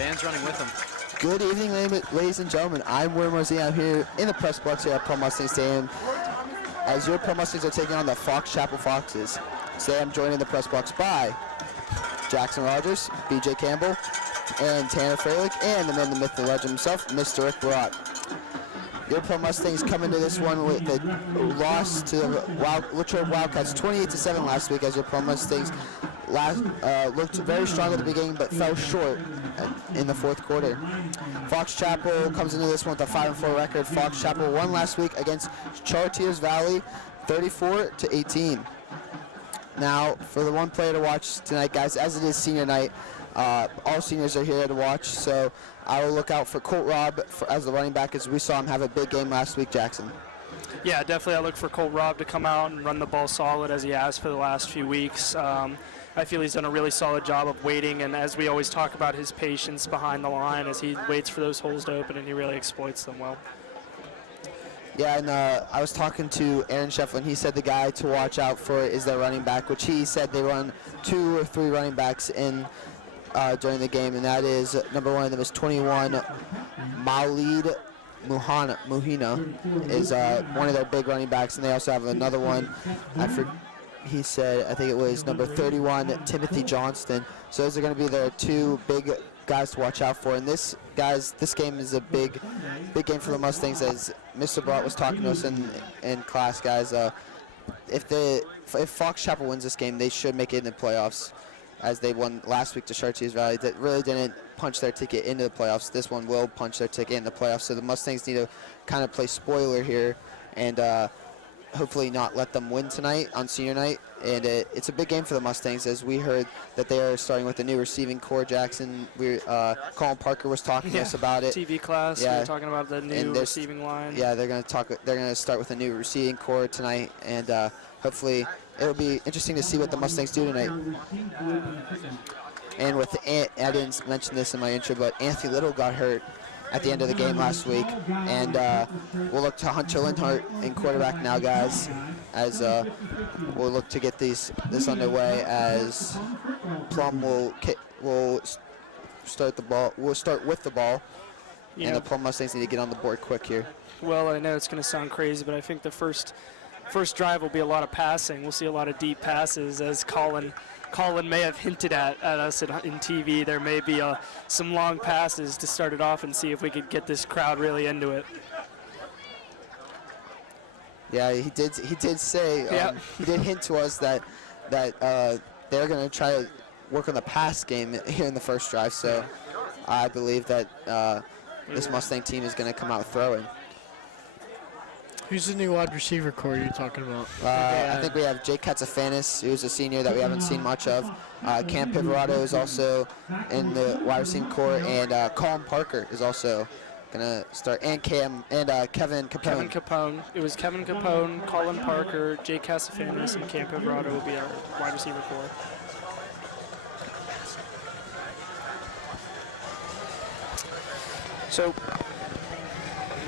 Van's running with him. Good evening, ladies and gentlemen. I'm William Rosine out here in the press box here at Plum Mustang Stadium as your Plum Mustangs are taking on the Fox Chapel Foxes. Today I'm joined in the press box by Jackson Rogers, BJ Campbell, and Tanner Freilich, and the man, the myth, the legend himself, Mr. Rick Barat. Your Plum Mustangs come into this one with a loss to the Latrobe Wildcats 28-7 last week, as your Plum Mustangs looked very strong at the beginning but fell short in the fourth quarter. Fox Chapel comes into this one with a 5-4 record. Fox Chapel won last week against Chartiers Valley 34-18. Now, for the one player to watch tonight, guys, as it is senior night, all seniors are here to watch, so I will look out for Colt Robb as the running back, as we saw him have a big game last week, Jackson. Yeah, definitely I look for Colt Robb to come out and run the ball solid as he has for the last few weeks. I feel he's done a really solid job of waiting, and as we always talk about, his patience behind the line as he waits for those holes to open, and he really exploits them well. Yeah, and I was talking to Aaron Scheffler, and he said the guy to watch out for is their running back, which he said they run 2 or 3 running backs in during the game, and that is number one of them is 21, Maulid Muhina is one of their big running backs, and they also have another one. He said, I think it was number 31, Timothy Johnston. So those are going to be their 2 big guys to watch out for. And this game is a big game for the Mustangs, as Mr. Brought was talking to us in class, guys. If Fox Chapel wins this game, they should make it in the playoffs, as they won last week to Chartiers Valley. That really didn't punch their ticket into the playoffs. This one will punch their ticket in the playoffs. So the Mustangs need to kind of play spoiler here and hopefully not let them win tonight on senior night. And it's a big game for the Mustangs, as we heard that they are starting with a new receiving core. Jackson, Colin Parker was talking to us about it. TV class, we were talking about the new receiving line. Yeah, they're going to start with a new receiving core tonight, and hopefully it'll be interesting to see what the Mustangs do tonight. And I didn't mention this in my intro, but Anthony Little got hurt at the end of the game last week, and we'll look to Hunter Lindhart in quarterback now, guys, as we'll look to get this underway, as Plum will start the ball. We'll start with the ball, and the Plum Mustangs need to get on the board quick here. Well, I know it's going to sound crazy, but I think the first drive will be a lot of passing. We'll see a lot of deep passes, as Colin may have hinted at us in TV. There may be some long passes to start it off and see if we could get this crowd really into it. Yeah, he did say, he did hint to us that they're going to try to work on the pass game here in the first drive. So I believe that this Mustang team is going to come out throwing. Who's the new wide receiver core you're talking about? I think we have Jake Katsafanis, who's a senior that we haven't seen much of. Cam Pivorato is also in the wide receiving core, and Colin Parker is also going to start, and Kevin Capone. It was Kevin Capone, Colin Parker, Jake Katsafanis, and Cam Pivorato will be our wide receiver core. So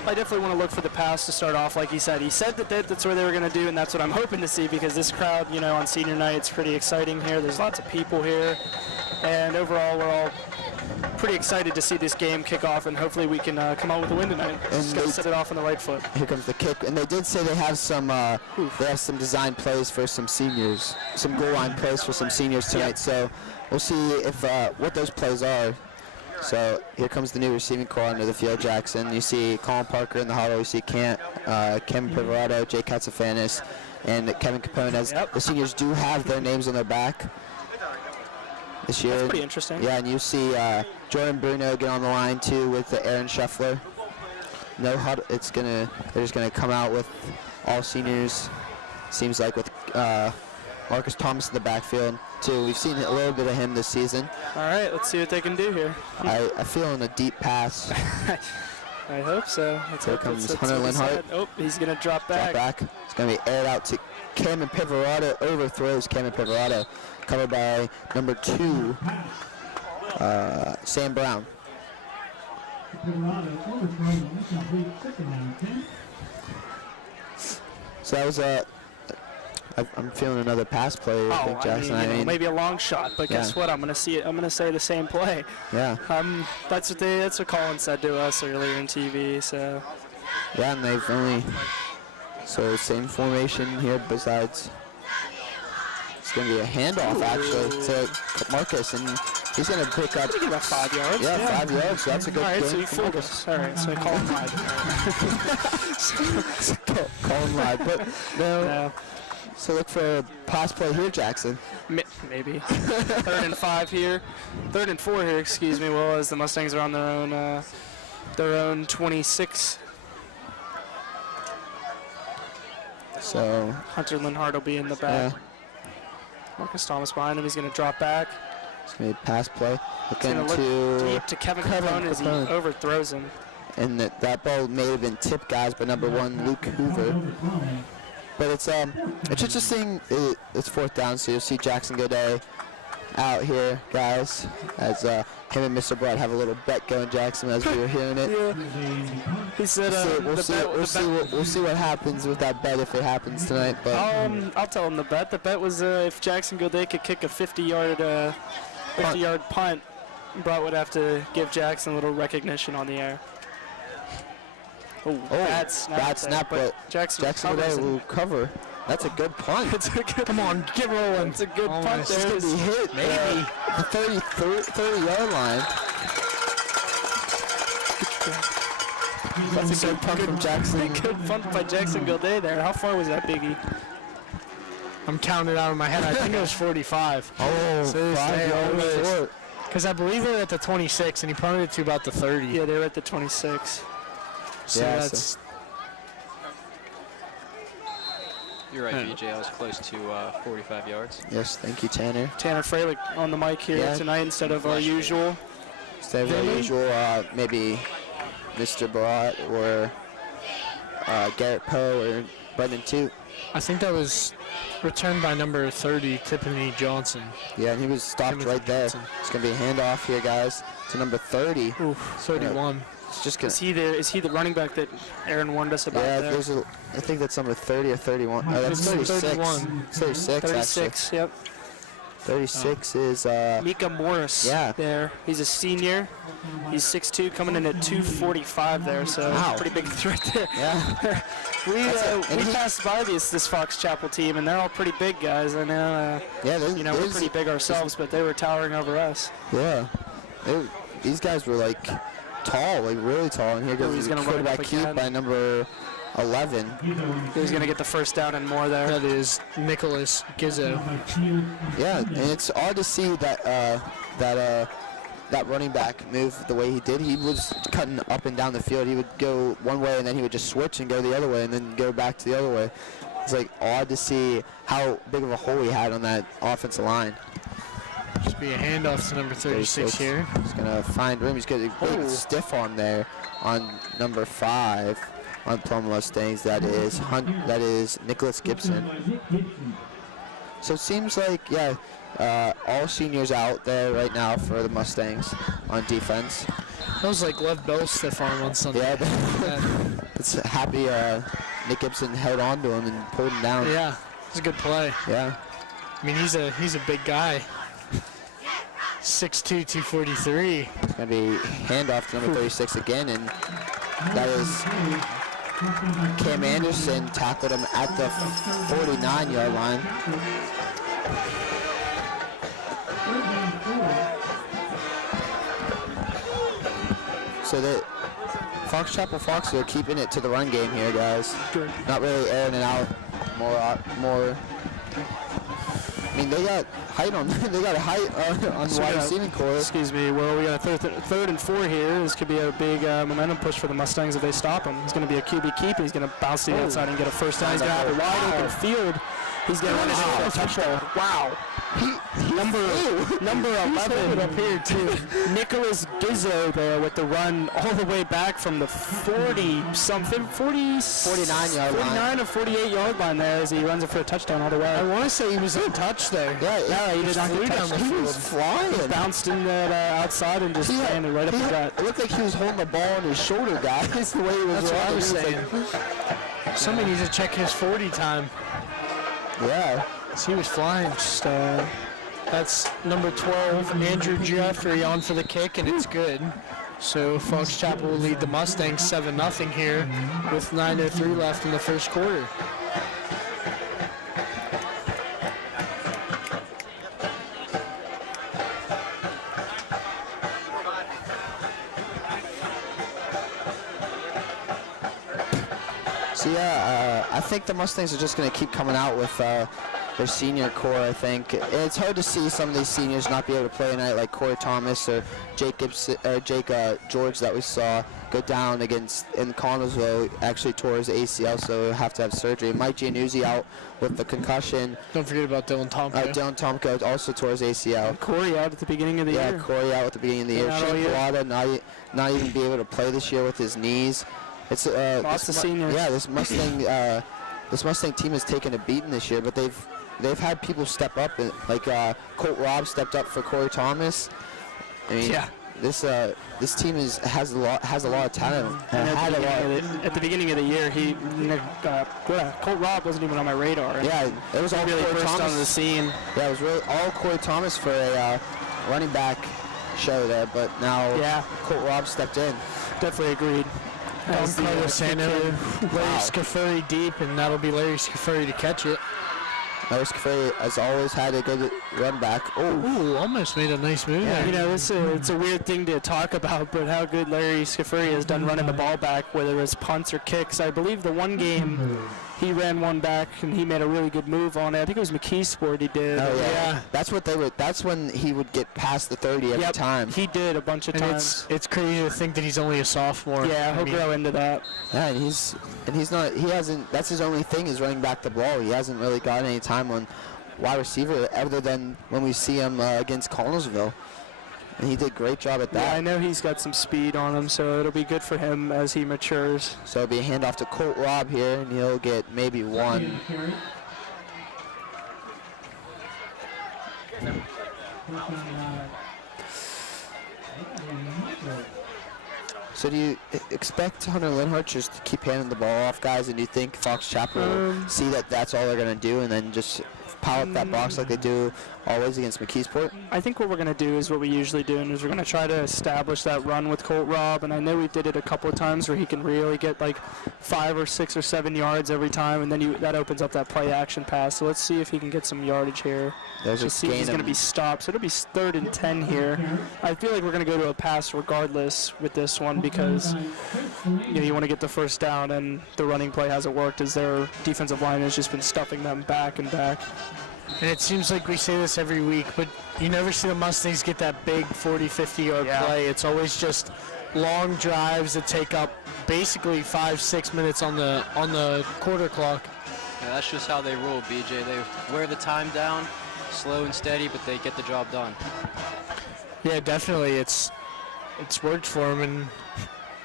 I definitely want to look for the pass to start off, like he said. He said that's what they were going to do, and that's what I'm hoping to see, because this crowd, on senior night, it's pretty exciting here. There's lots of people here, and overall, we're all pretty excited to see this game kick off, and hopefully we can come out with a win tonight. Just got to set it off on the right foot. Here comes the kick, and they did say they have some design plays for some seniors, some goal line plays for some seniors tonight. So we'll see if what those plays are. So here comes the new receiving core under the field, Jackson. You see Colin Parker in the huddle. You see Kevin Pivorato, Jake Katsafanis, and Kevin Capone. As the seniors do have their names on their back this year. That's pretty interesting. Yeah, and you see Jordan Bruno get on the line too with Aaron Scheffler. No huddle. They're just gonna come out with all seniors. Seems like with Marcus Thomas in the backfield too. We've seen a little bit of him this season. All right, let's see what they can do here. I feel in a deep pass. I hope so. Here comes Hunter Lindhart. Oh, he's going to drop back. It's going to be aired out to Cameron Pivorato. Overthrows Cameron Pivorato. Covered by number 2, Sam Brown. So that was I'm feeling another pass play. I think, Jackson. I mean, maybe a long shot, but guess Yeah. what? I'm gonna see it. I'm gonna say the same play. Yeah. That's what Colin said to us earlier in TV. So Yeah, and they've only same formation here. Besides, it's gonna be a handoff actually to Marcus, and he's gonna pick up. get about 5 yards. Yeah, 5 yards. So that's a good All right, game. so you fooled us. All right, so call him live. Call him live, but no. No, So look for a pass play here, Jackson. maybe. 3rd and 5 here. 3rd and 4 here. Excuse me. Well, as the Mustangs are on their own 26. So Hunter Linhart will be in the back. yeah, Marcus Thomas behind him. He's going to drop back. it's gonna be a pass play. He's Looking going to look to deep to Kevin Capone as he Capone. overthrows him. and that ball may have been tipped, guys, by number 1 Luke Hoover. But it's interesting. It's 4th down, so you'll see Jackson Goday out here, guys, as him and Mr. Broad have a little bet going, Jackson, as we were hearing it. Yeah. He said We'll see what happens with that bet if it happens tonight. But I'll tell him the bet. The bet was if Jackson Goday could kick a 50-yard punt, Broad would have to give Jackson a little recognition on the air. Oh, bad snap, but Jackson Goday will cover. That's a good punt. It's a good, Come on, get rolling. it's a good punt Almost. there. It's going to be hit. Maybe. The 30-yard line. That's a good punt from Jackson. Good punt by Jackson Goday there. How far was that, Biggie? I'm counting it out in my head. I think it was 45. Oh, So 5 yards almost. short. Because I believe they were at the 26, and he punted it to about the 30. Yeah, they were at the 26. So Yeah, that's You're right, BJ. I was close to 45 yards. Yes, thank you, Tanner. Tanner Freilich on the mic here Yeah. tonight instead of our usual. Instead of our usual, maybe Mr. Barat or Garrett Poe or Brendan Toot. I think that was returned by number 30, Tiffany Johnson. Yeah, and he was stopped Timothy right there. Johnson. It's going to be a handoff here, guys, to number 30. Oof, 31. It's just going Is he the running back that Aaron warned us about yeah, there? I think that's number 30 or 31. Oh, that's It's 36. 31. It's 36, 36, yep. actually. 36 is, Mika Morris Yeah. there. He's a senior. He's 6'2", coming in at 245 there, so Wow. pretty big threat there. yeah. We and he- passed by this Fox Chapel team, and they're all pretty big guys. I know, Yeah, we're pretty big ourselves, but they were towering over us. Yeah. These guys were, like, tall, like really tall. And here goes he's the gonna run it up quarterback keep again. by number 11. He was going to get the first down and more there. That is Nicholas Gizzo. Yeah, and it's odd to see that that running back move the way he did. He was cutting up and down the field. He would go one way and then he would just switch and go the other way and then go back to the other way. It's like odd to see how big of a hole he had on that offensive line. Should be a handoff to number 36 here. He's gonna find room. He's got a big stiff arm there on number 5 on Plum Mustangs. That is Nicholas Gibson. So it seems like all seniors out there right now for the Mustangs on defense. That was like Lev Bell's stiff arm on Sunday. Yeah, it's happy Nick Gibson held on to him and pulled him down. Yeah, it's a good play. Yeah. I mean, he's a big guy. 6'2", 243. It's going to be handoff to number 36 again, and that is Cam Anderson tackled him at the 49-yard line. So the Fox Chapel Fox are keeping it to the run game here, guys. Good. Not really airing it out more. I mean, they got height on on the wide receiving core. Excuse me. Well, we got a third and 4 here. This could be a big momentum push for the Mustangs if they stop him. He's going to be a QB keep. He's going to bounce to the outside and get a first down. He's going to have a wide open field. He's going to run it for a touchdown. Wow. Number 11 up here too. Nicholas Gizzo there with the run all the way back from the 49 or 48-yard line there as he runs it for a touchdown all the way. I want to say he was untouched there. Yeah, he did not get touched. He was flying. He bounced in that outside and just landed right up the gut. It looked like he was holding the ball on his shoulder, guys. The way he was That's what I running. was He saying. Somebody needs to check his 40 time. Yeah. So he was flying. Just, that's number 12, Andrew Jeffrey, on for the kick, and it's good. So Fox Chapel will lead the Mustangs 7-0 here with 9:03 left in the first quarter. So yeah, I think the Mustangs are just going to keep coming out with their senior core. I think it's hard to see some of these seniors not be able to play tonight, like Corey Thomas or Jake George that we saw go down against in Connellsville. Actually tore his ACL, so he'll have to have surgery. Mike Giannuzzi out with the concussion. Don't forget about Dylan Tomko. Dylan Tomko also tore his ACL. Corey out at the beginning of the year. Yeah, Corey out at the beginning of the year. Shane Pilata not even be able to play this year with his knees. It's Lots of seniors. Yeah, this Mustang team has taken a beating this year, but they've had people step up, and like Colt Robb stepped up for Corey Thomas. I mean, Yeah. This team has a lot of talent. At the beginning of the year, Colt Robb wasn't even on my radar. Yeah, it was all really Corey burst Thomas onto the scene. Yeah, it was really all Corey Thomas for a running back show there, but now Colt Robb stepped in. Definitely agreed. Don Carlos Sano, Larry Scafuri deep, and that'll be Larry Scafuri to catch it. Larry Scafuri has always had a good run back. Ooh, almost made a nice move. Yeah, there. you know, it's a weird thing to talk about, but how good Larry Scafuri has done running the ball back, whether it's punts or kicks. I believe the one game he ran one back and he made a really good move on it. I think it was McKeesport he did. Oh yeah. That's when he would get past the 30 every time. He did a bunch of And times. it's crazy to think that he's only a sophomore. Yeah, he'll grow into that. Yeah, and he's not. He hasn't. That's his only thing is running back the ball. He hasn't really got any time on wide receiver other than when we see him against Connellsville. And he did a great job at that. Yeah, I know he's got some speed on him, so it'll be good for him as he matures. So it'll be a handoff to Colt Robb here, and he'll get maybe one. So do you expect Hunter Linhart just to keep handing the ball off, guys, and do you think Fox Chapel will see that that's all they're going to do and then just pile up that box like they do always against McKeesport? I think what we're going to do is what we usually do, and is we're going to try to establish that run with Colt Robb, and I know we did it a couple of times where he can really get like 5 or 6 or 7 yards every time, and then that opens up that play action pass. So let's see if he can get some yardage here. There's a See if he's going to be stopped. So it'll be 3rd and 10 here. I feel like we're going to go to a pass regardless with this one because you want to get the first down, and the running play hasn't worked as their defensive line has just been stuffing them back and back. And it seems like we say this every week, but you never see the Mustangs get that big 40, 50-yard play. It's always just long drives that take up basically 5-6 minutes on the quarter clock. Yeah, that's just how they roll, BJ. They wear the time down, slow and steady, but they get the job done. Yeah, definitely. It's worked for them in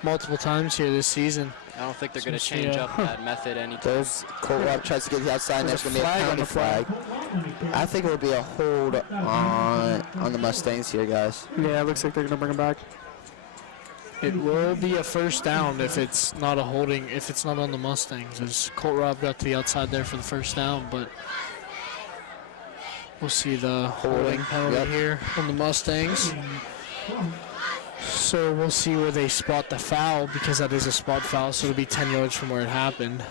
multiple times here this season. I don't think they're going to change up that method anytime. There's Colt Robb tries to get the outside, and there's going to be a penalty flag. I think it will be a hold on the Mustangs here, guys. Yeah, it looks like they're going to bring him back. It will be a first down if it's not a holding, if it's not on the Mustangs, as Colt Robb got to the outside there for the first down, but we'll see the holding penalty here on the Mustangs. So we'll see where they spot the foul, because that is a spot foul, so it'll be 10 yards from where it happened.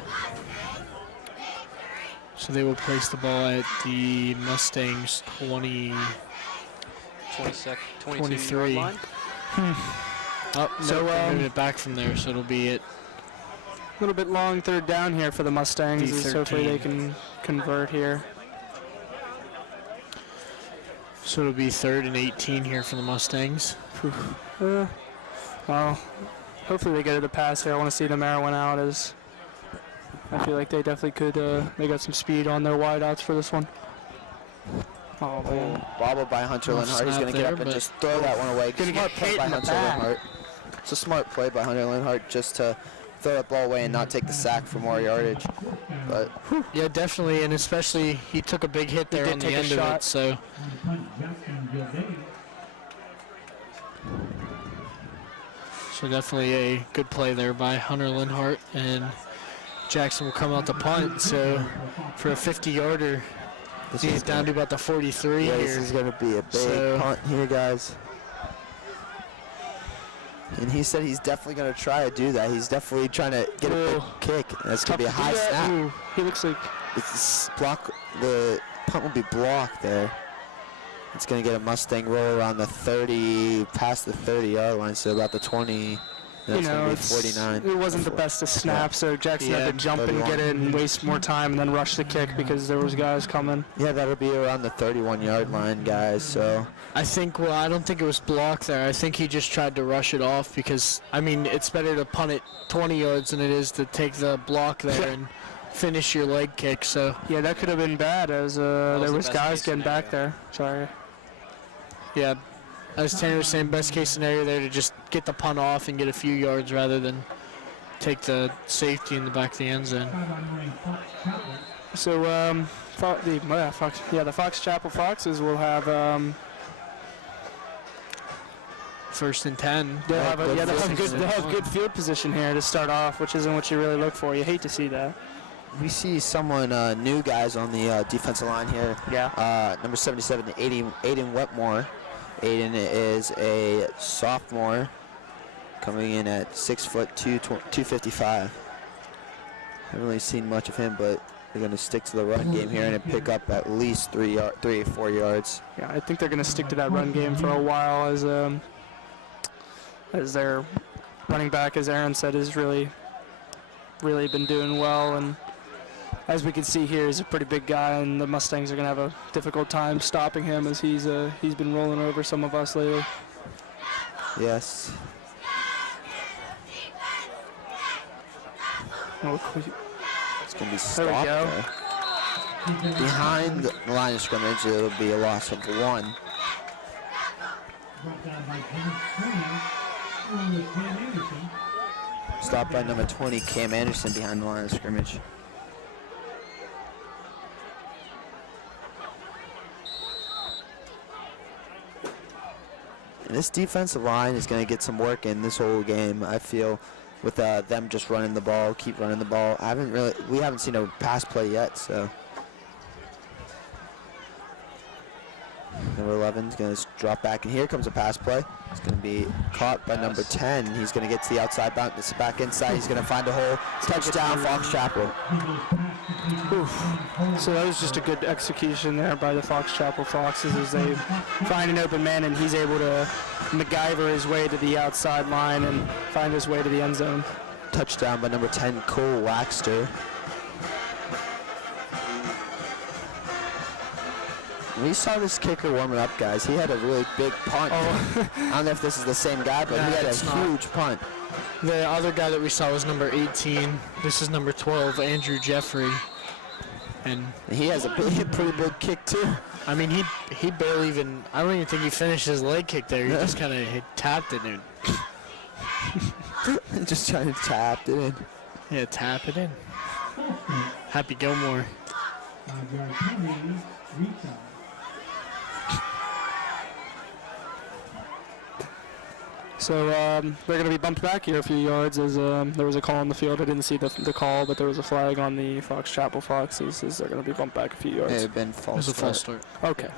So they will place the ball at the Mustangs 23. Line. Oh, so moving it back from there, so it'll be it. A little bit long 3rd down here for the Mustangs. D13. Hopefully they can convert here. So it'll be 3rd and 18 here for the Mustangs. Well, hopefully they get to the pass here. I want to see them arrow one out, as I feel like they definitely could. They got some speed on their wideouts for this one. Oh man! Bobbled by Hunter Linhart. He's going to get up and just throw that one away. Gonna Smart get play hit by in the Hunter back. Linhart. It's a smart play by Hunter Linhart just to throw that ball away and not take the sack for more yardage. But Yeah, definitely, and especially he took a big hit there did on the take a end of shot. it. So definitely a good play there by Hunter Linhart, and Jackson will come out to punt. So for a 50-yarder, he's down to about the 43 Yeah, here. this is going to be a big punt here, guys. And he said he's definitely going to try to do that. He's definitely trying to get a big kick. That's going to be a high snap. Ooh, he looks like It's block. The punt will be blocked there. It's going to get a Mustang roll around the 30, past the 30-yard line, so about the 20. That's going to be 49. it wasn't the best to snap, so Jackson had to jump and get it and waste more time and then rush the kick because there was guys coming. Yeah, that'll be around the 31-yard line, guys. So I don't think it was blocked there. I think he just tried to rush it off because, I mean, it's better to punt it 20 yards than it is to take the block there and finish your leg kick. So yeah, that could have been bad as there was guys getting back there. Sorry. yeah, as Tanner was saying, best case scenario there to just get the punt off and get a few yards rather than take the safety in the back of the end zone. So the Fox Chapel Foxes will have 1st and 10. they'll have good field position here to start off, which isn't what you really look for. You hate to see that. we see someone new, guys, on the defensive line here. Yeah. Number 77, Aiden Wetmore. Aiden is a sophomore, coming in at 6'2", 255. Haven't really seen much of him, but they're going to stick to the run game here and pick up at least 3 or 4 yards. Yeah, I think they're going to stick to that run game for a while as their running back, as Aaron said, has really been doing well. And as we can see here, he's a pretty big guy, and the Mustangs are going to have a difficult time stopping him as he's been rolling over some of us lately. Yes. It's going to be stopped there. Behind the line of scrimmage, it'll be a loss of 1. Stopped by number 20, Cam Anderson, behind the line of scrimmage. And this defensive line is going to get some work in this whole game, I feel, with them just running the ball, keep running the ball. We haven't seen a pass play yet, so. Number 11 is going to drop back, and here comes a pass play. It's going to be caught by number 10. He's going to get to the outside bounce, back inside. He's going to find a hole. Touchdown, Fox Chapel. So that was just a good execution there by the Fox Chapel Foxes as they find an open man, and he's able to MacGyver his way to the outside line and find his way to the end zone. Touchdown by number 10, Cole Waxter. We saw this kicker warming up, guys. He had a really big punt. I don't know if this is the same guy, but he had a huge punt. The other guy that we saw was number 18. This is number 12, Andrew Jeffrey. And he has a pretty big kick, too. I mean, he barely even, I don't even think he finished his leg kick there. He just kind of tapped it in. Just trying to tap it in. Yeah, tap it in. Happy Gilmore. So they're going to be bumped back here a few yards as there was a call on the field. I didn't see the call, but there was a flag on the Fox Chapel Foxes as they're going to be bumped back a few yards. It had been false. It was a false start. Okay.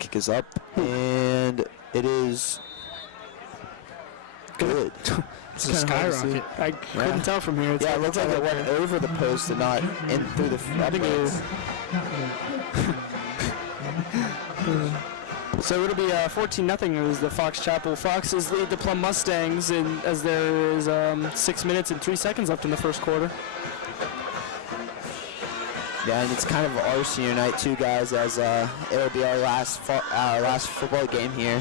Kick is up, and it is good. It's a skyrocket. I couldn't tell from here. Yeah, it looked like it went over the post and not in through the uprights. So it'll be 14-0 as the Fox Chapel Foxes lead the Plum Mustangs, and as there is 6 minutes and 3 seconds left in the first quarter. Yeah, and it's kind of our senior night too, guys, as it'll be our last football game here.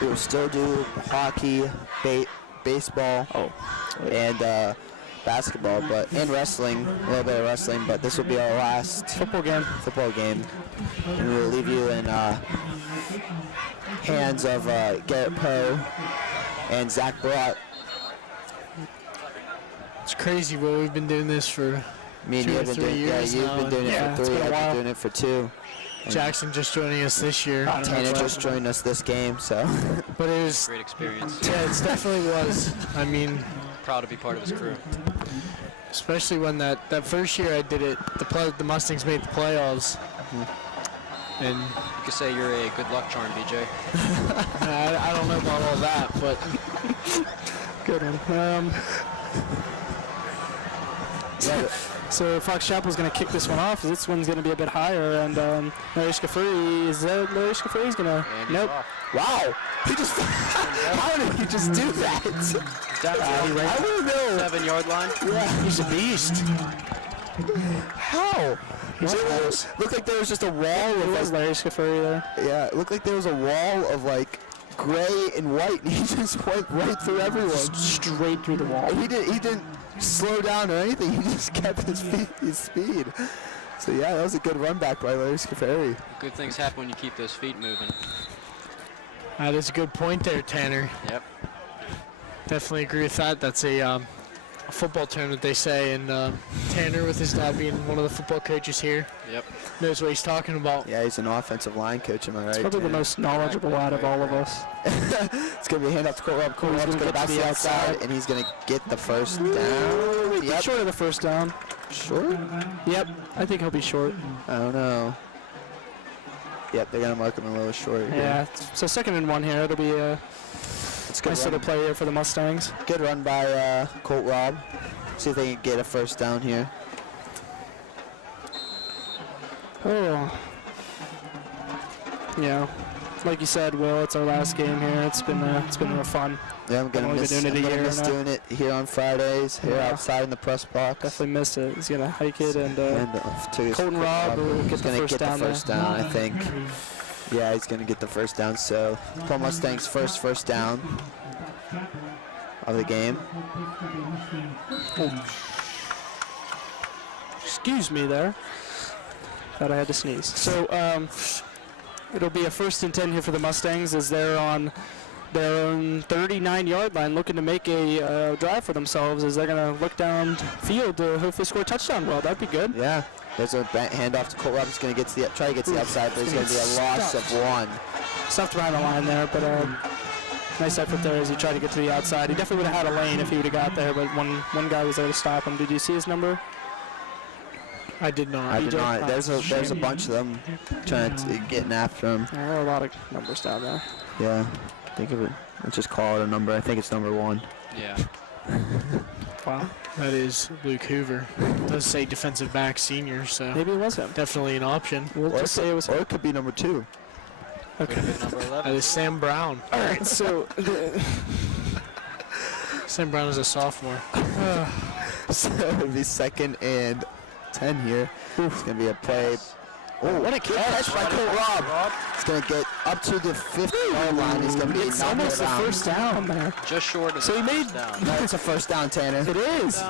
We will still do hockey, baseball, and basketball, and wrestling, a little bit of wrestling, but this will be our last football game. And we'll leave you in hands of Garrett Poe and Zach Barat. It's crazy, but we've been doing this for Me and you have been doing, years you've now, been doing it for 3, I've been doing it for 2. Jackson just joining us this year. Tanner just joined us this game, so. But it was Great experience. Yeah, it definitely was. I mean, proud to be part of his crew. Especially when that first year I did it, the Mustangs made the playoffs. And You could say you're a good luck charm, BJ. I don't know about all that, but Good one. So Fox Chapel's going to kick this one off. This one's going to be a bit higher, and Larry Scafuri, is that Larry Scafuri's going to? And he's Nope. off. Wow. He just, how did he just do that? Down to the I wouldn't know. 7-yard line. Yeah. he's a beast. How? Looked like there was just a wall It of was like, Larry Scafuri there. yeah, it looked like there was a wall of like gray and white, and he just went right through everyone. Straight through the wall. He didn't slow down or anything. He just kept his speed. So yeah, that was a good run back by Larry Scafuri. Good things happen when you keep those feet moving. That is a good point there, Tanner. Yep. Definitely agree with that. That's a football term that they say, and Tanner, with his dad being one of the football coaches here, Yep. knows what he's talking about. Yeah, he's an offensive line coach, am I right? He's probably the Tanner? most knowledgeable out of all of us. It's going to be a handoff to Cole Rob. Cole Rob's going to bounce to the outside, and he's going to get the first down. Yep. Short of the first down. Short? Yep, I think he'll be short. I don't know. Yep, they're going to mark him a little short. here. Yeah, so 2nd and 1 here. It'll be a It's good nice run. little play here for the Mustangs. Good run by Colt Rob. See if they can get a first down here. Oh. Yeah, like you said, Will, it's our last game here. It's been real fun. Yeah, I'm gonna only miss, been doing it a I'm gonna year miss now. doing it here on Fridays, here Yeah. outside in the press box. Definitely miss it. He's gonna hike it, and To Colton Robb will get He's the gonna first get down the first down, I think. Yeah, he's gonna get the first down. So Plum Mustangs first down of the game. excuse me there. Thought I had to sneeze. So it'll be a 1st and 10 here for the Mustangs as they're on their own 39-yard line, looking to make a drive for themselves as they're going to look downfield to hopefully score a touchdown. Well, that'd be good. Yeah, there's a handoff to Colt Rob. He's gonna try to get to the outside, but it's gonna be a loss of 1. Stuffed behind the line there, but nice effort there as he tried to get to the outside. He definitely would have had a lane if he would have got there, but one guy was there to stop him. Did you see his number? I did not. I did not. There's a bunch of them trying to getting after him. There are a lot of numbers down there. Yeah, think of it. Let's just call it a number. I think it's number 1. Yeah. Wow. That is Luke Hoover. It does say defensive back senior, so Maybe it was him. definitely an option. We'll just say it was him. Or it could be number 2. Could have been number 11. That is Sam Brown. All right, so Sam Brown is a sophomore. So it'll be 2nd and 10 here. It's going to be a play. Oh, what a catch by Colt Rob. He's going to get up to the 50-yard line. He's going to be it's knocked almost the down. first down there. Just short of So the he made- first down. No, it's a first down, Tanner. It is.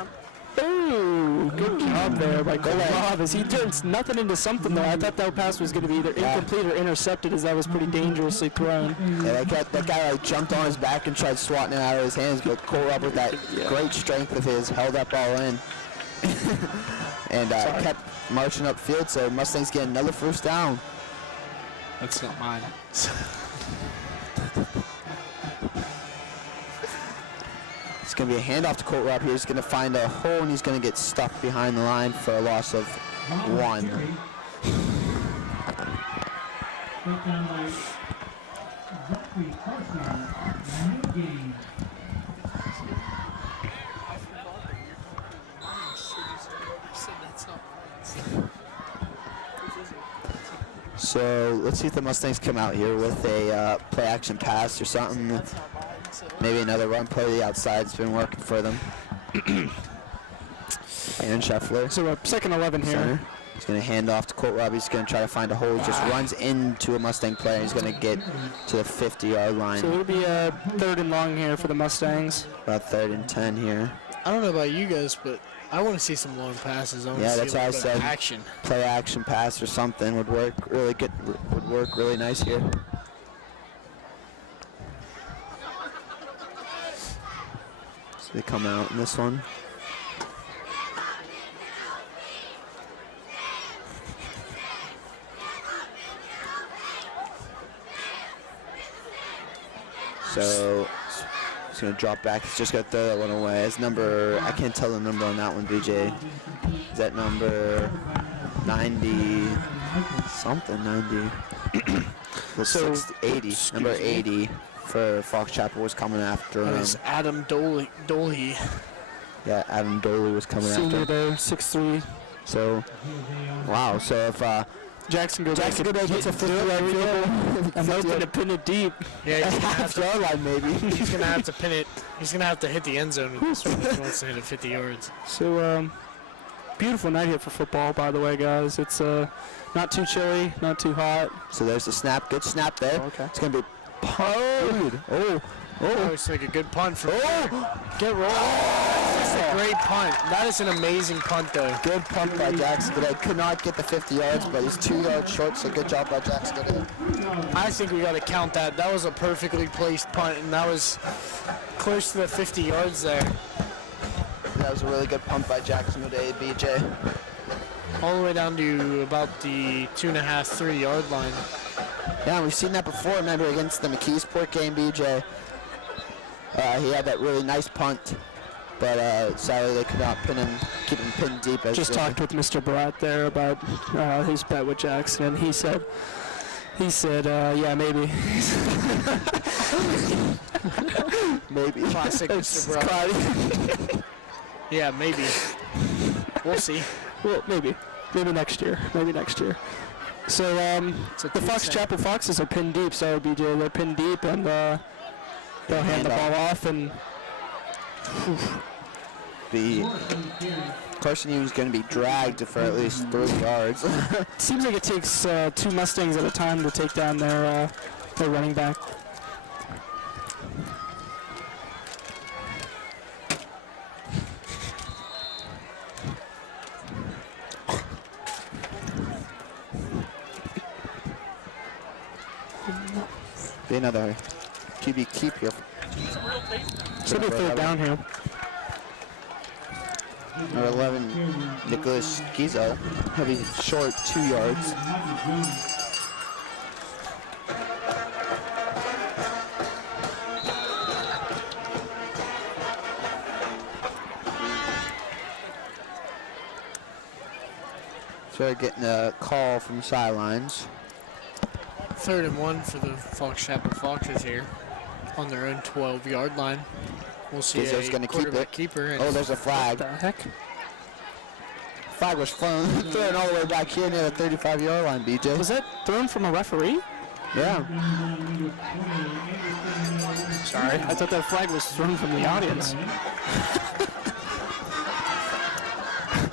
Ooh, good job there by Colt Rob as he turns nothing into something there. I thought that pass was going to be either incomplete or intercepted as that was pretty dangerously thrown. Yeah, that guy like jumped on his back and tried swatting it out of his hands, but Colt Rob with that great strength of his held that ball in and kept marching upfield. So Mustangs get another first down. That's not mine. It's going to be a handoff to Colt Rob here. He's going to find a hole, and he's going to get stuck behind the line for a loss of 1. So let's see if the Mustangs come out here with a play action pass or something. Maybe another run play to the outside. It's been working for them. Aaron Scheffler, So 2nd 11 here. center. He's going to hand off to Colt Rob. He's going to try to find a hole. He just runs into a Mustang player. He's going to get to the 50-yard line. So it'll be a 3rd and long here for the Mustangs. About 3rd and 10 here. I don't know about you guys, but I want to see some long passes. I want Yeah, to that's see a what I little bit of said. action. Play action pass or something would work really good. Would work really nice here. So they come out in this one. So He's going to drop back. He's just going to throw that one away. It's number, I can't tell the number on that one, BJ. Is that number 90 something, 90? So 80. Number 80 for Fox Chapel was coming after That him. was Adam Doley. Yeah, Adam Doley was coming after Senior him. there, 6'3". So, wow. So if Jackson Goday gets a 50-yard field goal, I'm hoping to pin it deep. Yeah, he's gonna have half-yard line maybe. He's gonna have to pin it. He's gonna have to hit the end zone with this one if he wants to hit it 50 yards. So, beautiful night here for football, by the way, guys. It's not too chilly, not too hot. So there's the snap. Good snap there. Okay. It's going to be punted. Oh, it's like a good punt for Get rolling. That's a great punt. That is an amazing punt, though. Good punt by Jackson Goday. Could not get the 50 yards, but he's 2 yards short, so good job by Jackson Goday. I think we got to count that. That was a perfectly placed punt, and that was close to the 50 yards there. That was a really good punt by Jackson Goday, BJ. All the way down to about the 2.5, 3 yard line. Yeah, we've seen that before. Remember against the McKeesport game, BJ. He had that really nice punt, but sadly they could not keep him pinned deep. Just talked with Mr. Barat there about his bet with Jackson, and he said, yeah, maybe. Maybe. Classic Mr. Brown. Yeah, maybe. We'll see. Well, maybe next year. So the Fox Chapel Foxes are pinned deep. So BJ, they're pinned deep, and they'll hand the ball off, and Carson Ewing's going to be dragged for at least 3 yards. seems like it takes 2 Mustangs at a time to take down their running back. Be another QB keep here. Should be 3rd down here. Number 11, Nicholas Gizo. He'll be short 2 yards. So we're getting a call from sidelines. 3rd and 1 for the Fox Chapel Foxes here on their own 12-yard line. We'll see Gizzo's a gonna keep quarterback it. keeper. And Oh, there's a flag. What the heck? Flag was thrown all the way back here near the 35-yard line, BJ. Was that thrown from a referee? Yeah. Sorry, I thought that flag was thrown from the audience.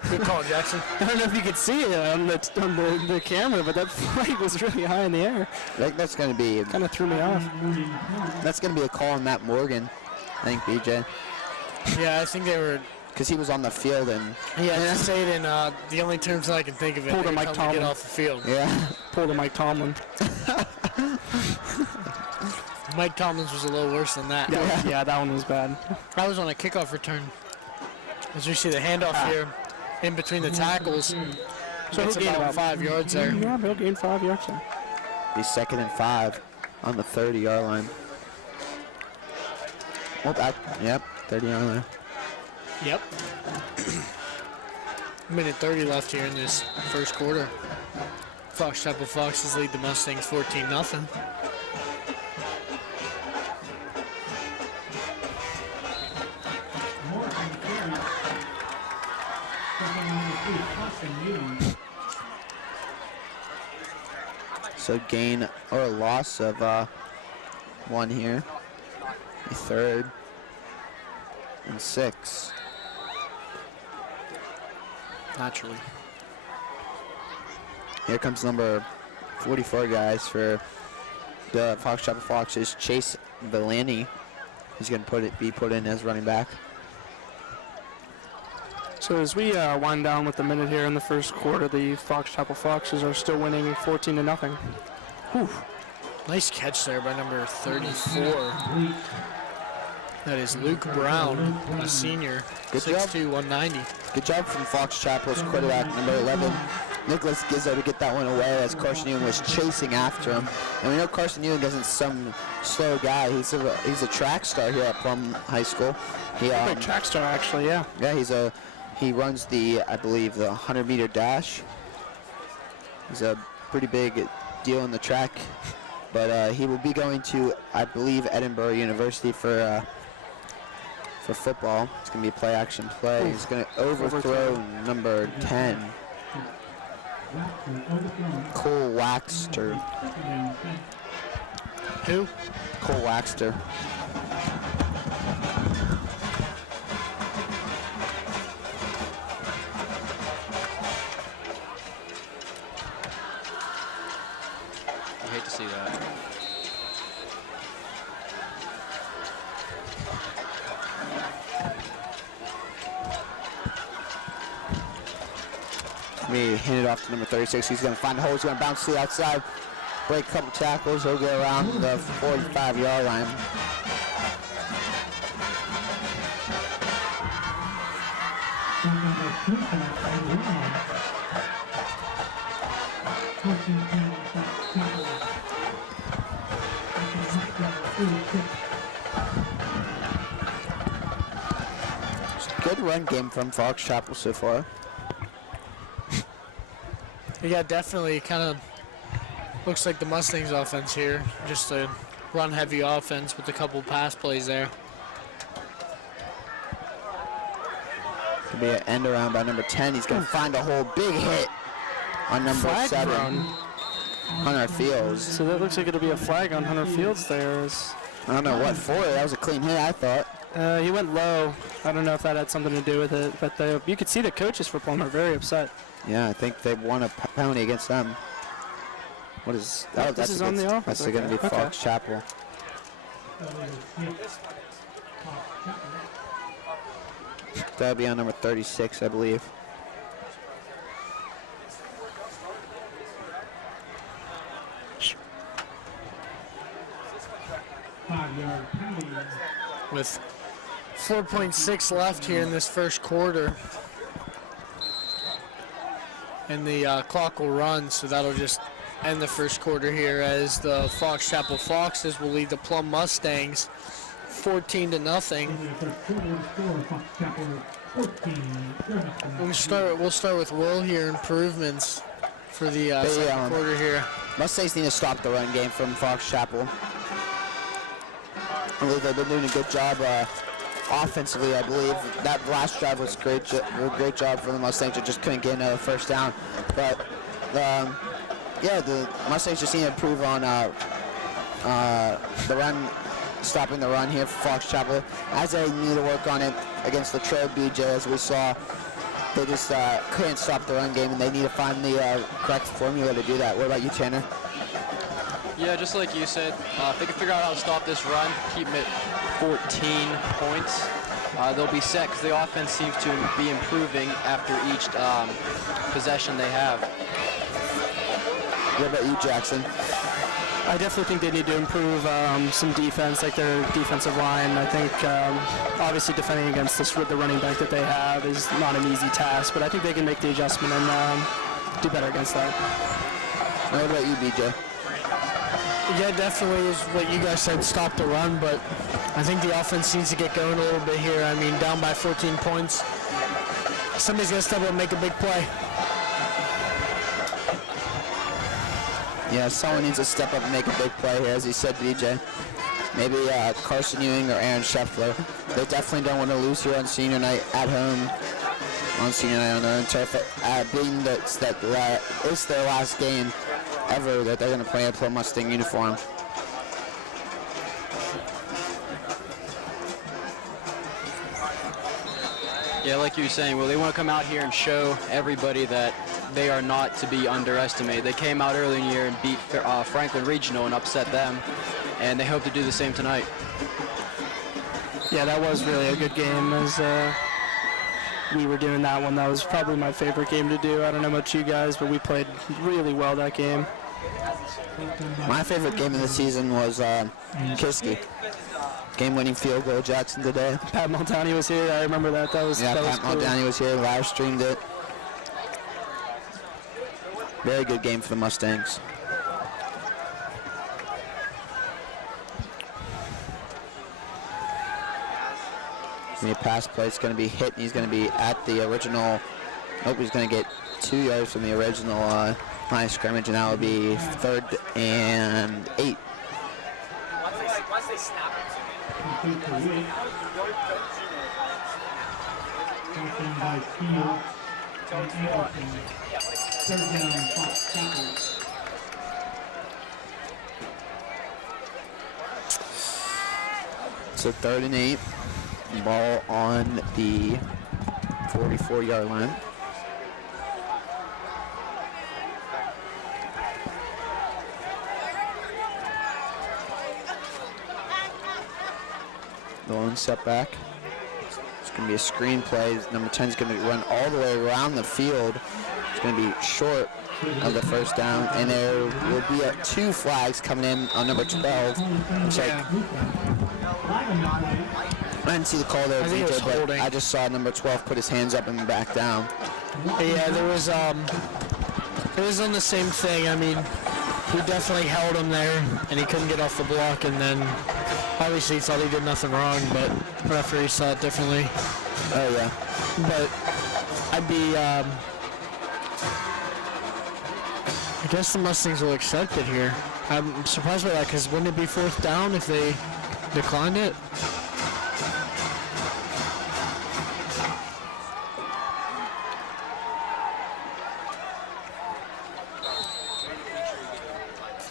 Good call, Jackson. I don't know if you could see it on the camera, but that flag was really high in the air. I think that's going to be Kind of threw me off. a call on Matt Morgan, I think, BJ. Yeah, I think they were. Because he was on the field and Yeah, to say it in the only terms that I can think of it. Pulled a they Mike come to get Tomlin. off the field. yeah. Pulled a Mike Tomlin. Mike Tomlins was a little worse than that. Yeah, that one was bad. I was on a kickoff return. As you see the handoff here in between the tackles. So it's he'll gain about about 5 yards there. Yeah, they'll gain 5 yards there. He's 2nd and 5 on the 30-yard line. Oh, back. Yep, 30-yard line. Yep. Minute 30 left here in this first quarter. Fox Chapel Foxes lead the Mustangs 14-0. So gain or loss of 1 here. A 3rd and 6. Naturally. Here comes number 44, guys, for the Fox Chapel Foxes, Chase Villani. He's going to be put in as running back. So as we wind down with the minute here in the first quarter, the Fox Chapel Foxes are still winning 14-0. Nice catch there by number 34. That is Luke Brown, a senior. Good job. 6'2", 190. Good job from Fox Chapel's quarterback, number 11, Nicholas Gizzo to get that one away as Carson Ewing was chasing after him. And we know Carson Ewing isn't some slow guy. He's a track star here at Plum High School. Big track star, actually, yeah. Yeah, he runs I believe, the 100-meter dash. He's a pretty big deal in the track. But he will be going to, I believe, Edinburgh University for football. It's going to be a play-action play. He's going to overthrow number 10. Cole Waxter. Who? Cole Waxter. I hate to see that. We hand it off to number 36. He's going to find the hole. He's going to bounce to the outside, break a couple tackles. He'll get around the 45-yard line. Good run game from Fox Chapel so far. Yeah, definitely. Kind of looks like the Mustangs offense here. Just a run-heavy offense with a couple pass plays there. Could be an end around by number 10. He's going to find a hole. Big hit on number 7. Hunter Fields. So that looks like it'll be a flag on Hunter Fields there. I don't know what for. That was a clean hit, I thought. He went low. I don't know if that had something to do with it, but you could see the coaches for Plum are very upset. Yeah, I think they've won a penalty against them. What is that? This is on the offense. That's going to be Fox Chapel. That'll be on number 36, I believe. With 4.6 left here in this first quarter. And the clock will run, so that'll just end the first quarter here as the Fox Chapel Foxes will lead the Plum Mustangs 14-0. We'll start with Will here. Improvements for the second quarter here. Mustangs need to stop the run game from Fox Chapel. I believe they've been doing a good job offensively. I believe that last drive was a great job for the Mustangs. They just couldn't get another first down. But yeah, the Mustangs just need to improve on the run, stopping the run here for Fox Chapel. As they need to work on it against Latrobe BJ, as we saw, they just couldn't stop the run game, and they need to find the correct formula to do that. What about you, Tanner? Yeah, just like you said, if they can figure out how to stop this run, keep them at 14 points, they'll be set because the offense seems to be improving after each possession they have. What about you, Jackson? I definitely think they need to improve some defense, like their defensive line. I think obviously defending against the running back that they have is not an easy task, but I think they can make the adjustment and do better against that. What about you, BJ? Yeah, definitely is what you guys said, stop the run, but I think the offense needs to get going a little bit here. I mean, down by 14 points. Somebody's got to step up and make a big play. Yeah, someone needs to step up and make a big play here, as he said, BJ. Maybe Carson Ewing or Aaron Scheffler. They definitely don't want to lose here on senior night at home, on senior night on their own turf. Being that it's their last game ever that they're going to play in a Plum Mustang uniform. Yeah, like you were saying, well, they want to come out here and show everybody that they are not to be underestimated. They came out early in the year and beat Franklin Regional and upset them, and they hope to do the same tonight. Yeah, that was really a good game. As we were doing that one, that was probably my favorite game to do. I don't know about you guys, but we played really well that game. My favorite game of the season was Kiski. Game-winning field goal, Jackson today. Pat Muldowney was here. I remember that. That was Pat cool. Muldowney was here. Live streamed it. Very good game for the Mustangs. The pass play is going to be hit, and he's going to be at the original. Nope, he's going to get 2 yards from the original line of scrimmage, and that will be 3rd and 8. Once they snap So 3rd and 8. Ball on the 44-yard line. Lone setback. It's going to be a screen play. Number 10 is going to run all the way around the field. It's going to be short of the first down, and there will be 2 flags coming in on number 12. Looks like I didn't see the call there, BJ, but I just saw number 12 put his hands up and back down. Yeah, there was it was on the same thing. I mean, we definitely held him there, and he couldn't get off the block, and then obviously he thought he did nothing wrong, but the referee saw it differently. Oh, yeah. But I'd be, I guess the Mustangs will accept it here. I'm surprised by that, because wouldn't it be 4th down if they declined it?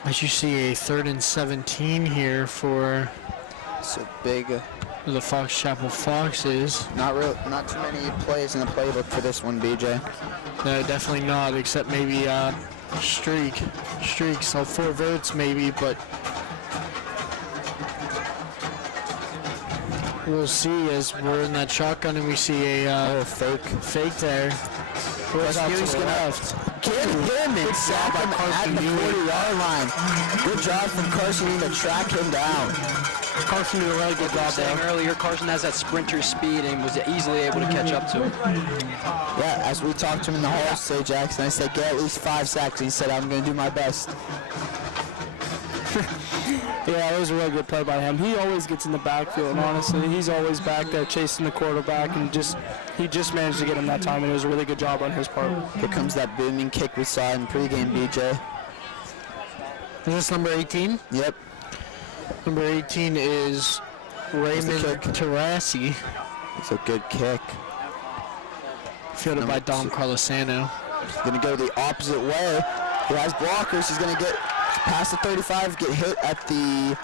As you see, a 3rd and 17 here for So big. the Fox Chapel Foxes. Not too many plays in the playbook for this one, BJ. No, definitely not, except maybe streaks, so 4 votes maybe, but we'll see as we're in that shotgun and we see a fake there. Where's out to the left? Get him and sack him at the 40-yard line. Good job from Carson to track him down. Carson did a really good job Saying there. earlier, Carson has that sprinter speed and was easily able to catch up to him. Yeah, as we talked to him in the hall, say Jackson, I said, get at least 5 sacks. And he said, I'm going to do my best. Yeah, it was a really good play by him. He always gets in the backfield, and honestly, he's always back there chasing the quarterback, and he just managed to get him that time, and it was a really good job on his part. Here comes that booming kick we saw in pregame, BJ. Is this number 18? Yep. Number 18 is Raymond Terrassi, It's a good kick. fielded by Dom Carlosano. He's going to go the opposite way. He has blockers. He's going to get past the 35, get hit at the,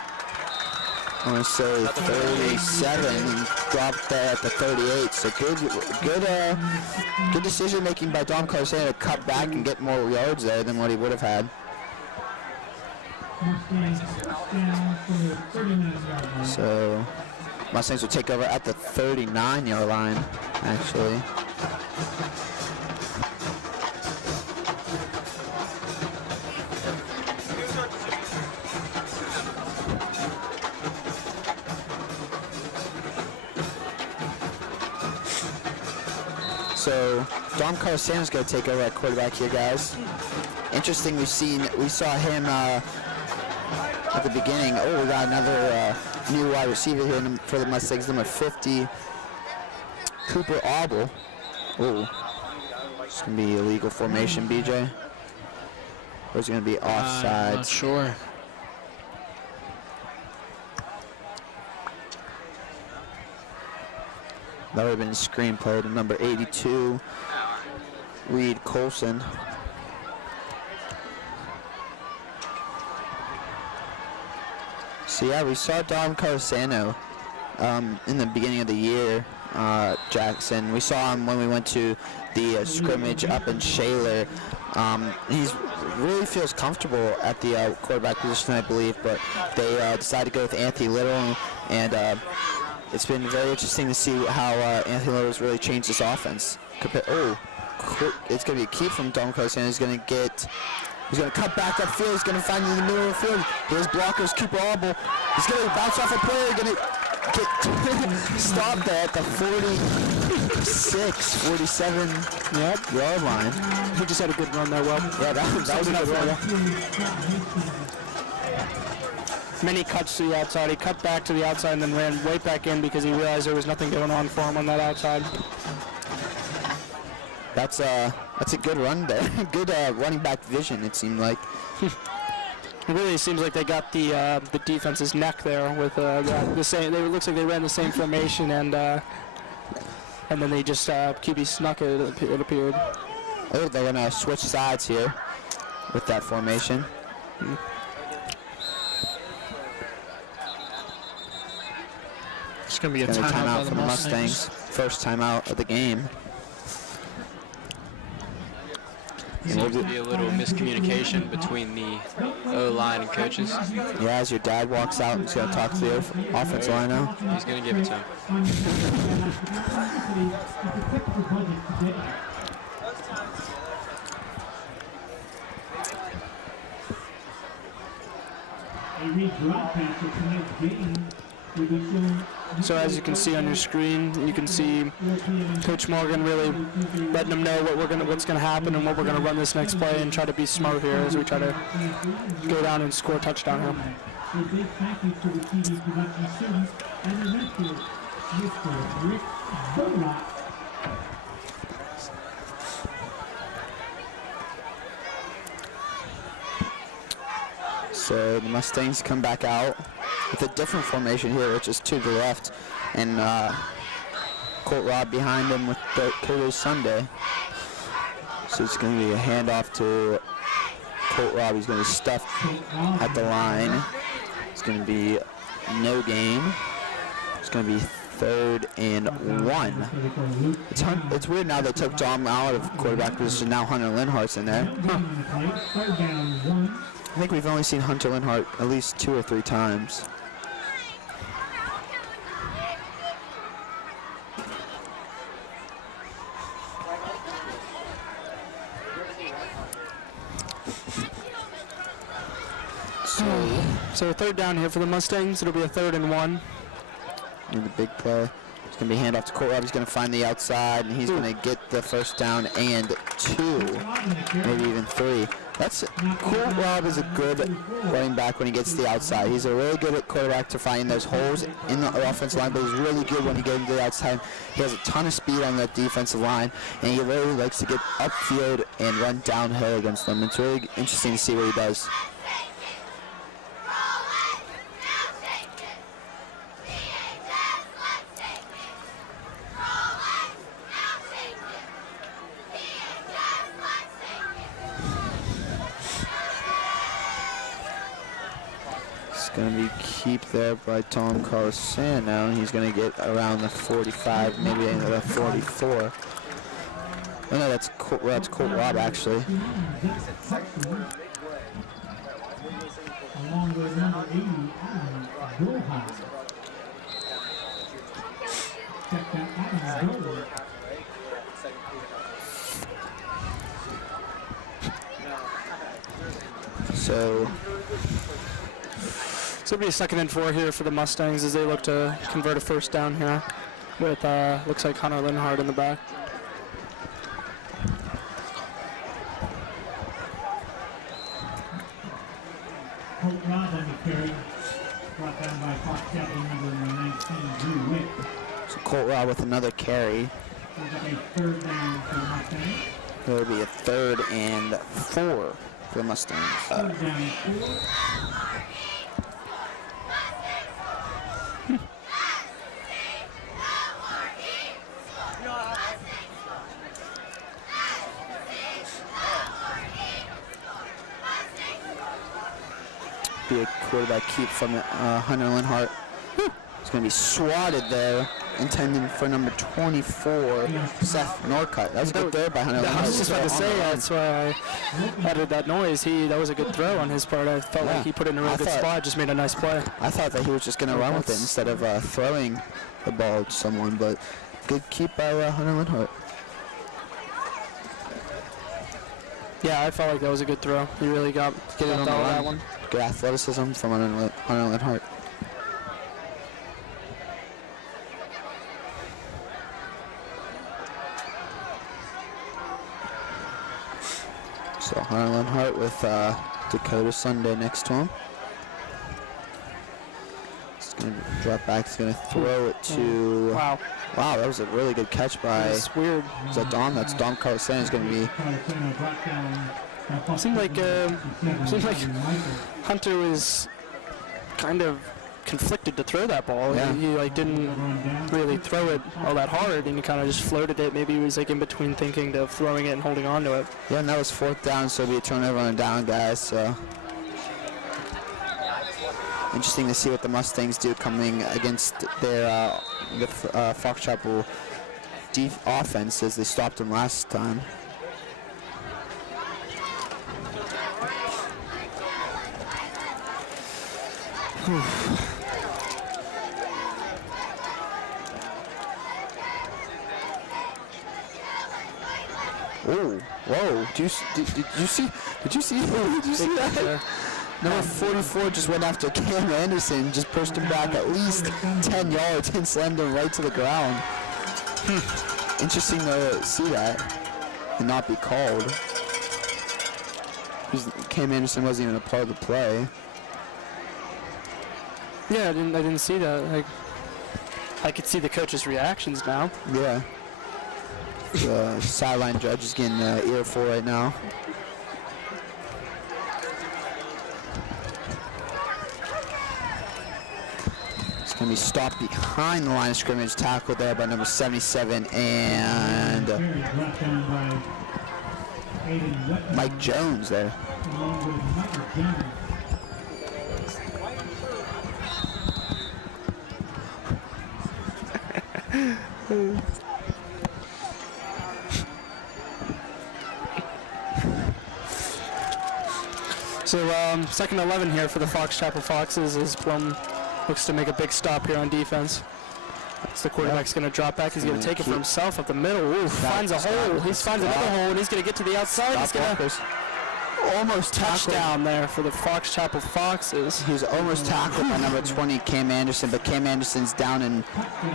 I want to say 37, and drop there at the 38. So good decision making by Dom Carlosano to cut back and get more yards there than what he would have had. So Mustangs will take over at the 39-yard line, actually. So Dom Carlosano's going to take over at quarterback here, guys. Interesting, we saw him at the beginning. Oh, we got another new wide receiver here for the Mustangs, number 50, Cooper Auble. Oh, it's going to be illegal formation, BJ. Or is it going to be offsides? Not sure. That would have been a screenplay to number 82, Reed Colson. So yeah, we saw Dom Carlosano in the beginning of the year, Jackson. We saw him when we went to the scrimmage up in Shaler. He really feels comfortable at the quarterback position, I believe, but they decided to go with Anthony Little, and it's been very interesting to see how Anthony Little has really changed this offense. It's going to be a keep from Dom Carlosano. He's going to cut back upfield. He's going to find in the middle of the field. His blockers, Cooper Auble. He's going to bounce off a player. Stop there at the 46, 47 yard line. He just had a good run there, Will. Yeah, that was a good run. Many cuts to the outside. He cut back to the outside and then ran right back in because he realized there was nothing going on for him on that outside. That's a good run there. Good running back vision, it seemed like. It really seems like they got the defense's neck there with the same. It looks like they ran the same formation and then they just QB snuck it. It appeared. Oh, they're gonna switch sides here with that formation. It's going to be a timeout for the Mustangs. First timeout of the game. Seems to be a little miscommunication between the O-line and coaches. Yeah, as your dad walks out, he's going to talk to the offensive line now. He's going to give it to him. So as you can see on your screen, you can see Coach Morgan really letting them know what's gonna happen and what we're gonna run this next play and try to be smart here as we try to go down and score a touchdown here. So the Mustangs come back out with a different formation here, which is to the left, and Colt Robb behind him with Curtis Sunday. So it's going to be a handoff to Colt Robb. He's going to be stuffed at the line. It's going to be no gain. It's going to be 3rd and 1. It's weird now they took Dom out of quarterback position. Now Hunter Linhart's in there. I think we've only seen Hunter Linhart at least 2 or 3 times. So 3rd down here for the Mustangs. It'll be a 3rd and 1. And the big play. It's going to be handoff to Colt Robb. He's going to find the outside, and he's going to get the first down and 2, maybe even 3. Colt Robb is a good running back when he gets to the outside. He's a really good at quarterback to finding those holes in the offensive line, but he's really good when he gets into the outside. He has a ton of speed on that defensive line, and he really likes to get upfield and run downhill against them. It's really interesting to see what he does. Going to be keep there by Tom Carlson now, and he's going to get around the 45, maybe the 44. Oh no, that's Colt Robb actually. So it'll be a 2nd and 4 here for the Mustangs as they look to convert a first down here with, looks like Hunter Linhart in the back. So Colt Robb with another carry. It'll be a 3rd and 4 for the Mustangs. Be a quarterback keep from Hunter Linhart. He's going to be swatted there, intending for number 24, Seth Norcutt. That was a good throw by Hunter Linhart. I was just about to say, that's why I added that noise. That was a good throw on his part. I felt like he put it in a really good spot, just made a nice play. I thought that he was just going to run with it instead of throwing the ball to someone, but good keep by Hunter Linhart. Yeah, I felt like that was a good throw. He really got Get it on the that run. one. Good athleticism from Hunter Linhart. So Harlan Hart with Dakota Sunday next to him. He's going to drop back. He's going to throw it to... Wow. Wow, that was a really good catch by... It's weird. Is that Dom? That's Dom Carlson. Is going to be... Seemed like Hunter was kind of conflicted to throw that ball. Yeah. He like didn't really throw it all that hard, and he kind of just floated it. Maybe he was like in between thinking of throwing it and holding on to it. Yeah, and that was 4th down, so it'll be a turnover on a down, guys. So interesting to see what the Mustangs do coming against their Fox Chapel offense, as they stopped them last time. Oh, whoa! Did you see that? Number 44 just went after Cam Anderson, just pushed him back at least 10 yards and slammed him right to the ground. Interesting to see that and not be called. Cam Anderson wasn't even a part of the play. Yeah, I didn't see that. I could see the coach's reactions now. Yeah. The sideline judge is getting an earful right now. It's going to be stopped behind the line of scrimmage, tackled there by number 77 and Mike Jones there. So second 11 here for the Fox Chapel Foxes as Plum looks to make a big stop here on defense. So the quarterback's going to drop back. He's going to take it for himself up the middle. Ooh, finds a hole. He finds another hole, and he's going to get to the outside. He's going to almost touchdown there for the Fox Chapel Foxes. He was almost tackled by number 20, Cam Anderson, but Cam Anderson's down in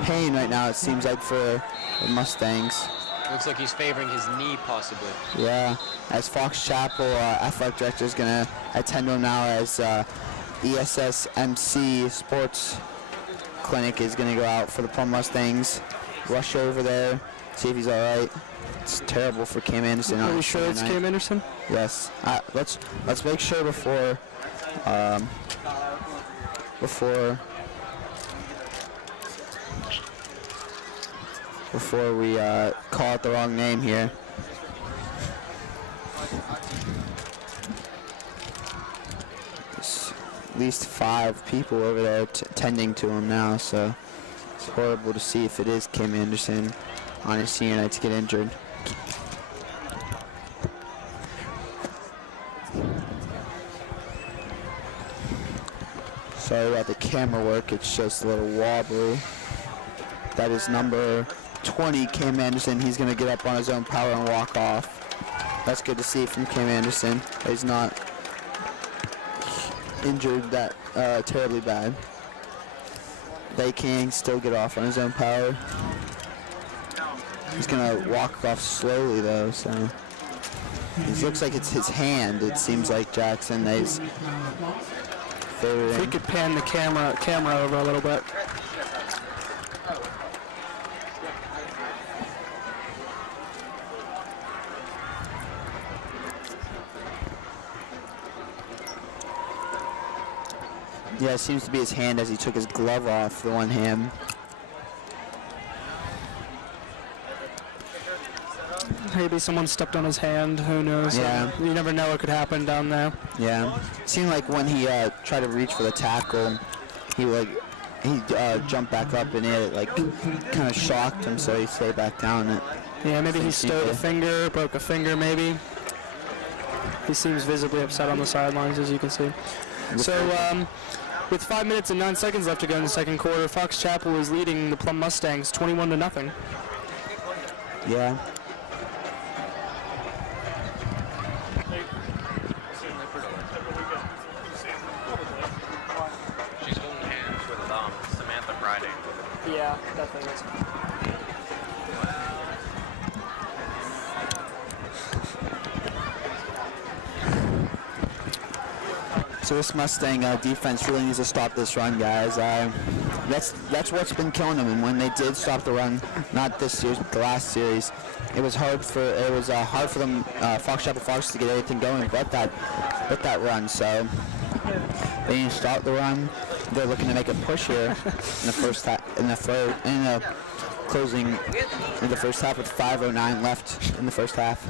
pain right now, it seems like, for the Mustangs. Looks like he's favoring his knee, possibly. Yeah, as Fox Chapel athletic director is going to attend to him now, as ESSMC Sports Clinic is going to go out for the Plum Mustangs. Rush over there, see if he's all right. It's terrible for Cam Anderson. Are we sure it's Cam Anderson? Yes. Let's make sure before we call out the wrong name here. There's at least 5 people over there tending to him now, so it's horrible to see if it is Cam Anderson on his senior night to get injured. Sorry about the camera work, it's just a little wobbly. That is number 20, Cam Anderson. He's going to get up on his own power and walk off. That's good to see from Cam Anderson. He's not injured that terribly bad. They can still get off on his own power. He's going to walk off slowly, though, so... It looks like it's his hand, it seems like, Jackson. He's favoring. If we could pan the camera over a little bit. Yeah, it seems to be his hand as he took his glove off, the one hand. Maybe someone stepped on his hand, who knows? Yeah. You never know what could happen down there. Yeah. It seemed like when he tried to reach for the tackle, he jumped back up and it kind of shocked him, so he stayed back down. Yeah, maybe he stowed a finger, broke a finger maybe. He seems visibly upset on the sidelines, as you can see. So, with 5 minutes and 9 seconds left to go in the second quarter, Fox Chapel is leading the Plum Mustangs 21-0. Yeah. She's holding hands with Samantha Friday. Yeah, definitely is. So this Mustang defense really needs to stop this run, guys. That's what's been killing them. And when they did stop the run, not this series, but the last series, it was hard for them Fox Chapel Fox to get everything going, but that run. So they need to stop the run. They're looking to make a push here in the first half, closing in the first half with 5:09 left in the first half.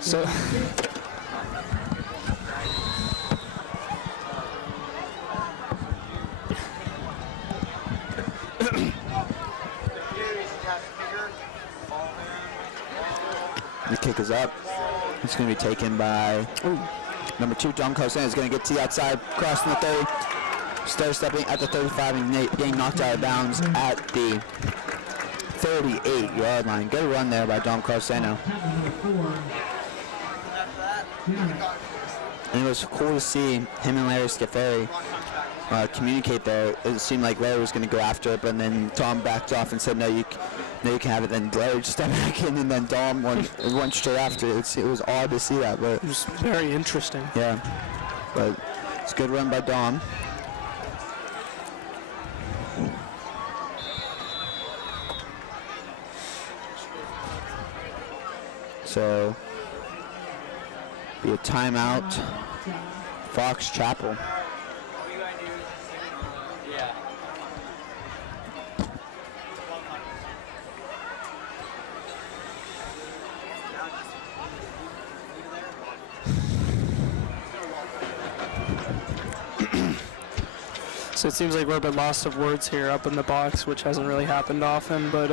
So the kick is up. It's going to be taken by number 2, John Cosen. Is going to get to the outside, crossing the 30, stepping at the 35 and getting knocked out of bounds at the 38-yard line. Good run there by Dom Carsano. And it was cool to see him and Larry Scafari communicate there. It seemed like Larry was going to go after it, but then Dom backed off and said, no, you can have it. Then Larry just stepped back in, and then Dom went straight after it. It was odd to see that, but It was very interesting. yeah. But it's a good run by Dom. So, be a timeout, Fox Chapel. So it seems like we're a bit lost of words here up in the box, which hasn't really happened often, but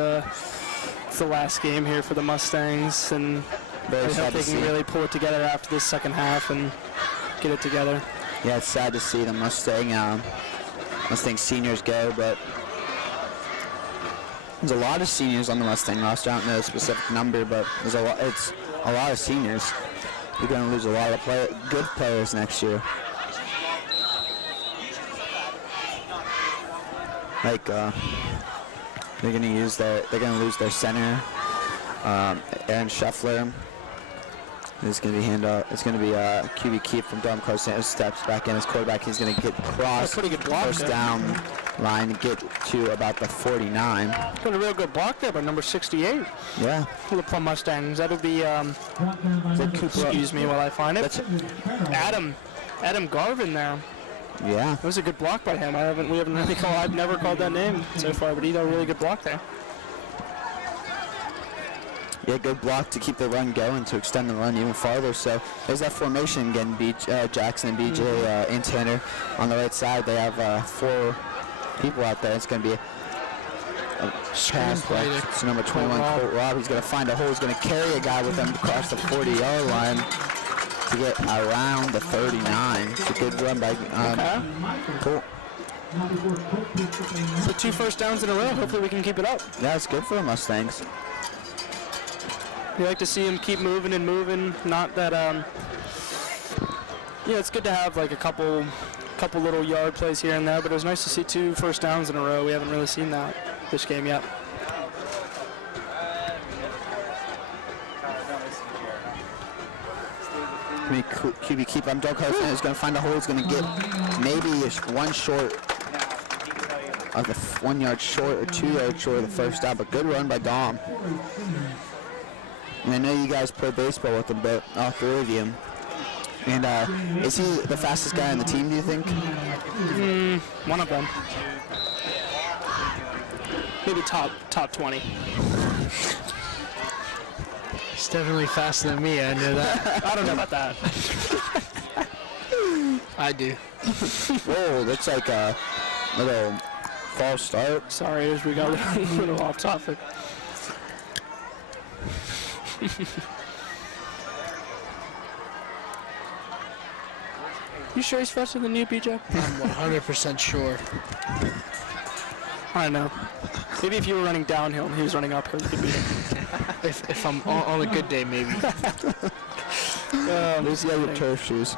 it's the last game here for the Mustangs, and Very I hope sad they to can see. really pull it together after this second half and get it together. Yeah, it's sad to see the Mustang seniors go, but there's a lot of seniors on the Mustang roster. I don't know a specific number, but it's a lot of seniors. You're going to lose a lot of good players next year. Like they're going to lose their center, Aaron Scheffler. It's going to be It's going to be a QB keep from Dom Carsano. Steps back in as quarterback. He's going to get cross Pretty good block first there. down line and get to about the 49. Got a real good block there by number 68 Yeah, for the Plum Mustangs. That'll be, excuse me while I find it. that's Adam Garvin there. yeah. It was a good block by him. I've never called that name so far, but he got a really good block there. Yeah, good block to keep the run going, to extend the run even farther. So there's that formation again, Jackson and BJ and Tanner on the right side. They have 4 people out there. It's going to be a pass play. It's number 21, Colt Robb. He's going to find a hole. He's going to carry a guy with him across the 40-yard line to get around the 39. It's a good run by Colt. So 2 first downs in a row. Hopefully we can keep it up. Yeah, it's good for the Mustangs. We like to see him keep moving and moving. Not that, it's good to have like a couple little yard plays here and there, but it was nice to see 2 first downs in a row. We haven't really seen that this game yet. QB keep on Doug Carson is going to find a hole. He's going to get maybe one short of the 1 yard short or 2 yards short of the first down, but good run by Dom. And I know you guys play baseball with him, but all 3 of you. And is he the fastest guy on the team, do you think? One of them. Maybe top 20. He's definitely faster than me, I know that. I don't know about that. I do. Whoa, that's like a little false start. Sorry, as we got a little off topic. You sure he's faster than you, BJ? I'm 100% sure. I don't know. Maybe if you were running downhill and he was running uphill, you could beat him. If I'm on a good day, maybe. Where's the other turf shoes?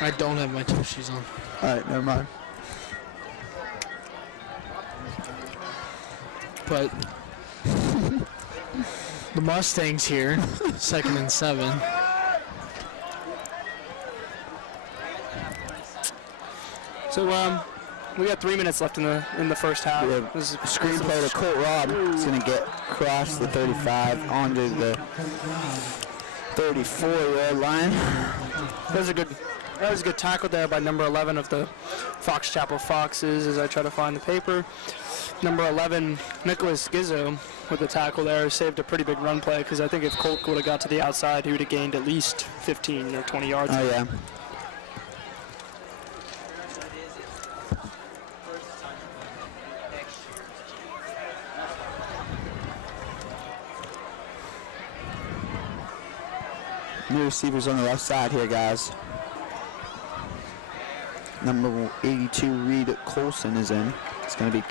I don't have my toe shoes on. All right, never mind. But The Mustangs here, 2nd and 7. So we got 3 minutes left in the first half. This is Screenplay to Colt Robb. He's going to get across the 35 onto the 34-yard line. That was a good tackle there by number 11 of the Fox Chapel Foxes as I try to find the paper. Number 11, Nicholas Gizzo, with the tackle there, saved a pretty big run play because I think if Colt would have got to the outside, he would have gained at least 15 or 20 yards. Oh, yeah. New receivers on the left side here, guys. Number 82, Reed Colson, is in. It's going to be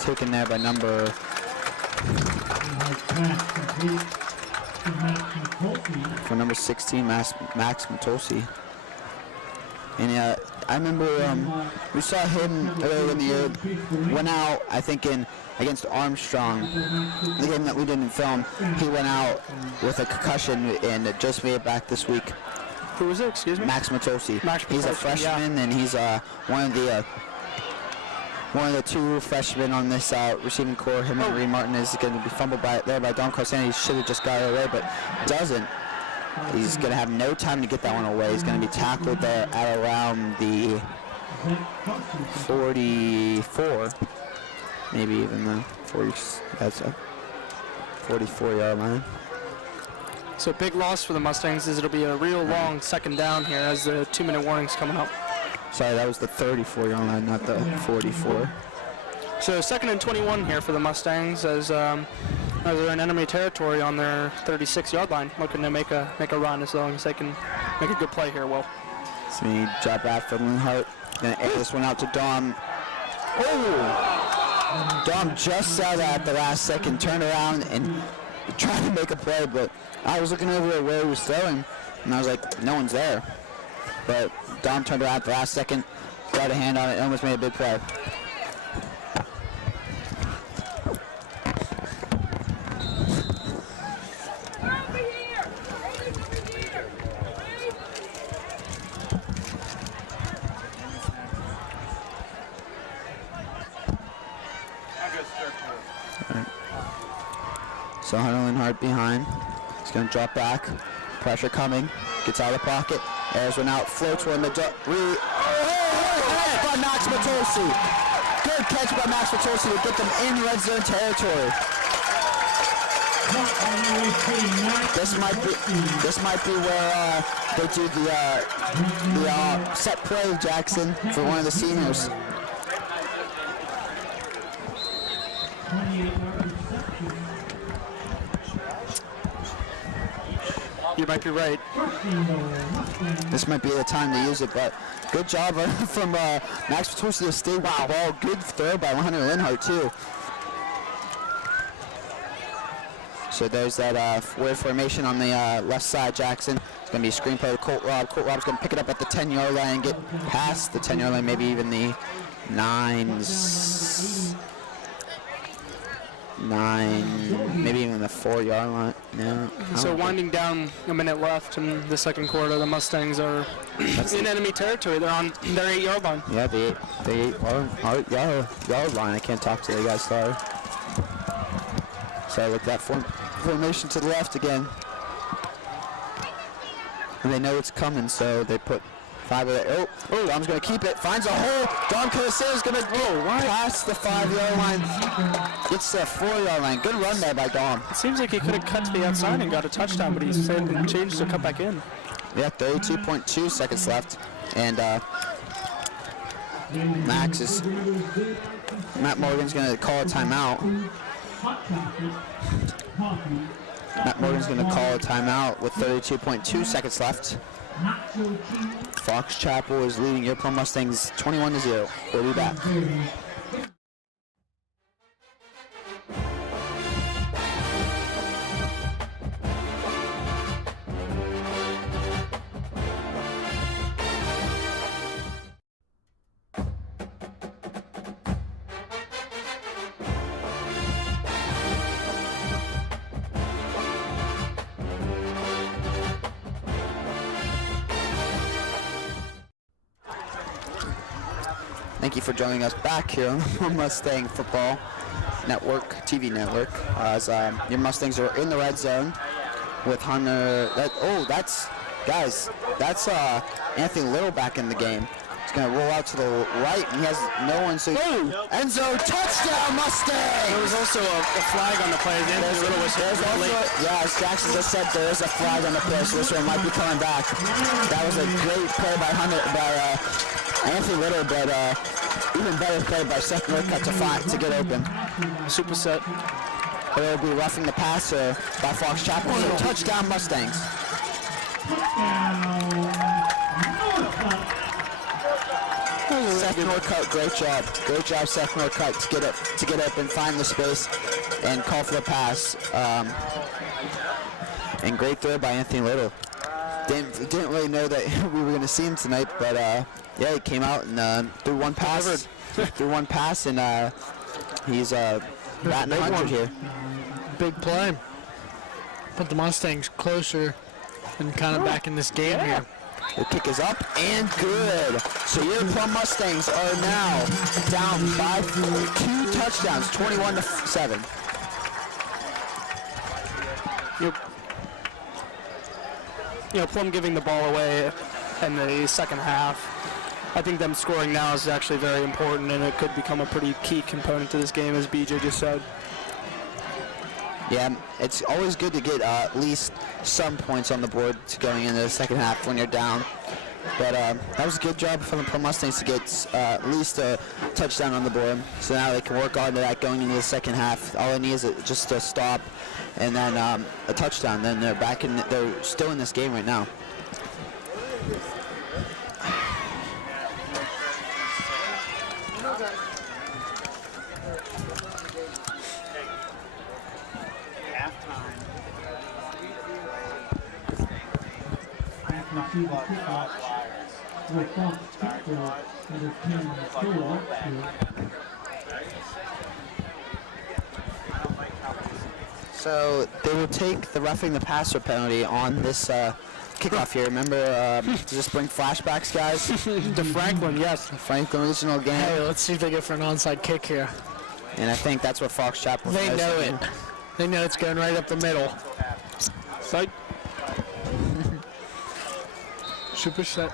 taken there by number... for number 16, Max Matolsi. And I remember we saw him earlier in the year, went out, I think, against Armstrong, the game that we didn't film. He went out with a concussion and just made it back this week. Who was it? Excuse me? Max Matolsi. He's a freshman, yeah. And he's one of the two freshmen on this receiving core. Him and Reed Martin is going to be fumbled by Don Corsani. He should have just got it away, but doesn't. He's going to have no time to get that one away. He's going to be tackled there at around the 44, maybe even the 40. That's a 44-yard line. So big loss for the Mustangs is it'll be a real long second down here as the 2-minute warning's coming up. Sorry, that was the 34-yard line, not the 44. So 2nd and 21 here for the Mustangs as they're in enemy territory on their 36-yard line, looking to make a run as long as they can make a good play here. Will. So we drop back from Linhart. Gonna air this one out to Dom. Oh! Dom just saw that at the last second, turned around and tried to make a play, but I was looking over at where he was throwing, and I was like, no one's there. But Dom turned around at the last second, got a hand on it, and almost made a big play. So Hunter Linhart behind. He's going to drop back. Pressure coming. Gets out of the pocket. Airs one out. Floats one. Catch by Max Matolsi. Good catch by Max Matolsi to get them in red zone territory. This might be where they do the set play, Jackson, for one of the seniors. You might be right. This might be the time to use it, but good job from Max Matolsi to stay with the ball. Good throw by Hunter Linhart, too. So there's that weird formation on the left side, Jackson. It's going to be a screen play to Colt Robb. Colt Robb's going to pick it up at the 10-yard line and get past the 10-yard line, maybe even the 9, maybe even the 4-yard line. No. So winding down a minute left in the second quarter, the Mustangs are in enemy territory. They're on their 8-yard line. Yeah, the 8-yard line. I can't talk to the guys, sorry. So with that formation to the left again. And they know it's coming, so they put 5 of it. Oh, Dom's going to keep it. Finds a hole. Dom Corsani is going to go past the 5-yard line. Gets the 4-yard line. Good run there by Dom. It seems like he could have cut to the outside and got a touchdown, but he's changed to cut back in. Yeah, 32.2 seconds left. And Matt Morgan's going to call a timeout. Matt Morgan's going to call a timeout with 32.2 seconds left. Fox Chapel is leading your Plum Mustangs 21-0. We'll be back. Thank you for joining us back here on the Mustang Football Network, TV network. As your Mustangs are in the red zone with Hunter. That's Anthony Little back in the game. He's going to roll out to the right, and he has no one. So Enzo, touchdown Mustang! There was also a flag on the play. Anthony Little was hit really late. Yeah, as Jackson just said, there is a flag on the play, so this one might be coming back. That was a great play by Anthony Little, but even better play by Seth Northcutt to get open. Superset. It'll be roughing the passer by Fox Chapel. So touchdown Mustangs. Seth Northcutt, great job. Great job, Seth Northcutt, to get open, find the space, and call for the pass. And great throw by Anthony Little. Didn't really know that we were going to see him tonight, but yeah, he came out and threw one pass. And he's batting 100 here. Big play. Put the Mustangs closer and kind of back in this game here. The kick is up and good. So your Plum Mustangs are now down by 2 touchdowns, 21-7. Plum giving the ball away in the second half. I think them scoring now is actually very important, and it could become a pretty key component to this game, as BJ just said. Yeah, it's always good to get at least some points on the board going into the second half when you're down. But that was a good job from the Plum Mustangs to get at least a touchdown on the board. So now they can work on that going into the second half. All they need is just a stop and then a touchdown. Then they're still in this game right now. So they will take the roughing the passer penalty on this kickoff here. Remember, just bring flashbacks, guys. To Franklin, yes. Franklin original game. Hey, let's see if they get for an onside kick here. And I think that's what Fox Chapel They knows. know it. They know it's going right up the middle. Sight. Super set.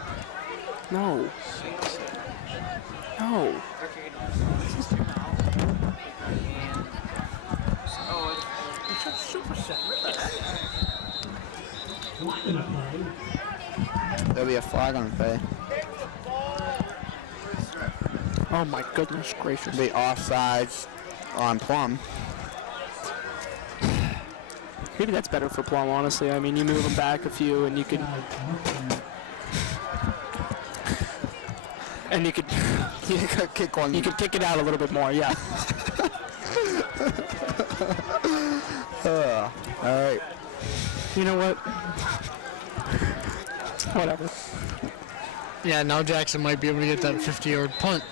No. No. There'll be a flag on the play. Oh my goodness gracious. Be offsides on Plum. Maybe that's better for Plum, honestly. I mean, you move them back a few, and you could... And you could Kick one. you could kick it out a little bit more, yeah. All right. You know what? Whatever. Yeah, now Jackson might be able to get that 50-yard punt.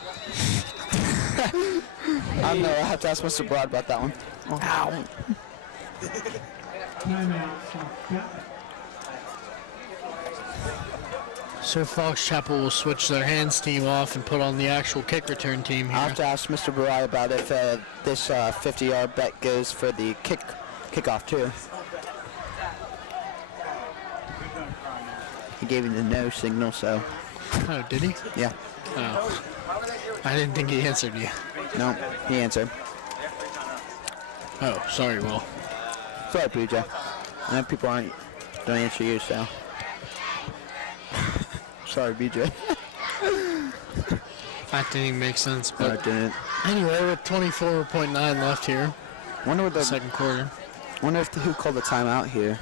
I don't know. I'll have to ask Mr. Broad about that one. Ow. So Fox Chapel will switch their hands team off and put on the actual kick return team I'll here. have to ask Mr. Barai about if this 50-yard bet goes for the kickoff too. He gave me the no signal, so Oh, did he? yeah. Oh. I didn't think he answered you. No, he answered. Oh, sorry, Will. Sorry, PJ. I know people don't answer you, so. Sorry, BJ. That didn't even make sense, No, but it didn't. anyway, with 24.9 left here, Wonder what the second quarter. Wonder if who called the timeout here.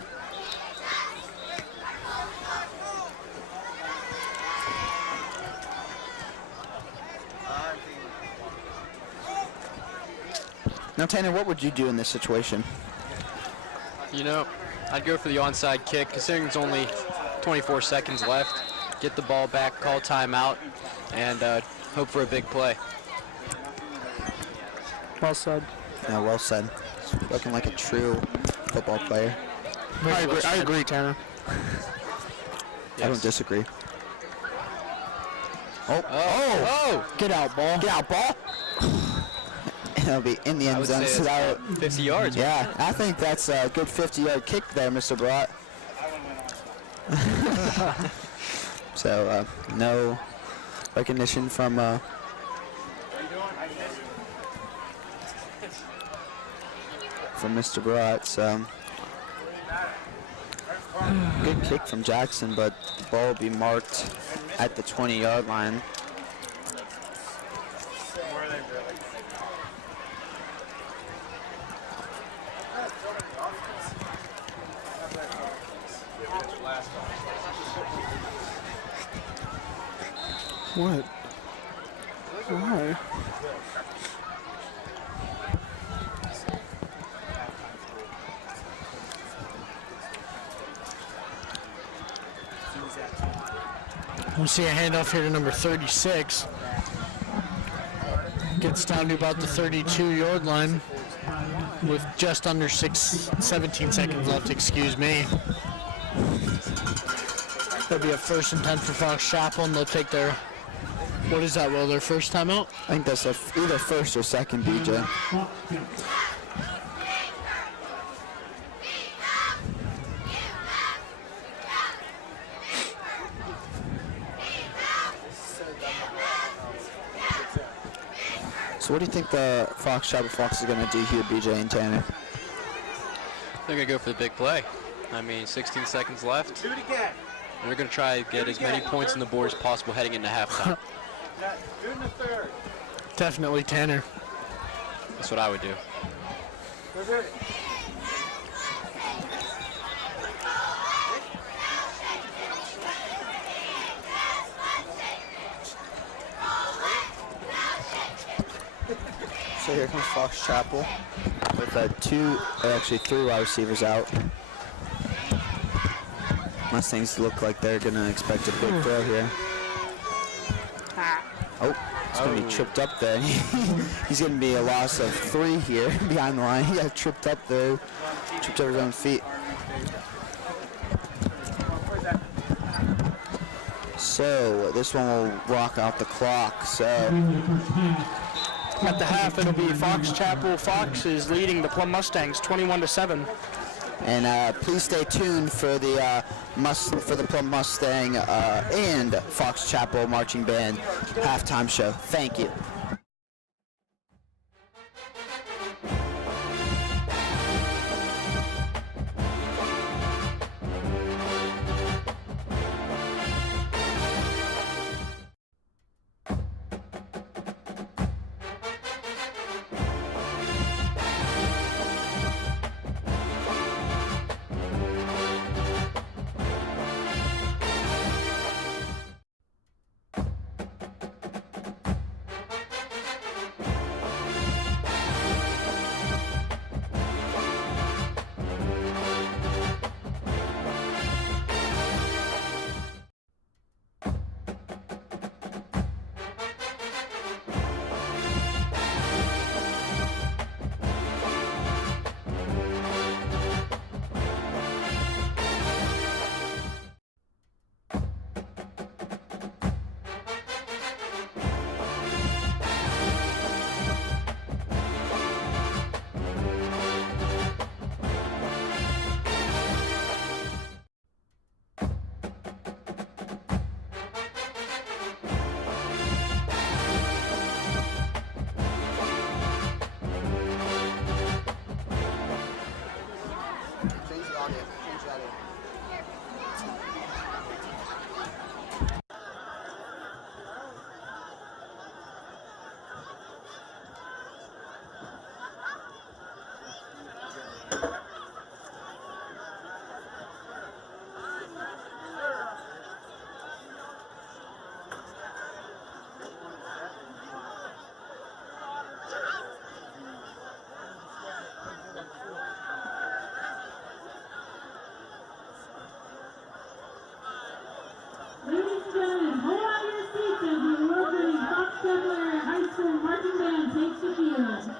Now, Tanner, what would you do in this situation? You know, I'd go for the onside kick, considering it's only 24 seconds left. Get the ball back, call timeout, and hope for a big play. Well said. Yeah, well said. Looking like a true football player. I agree, Tanner. I don't disagree. Get out, ball. Get out, ball. It'll be in the I end would zone. say So that's that about 50 yards. yeah, I think that's a good 50-yard kick there, Mr. Brat. So no recognition from Mr. Brat. So good kick from Jackson, but the ball will be marked at the 20-yard line. What? Why? We'll see a handoff here to number 36. Gets down to about the 32-yard line with just under 17 seconds left, excuse me. That'll be a 1st and 10 for Fox Chapel, and they'll take their, what is that, Will, their first timeout? I think that's either first or second, BJ. So what do you think the Fox Chapel Fox is going to do here, BJ and Tanner? They're going to go for the big play. I mean, 16 seconds left. Do it again. They're going to try to get as many points on the board as possible heading into halftime. Do it in the third. Definitely Tanner. That's what I would do. Go do it. So here comes Fox Chapel with three wide receivers out. Mustangs look like they're going to expect a big throw here. Oh, it's going to be tripped up there. He's going to be a loss of 3 here behind the line. He got tripped up there, tripped over his own feet. So this one will rock out the clock. So At the half, it'll be Fox Chapel. Fox is leading the Plum Mustangs 21-7. and please stay tuned for the Plum Mustang and Fox Chapel Marching Band halftime show. Thank you. Ladies and gentlemen, hold on your seats as the award-winning Fox Chapel Area High School Marching Band takes the field.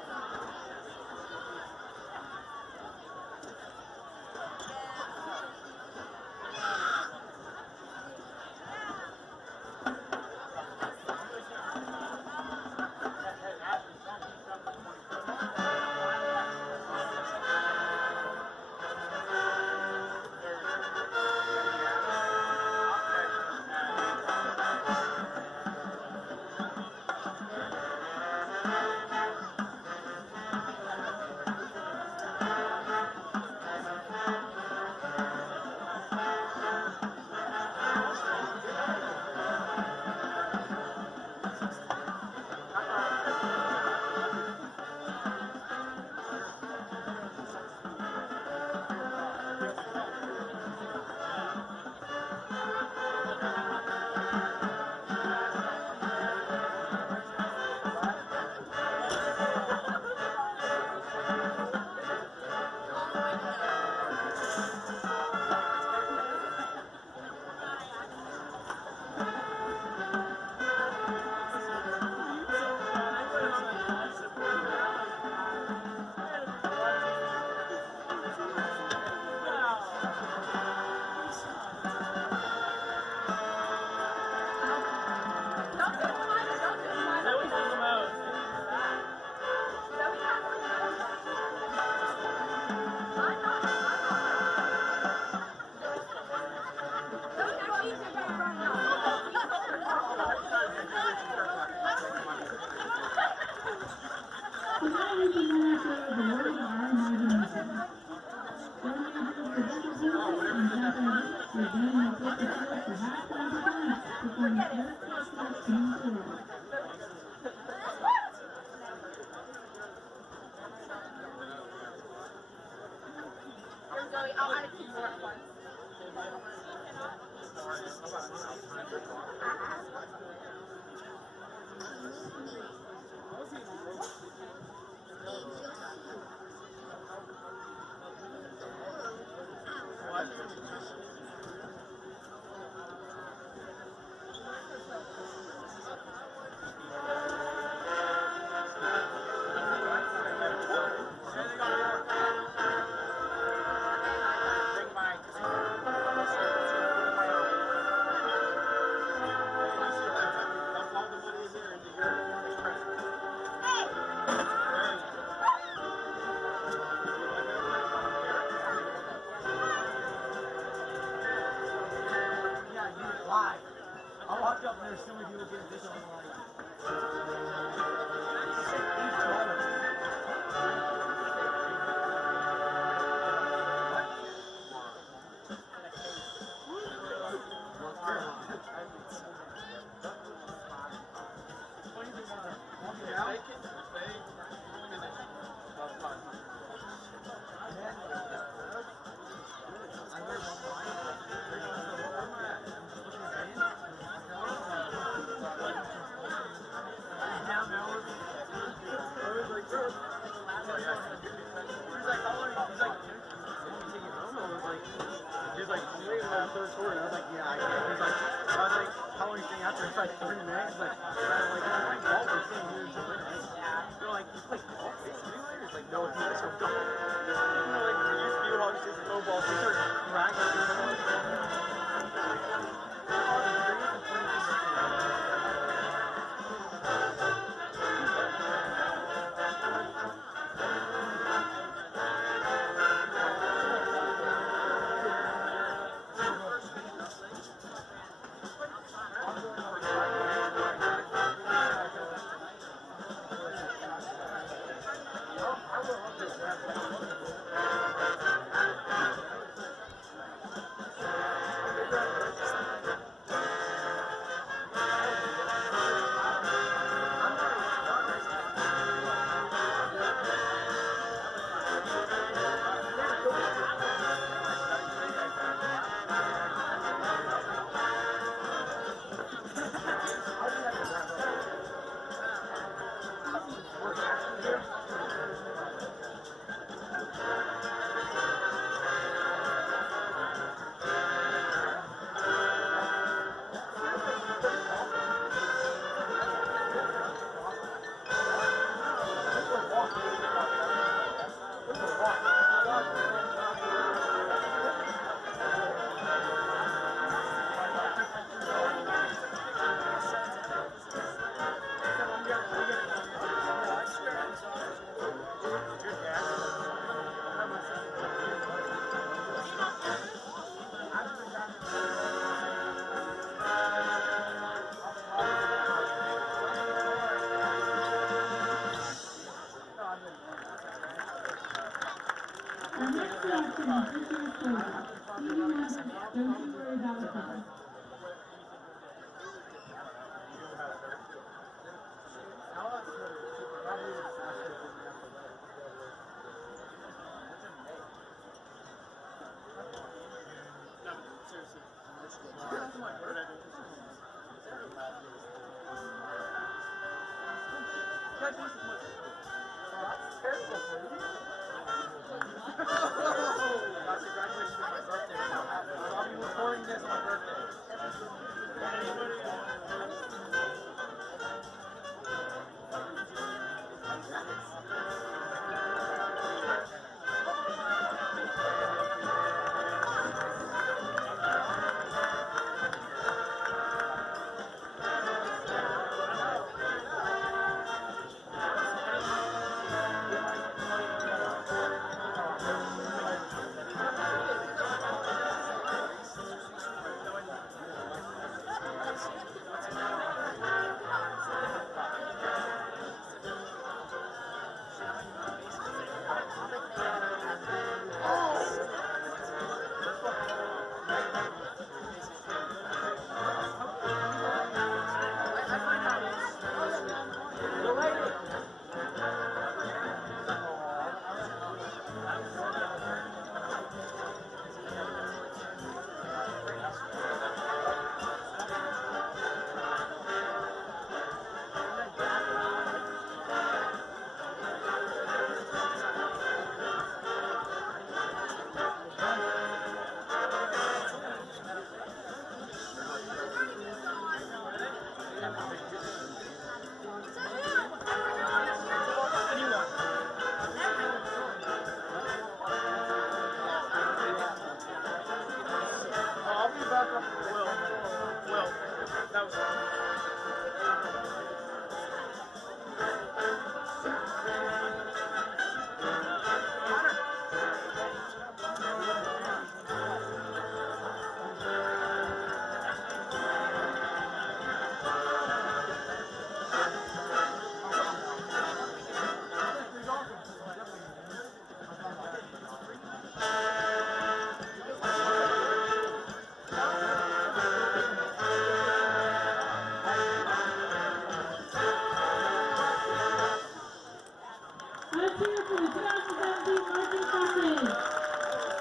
Let's hear it for the 2017 marching classes.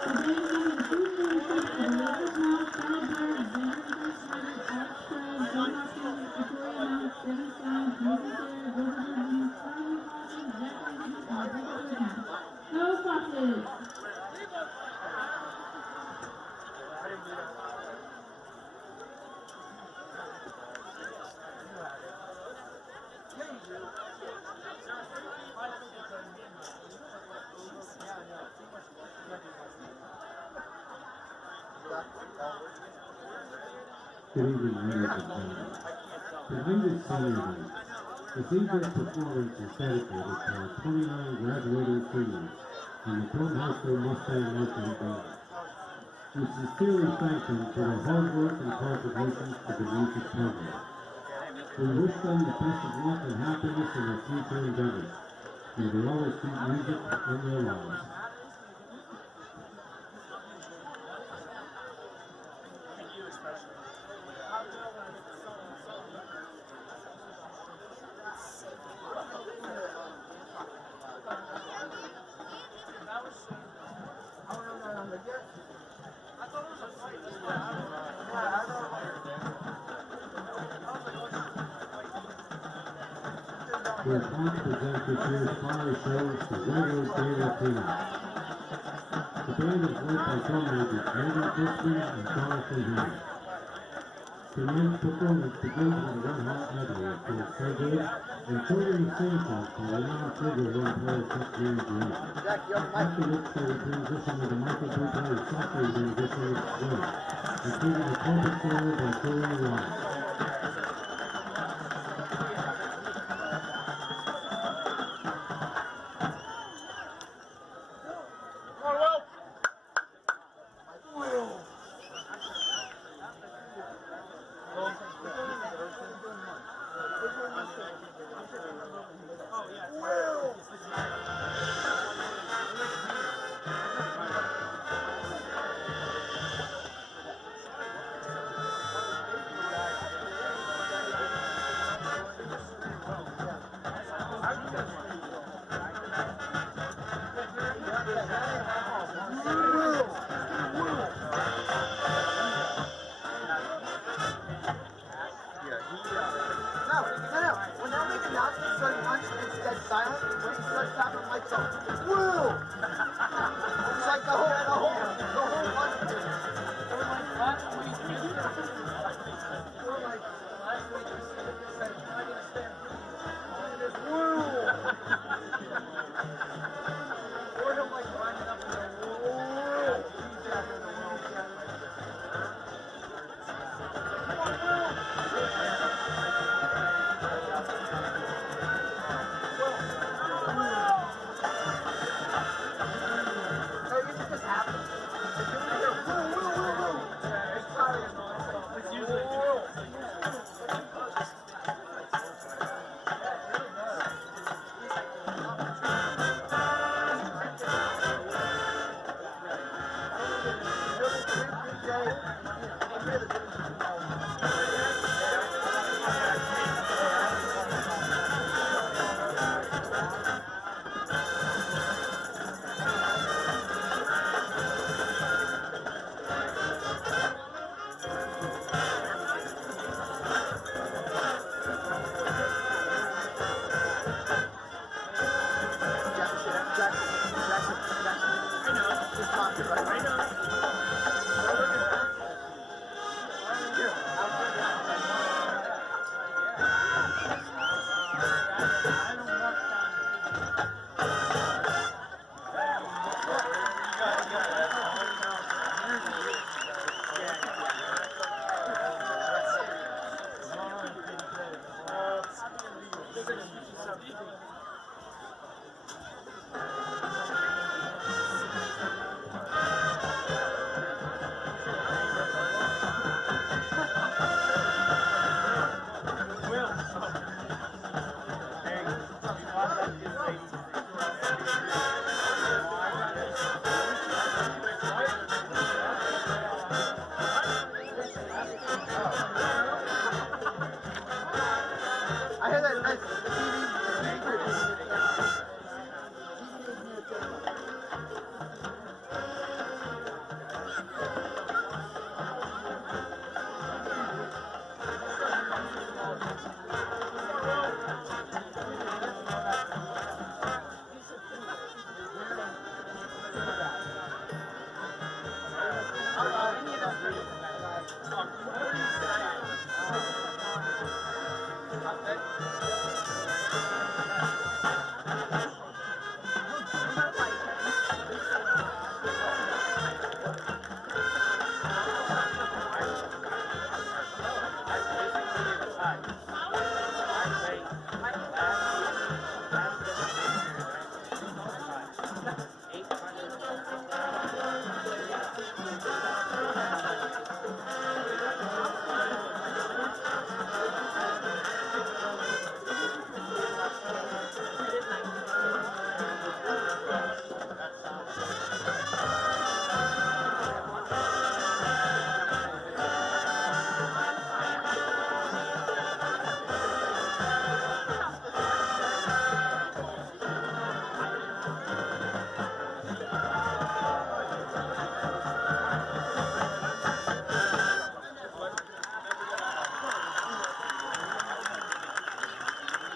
The band is having 236 of Elizabeth Mouse, Charlotte Bird, Xander First Rider, Alex Trail, Joe Hopkins, Victoria Mouse, Debbie Stein, Moses Air, Gilbert Burton, Carly Hawkins, Zachary Lee, and Jacob Whitman. Go Foxes! Good evening, ladies and gentlemen. Tonight is senior night. This evening's performance is dedicated to our 29 graduating seniors from the Plum High School Mustang Marching Band. We sincerely thank them for their hard work and contributions to the music program. We wish them the best of luck and happiness in their future endeavors. May they always keep music in their lives. We are proud to present this year's flower show, the Regular Theater Team. The band is led by drum majors Megan Crispin and Jonathan Henry. Tonight's performance begins with a red-hot medley of Feel So Good and children of Santa by a young figure who employs 16 years old. After which they will transition to the Michael Bublé software rendition of Swing, including a trumpet solo by Julia Wise.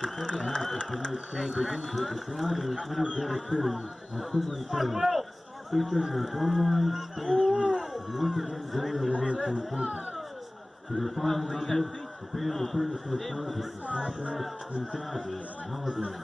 The second half of tonight's show begins with the crowd and energetic tunes of Plum Trail, featuring their drumline, dance, and once again Julia Lawrence on trumpet. For their final number, the band will furnish their fans with the popular and jazzy Hologram.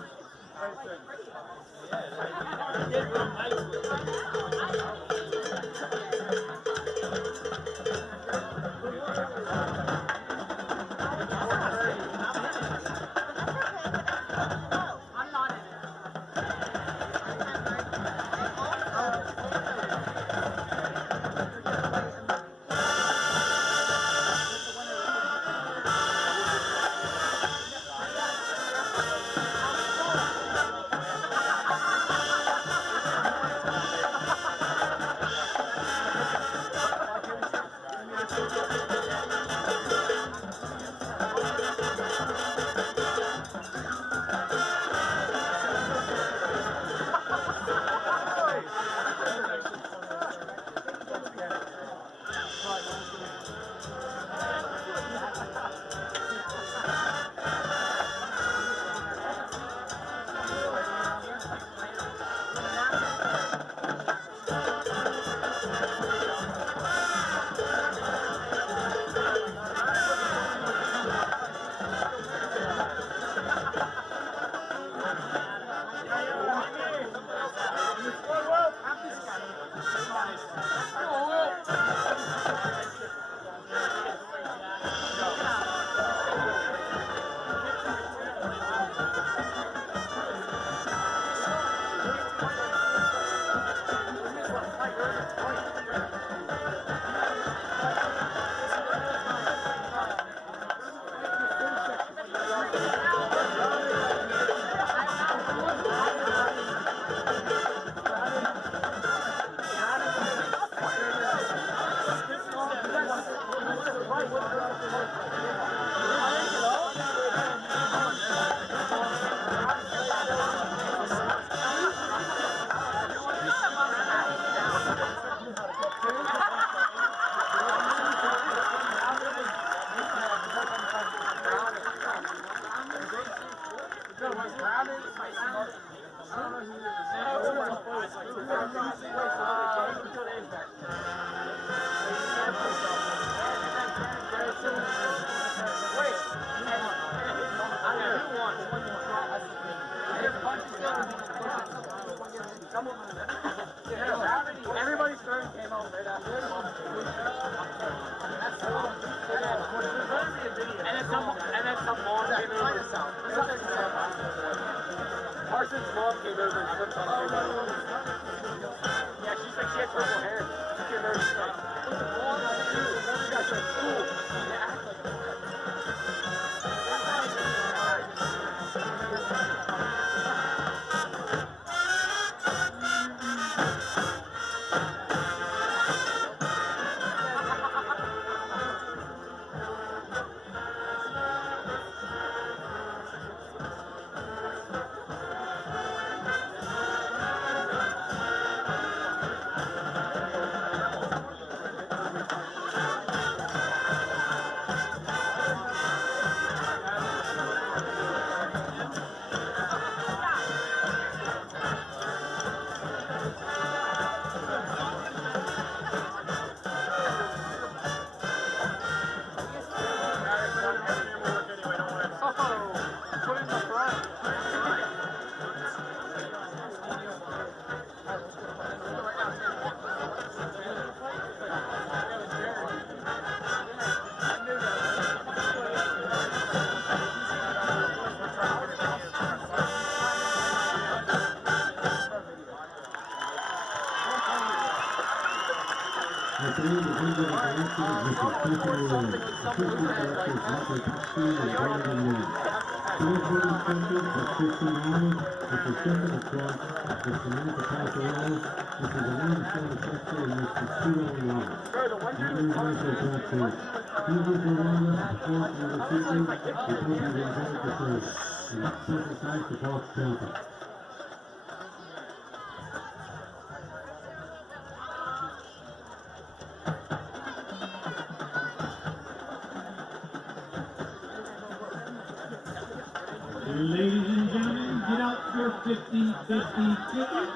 Ladies and gentlemen, get out your 50-50 tickets.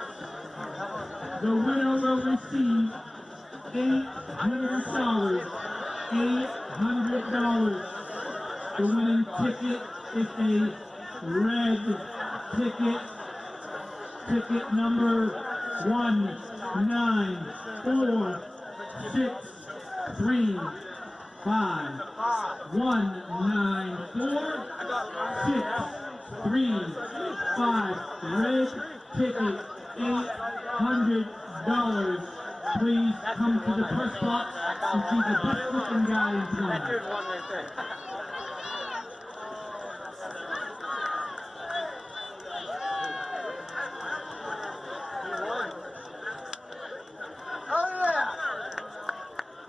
The winner will receive $800. $800. The winning ticket is a red ticket. Ticket number 194635. 194635. Red ticket, $800. Please come to the press box and see the best looking guy in Plum.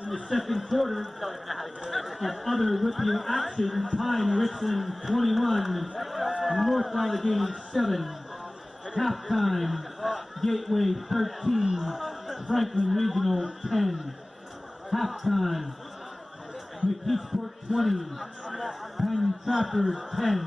In the second quarter of other whipping action, Pine Richland 21, North Allegheny 7. Halftime, Gateway 13, Franklin Regional 10. Halftime, McKeesport 20, Penn Trafford 10.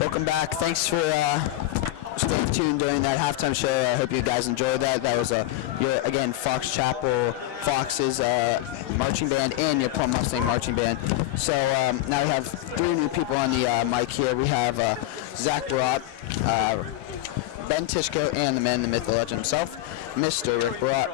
Welcome back. Thanks for staying tuned during that halftime show. I hope you guys enjoyed that. That was your, again, Fox Chapel Fox's marching band and your Plum Mustang marching band. So now we have three new people on the mic here. We have Zach Barat, Ben Tishko, and the man, the myth, the legend himself, Mr. Rick Barat.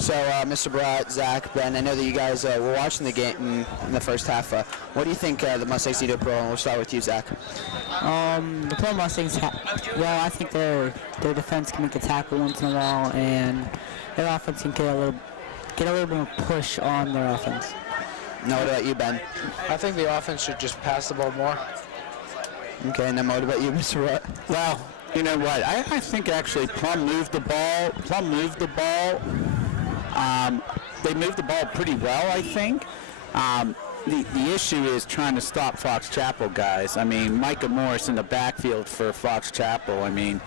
So, Mr. Barat, Zach, Ben, I know that you guys were watching the game in the first half. What do you think the Mustangs need to improve on? We'll start with you, Zach. The Plum Mustangs, I think their defense can make a tackle once in a while, and their offense can get a little more push on their offense. Now, what about you, Ben? I think the offense should just pass the ball more. Okay, and then what about you, Mr. Barat? Well, you know what? I think actually Plum moved the ball. They moved the ball pretty well, I think. The issue is trying to stop Fox Chapel guys. I mean, Micah Morris in the backfield for Fox Chapel. I mean,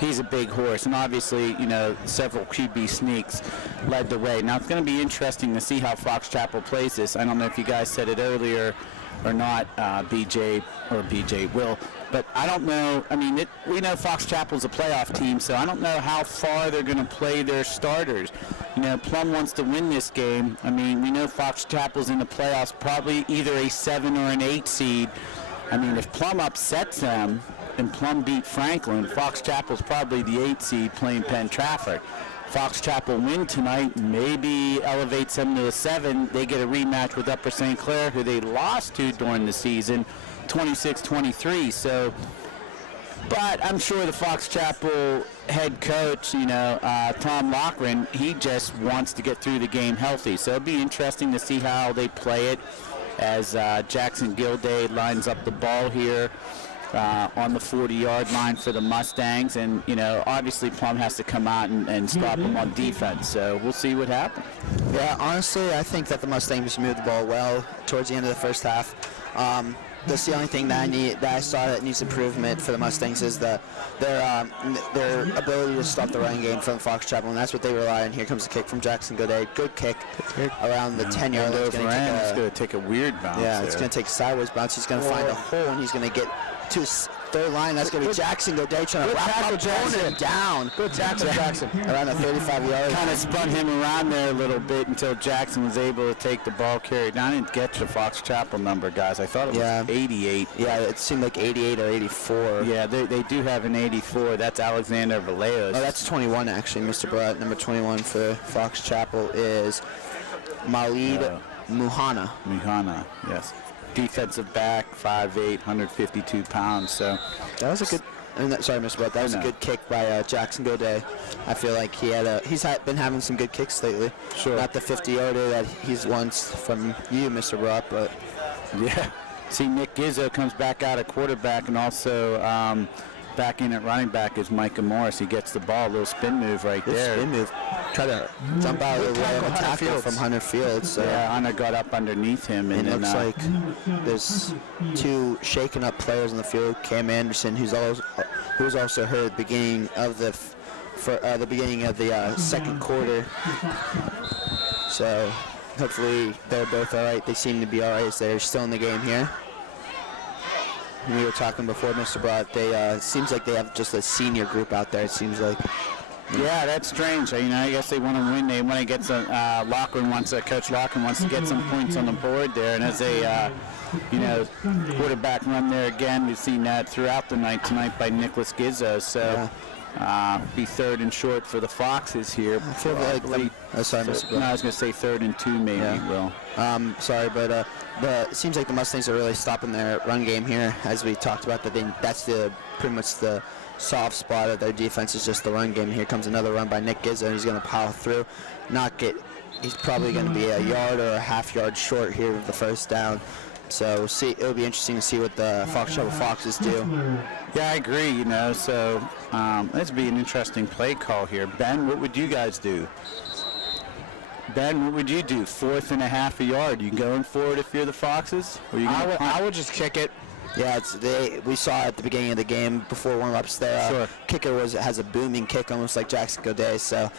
he's a big horse, and obviously, you know, several QB sneaks led the way. Now it's going to be interesting to see how Fox Chapel plays this. I don't know if you guys said it earlier or not, BJ or BJ Will. But I don't know. I mean, we know Fox Chapel's a playoff team, so I don't know how far they're going to play their starters. You know, Plum wants to win this game. I mean, we know Fox Chapel's in the playoffs, probably either a 7 or an 8 seed. I mean, if Plum upsets them and Plum beat Franklin, Fox Chapel's probably the 8 seed playing Penn Trafford. Fox Chapel win tonight, maybe elevates them to a 7. They get a rematch with Upper St. Clair, who they lost to during the season, 26-23. So, but I'm sure the Fox Chapel head coach, you know, Tom Loughran, he just wants to get through the game healthy. So it'll be interesting to see how they play it as Jackson Gilday lines up the ball here on the 40-yard line for the Mustangs. And, you know, obviously Plum has to come out and stop them on defense. So we'll see what happens. Yeah, honestly, I think that the Mustangs moved the ball well towards the end of the first half. That's the only thing that I saw that needs improvement for the Mustangs is their ability to stop the running game from Fox Chapel, and that's what they rely on. Here comes the kick from Jackson Goday. Good kick around the 10-yard line. It's going to take a weird bounce. Yeah, it's going to take a sideways bounce. He's going to find a hole, and he's going to get to his third line. That's going to be Jackson Goday trying to wrap up Jackson down. Good tackle, Jackson. Around the 35-yard. Kind of spun him around there a little bit until Jackson was able to take the ball carried. I didn't get the Fox Chapel number, guys. I thought it was 88. Yeah, it seemed like 88 or 84. Yeah, they do have an 84. That's Alexander Vallejos. Oh, that's 21, actually, Mr. Brett. Number 21 for Fox Chapel is Malid Muhana. Muhana, yes. Defensive back, 5'8", 152 pounds. So that was a good. Sorry, Mr. Brett. That was a good kick by Jackson Goday. I feel like he's been having some good kicks lately. Sure. Not the 50-yarder that he's once from you, Mr. Brett, but yeah. See, Nick Gizzo comes back out at quarterback, and also back in at running back is Micah Morris. He gets the ball, a little spin move right there. Spin move. Try to jump out of the way of a tackle from Hunter Fields. So. Yeah, Hunter got up underneath him. And it looks like there's two shaken up players on the field. Cam Anderson, who's also hurt at the beginning of the second quarter. So hopefully they're both all right. They seem to be all right as they're still in the game here. We were talking before, Mr. Brott. They seems like they have just a senior group out there. It seems like. Yeah, that's strange. You know, I guess they want to win. They want to get some. Coach Loughran wants to get some points on the board there. And as a, quarterback run there again, we've seen that throughout the night tonight by Nicholas Gizzo. So. Be 3rd and short for the Foxes here. I feel like sorry, Mr. Brett. No, I was going to say 3rd and 2 maybe. Yeah. Will. Sorry, but it seems like the Mustangs are really stopping their run game here, as we talked about. That's pretty much the soft spot of their defense is just the run game. Here comes another run by Nick Gizzo, and he's going to power through, he's probably going to be a yard or a half yard short here of the first down. So it'll be interesting to see what the Fox Chapel Foxes do. Yeah, I agree, you know, so this would be an interesting play call here. Ben, what would you guys do? Ben, what would you do? 4th and a half a yard. You going for it if you're the Foxes? Or you I would just kick it. Yeah, we saw at the beginning of the game before warm-ups there. Kicker has a booming kick, almost like Jackson Goday. So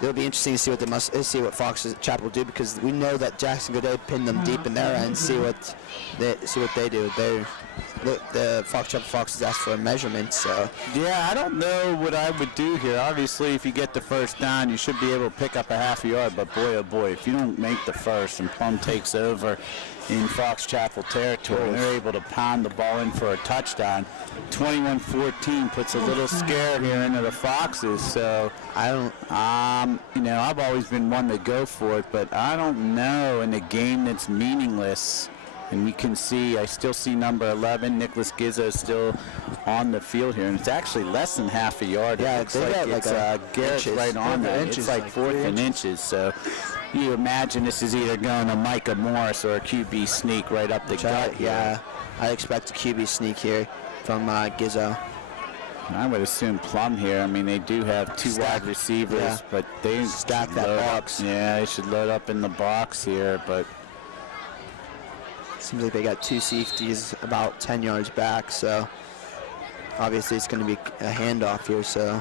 it'll be interesting to see what Fox Chapel do, because we know that Jackson Goday pinned them deep in their end. See what they do. The Fox Chapel Foxes asked for a measurement. So yeah, I don't know what I would do here. Obviously, if you get the first down, you should be able to pick up a half a yard. But boy, oh boy, if you don't make the first and Plum takes over in Fox Chapel territory, and they're able to pound the ball in for a touchdown. 21-14 puts a little scare here into the Foxes. So I don't, I've always been one to go for it, but I don't know in a game that's meaningless. And we can see, I still see number 11, Nicholas Gizzo, still on the field here. And it's actually less than half a yard. Yeah, it looks like it's Garrett's right on that. It's like 4th and inches. So you imagine this is either going to Micah Morris or a QB sneak right up the gut here. Yeah, I expect a QB sneak here from Gizzo. I would assume Plum here. I mean, they do have two wide receivers, but they stack that box. Yeah, they should load up in the box here, but seems like they got two safeties about 10 yards back, so obviously it's going to be a handoff here. So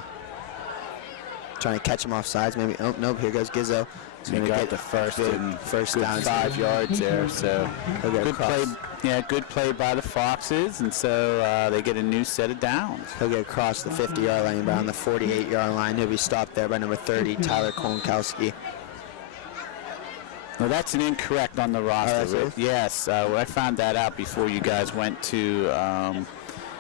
trying to catch him off sides. Maybe. Oh nope. Here goes Gizzo. He's He gonna got get the first good down, down. 5 yards there. So He'll get good play. across. Yeah, good play by the Foxes, and so they get a new set of downs. He'll get across the 50-yard line, around the 48-yard line. He'll be stopped there by number 30, Tyler Kolonkowski. No, that's an incorrect on the roster. that's it? Yes, I found that out before you guys went to.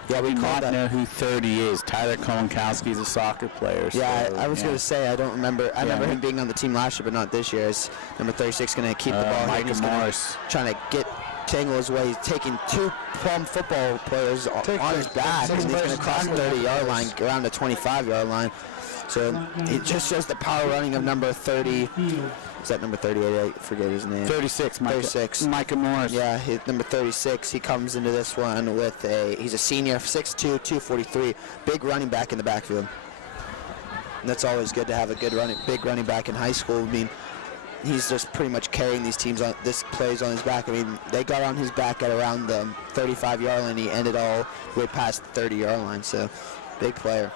We called not that. know who 30 is. Tyler Kolonkowski is a soccer player. Yeah, so, I was going to say, I don't remember. I remember him being on the team last year, but not this year. Is number 36 going to keep the ball here? Micah He's gonna Morris. trying to tangle his way. He's taking 2 Plum football players on his back, and he's going to cross the 30-yard line, around the 25-yard line. So it just shows the power running of number 30. Is that number 38? I forget his name. 36. 36. Micah Morris. Yeah, number 36. He comes into this one with he's a senior, 6'2", 243, big running back in the backfield. And that's always good to have a big running back in high school. I mean, he's just pretty much carrying these teams on. This plays on his back. I mean, they got on his back at around the 35-yard line. He ended all way past the 30-yard line. So, big player.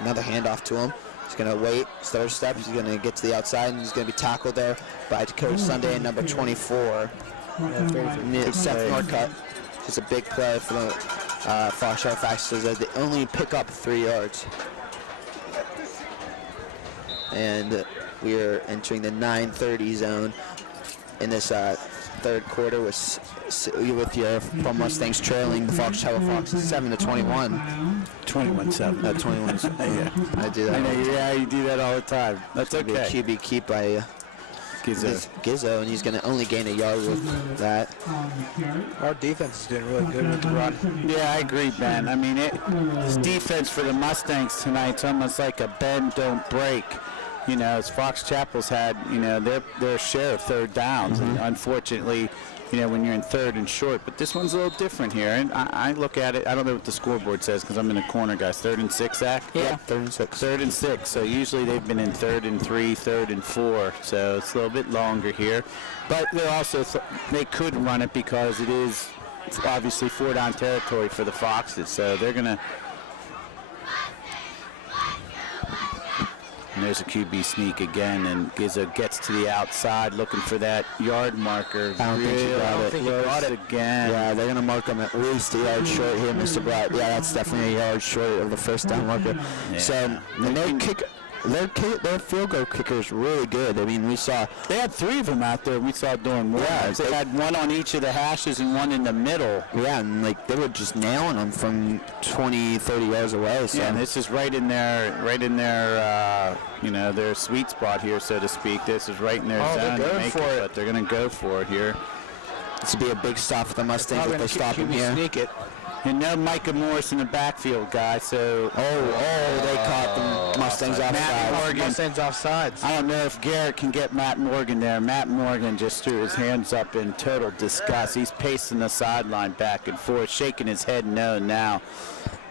Another handoff to him. He's going to wait, third step. He's going to get to the outside, and he's going to be tackled there by Dakota Sunday and number 24, Seth Norcutt. It's a big play for the Fox Chapel Foxes. They only pick up 3 yards. And we are entering the 9:30 zone in this third quarter with your Plum Mustangs trailing the Fox Chapel Foxes 7-21. 21-7. 21. Yeah, I do that. I know, yeah, you do that all the time. That's okay. QB keep by Gizzo, and he's going to only gain a yard with that. Our defense is doing really good with the run. Yeah, I agree, Ben. I mean, this defense for the Mustangs tonight is almost like a bend, don't break. You know, as Fox Chapel's had, their share of third downs. And unfortunately, when you're in third and short. But this one's a little different here. And I look at it, I don't know what the scoreboard says because I'm in the corner, guys. 3rd and 6, Zach? Yeah, 3rd and 6. 3rd and 6. So usually they've been in 3rd and 3, 3rd and 4. So it's a little bit longer here. But they're also, they could run it because it's obviously 4-down territory for the Foxes. So they're going to. And there's a QB sneak again, and Gizzo gets to the outside looking for that yard marker. I don't think he got it. Again. Yeah, they're going to mark him at least a yard short here, Mr. Blatt. Yeah, that's definitely a yard short of the first down marker. Yeah. So, their field goal kicker is really good. I mean, we saw... They had 3 of them out there we saw during more. Yeah, they had one on each of the hashes and one in the middle. Yeah, and they were just nailing them from 20, 30 yards away. So. Yeah, and this is right in their their sweet spot here, so to speak. This is right in their zone to make it, but they're going to go for it here. This would be a big stop for the Mustangs if they stop him here. Sneak it. And no Micah Morris in the backfield, guys. So they caught the Mustangs offside. Matt Morgan. Mustangs offsides. I don't know if Garrett can get Matt Morgan there. Matt Morgan just threw his hands up in total disgust. He's pacing the sideline back and forth, shaking his head no now.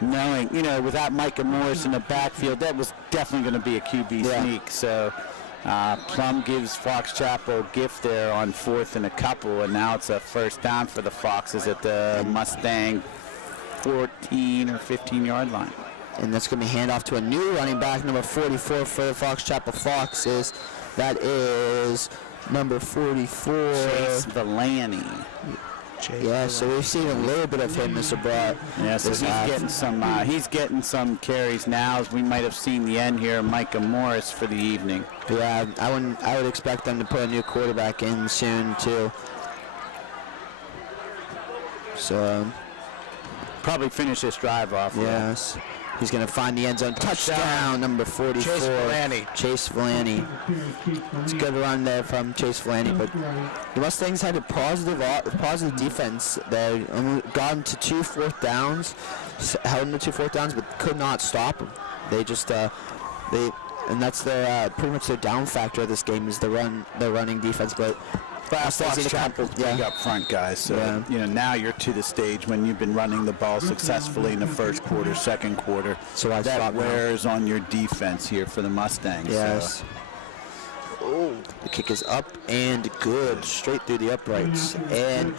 Knowing, without Micah Morris in the backfield, that was definitely going to be a QB sneak. So Plum gives Fox Chapel a gift there on 4th and a couple, and now it's a first down for the Foxes at the Mustang 14 or 15-yard line. And that's going to be handoff to a new running back, number 44 for the Fox Chapel Foxes. That is number 44. Chase Villani. Yeah, so we've seen a little bit of him, Mr. Brett. Yeah, so he's getting some carries now. As we might have seen the end here, Micah Morris for the evening. Yeah, I would expect them to put a new quarterback in soon too. So probably finish this drive off. Yes. He's going to find the end zone. Touchdown, number 44. Chase Villani. It's a good run there from Chase Villani, but the Mustangs had a positive defense. They got into 2 4th downs, held them to 2 4th downs, but could not stop them. They just, and that's their pretty much their down factor of this game is the running defense, but Fox Chapel big up front, guys. So now you're to the stage when you've been running the ball successfully in the first quarter, second quarter. So that wears on your defense here for the Mustangs. Yes. So. Oh, the kick is up and good, straight through the uprights. And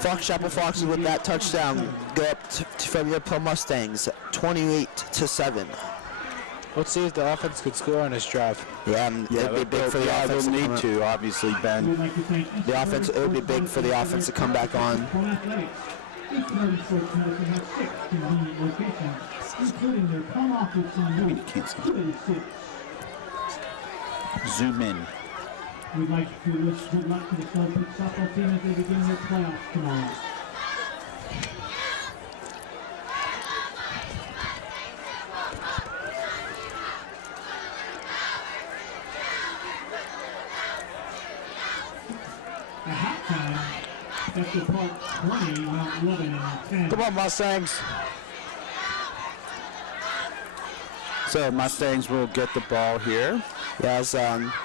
Fox Chapel Foxes with that touchdown go up from your Plum Mustangs, 28-7. Let's see if the offense could score on this drive. Yeah, it'd be big for the offense. They'll to need come to, obviously, Ben. We'd like to thank each The offense. It would be big for the offense to come back on. Plum Athletics. Each Northern Sports Medicine has 6 convenient locations, including their Plum office in Route can't see. 286. Zoom in. We'd like to wish good luck to the Stone Peak softball team as they begin their playoffs tomorrow. At halftime, Central Park 20, Mount Lebanon 10. Come on, Mustangs. So Mustangs will get the ball here. Yeah, as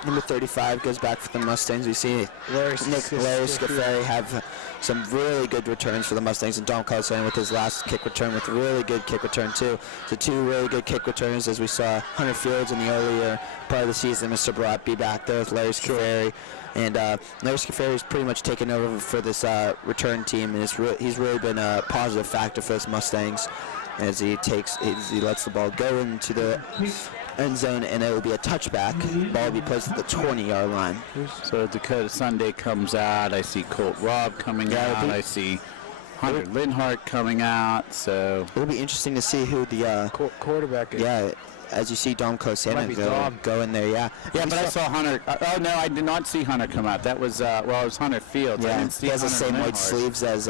number 35 goes back for the Mustangs, we see Larry Scafari have some really good returns for the Mustangs, and Dom Carlson with his last kick return with a really good kick return too. So 2 really good kick returns, as we saw Hunter Fields in the earlier part of the season. Mr. Barat be back there with Larry Scafari. And Larry Scafari is pretty much taken over for this return team, and he's really been a positive factor for his Mustangs as he lets the ball go into the end zone, and it will be a touchback. Ball will be placed at the 20-yard line. So Dakota Sunday comes out. I see Colt Robb coming out. I see Hunter Linhart coming out. So it'll be interesting to see who the quarterback is. Yeah, as you see Dom Cosana go in there. Yeah, but I saw Hunter. Oh no, I did not see Hunter come out. That was it was Hunter Fields. Yeah, I didn't see he has the Hunter same white Linhart. sleeves as.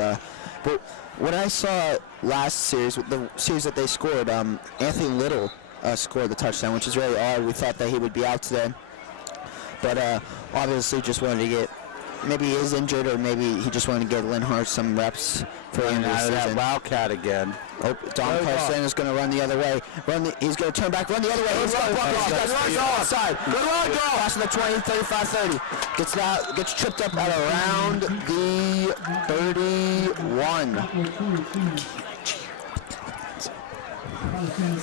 But what I saw last series, the series that they scored, Anthony Little scored the touchdown, which is really odd. We thought that he would be out today, but obviously just wanted to get. Maybe he is injured, or maybe he just wanted to get Linhart some reps for the end of the season. That Wildcat again. Oh, Dom Carlson is going to run the other way. He's going to turn back, run the other way. He's going to go outside. Good run, go. Pass to the 20, 35, 30. Gets tripped up at around the 31.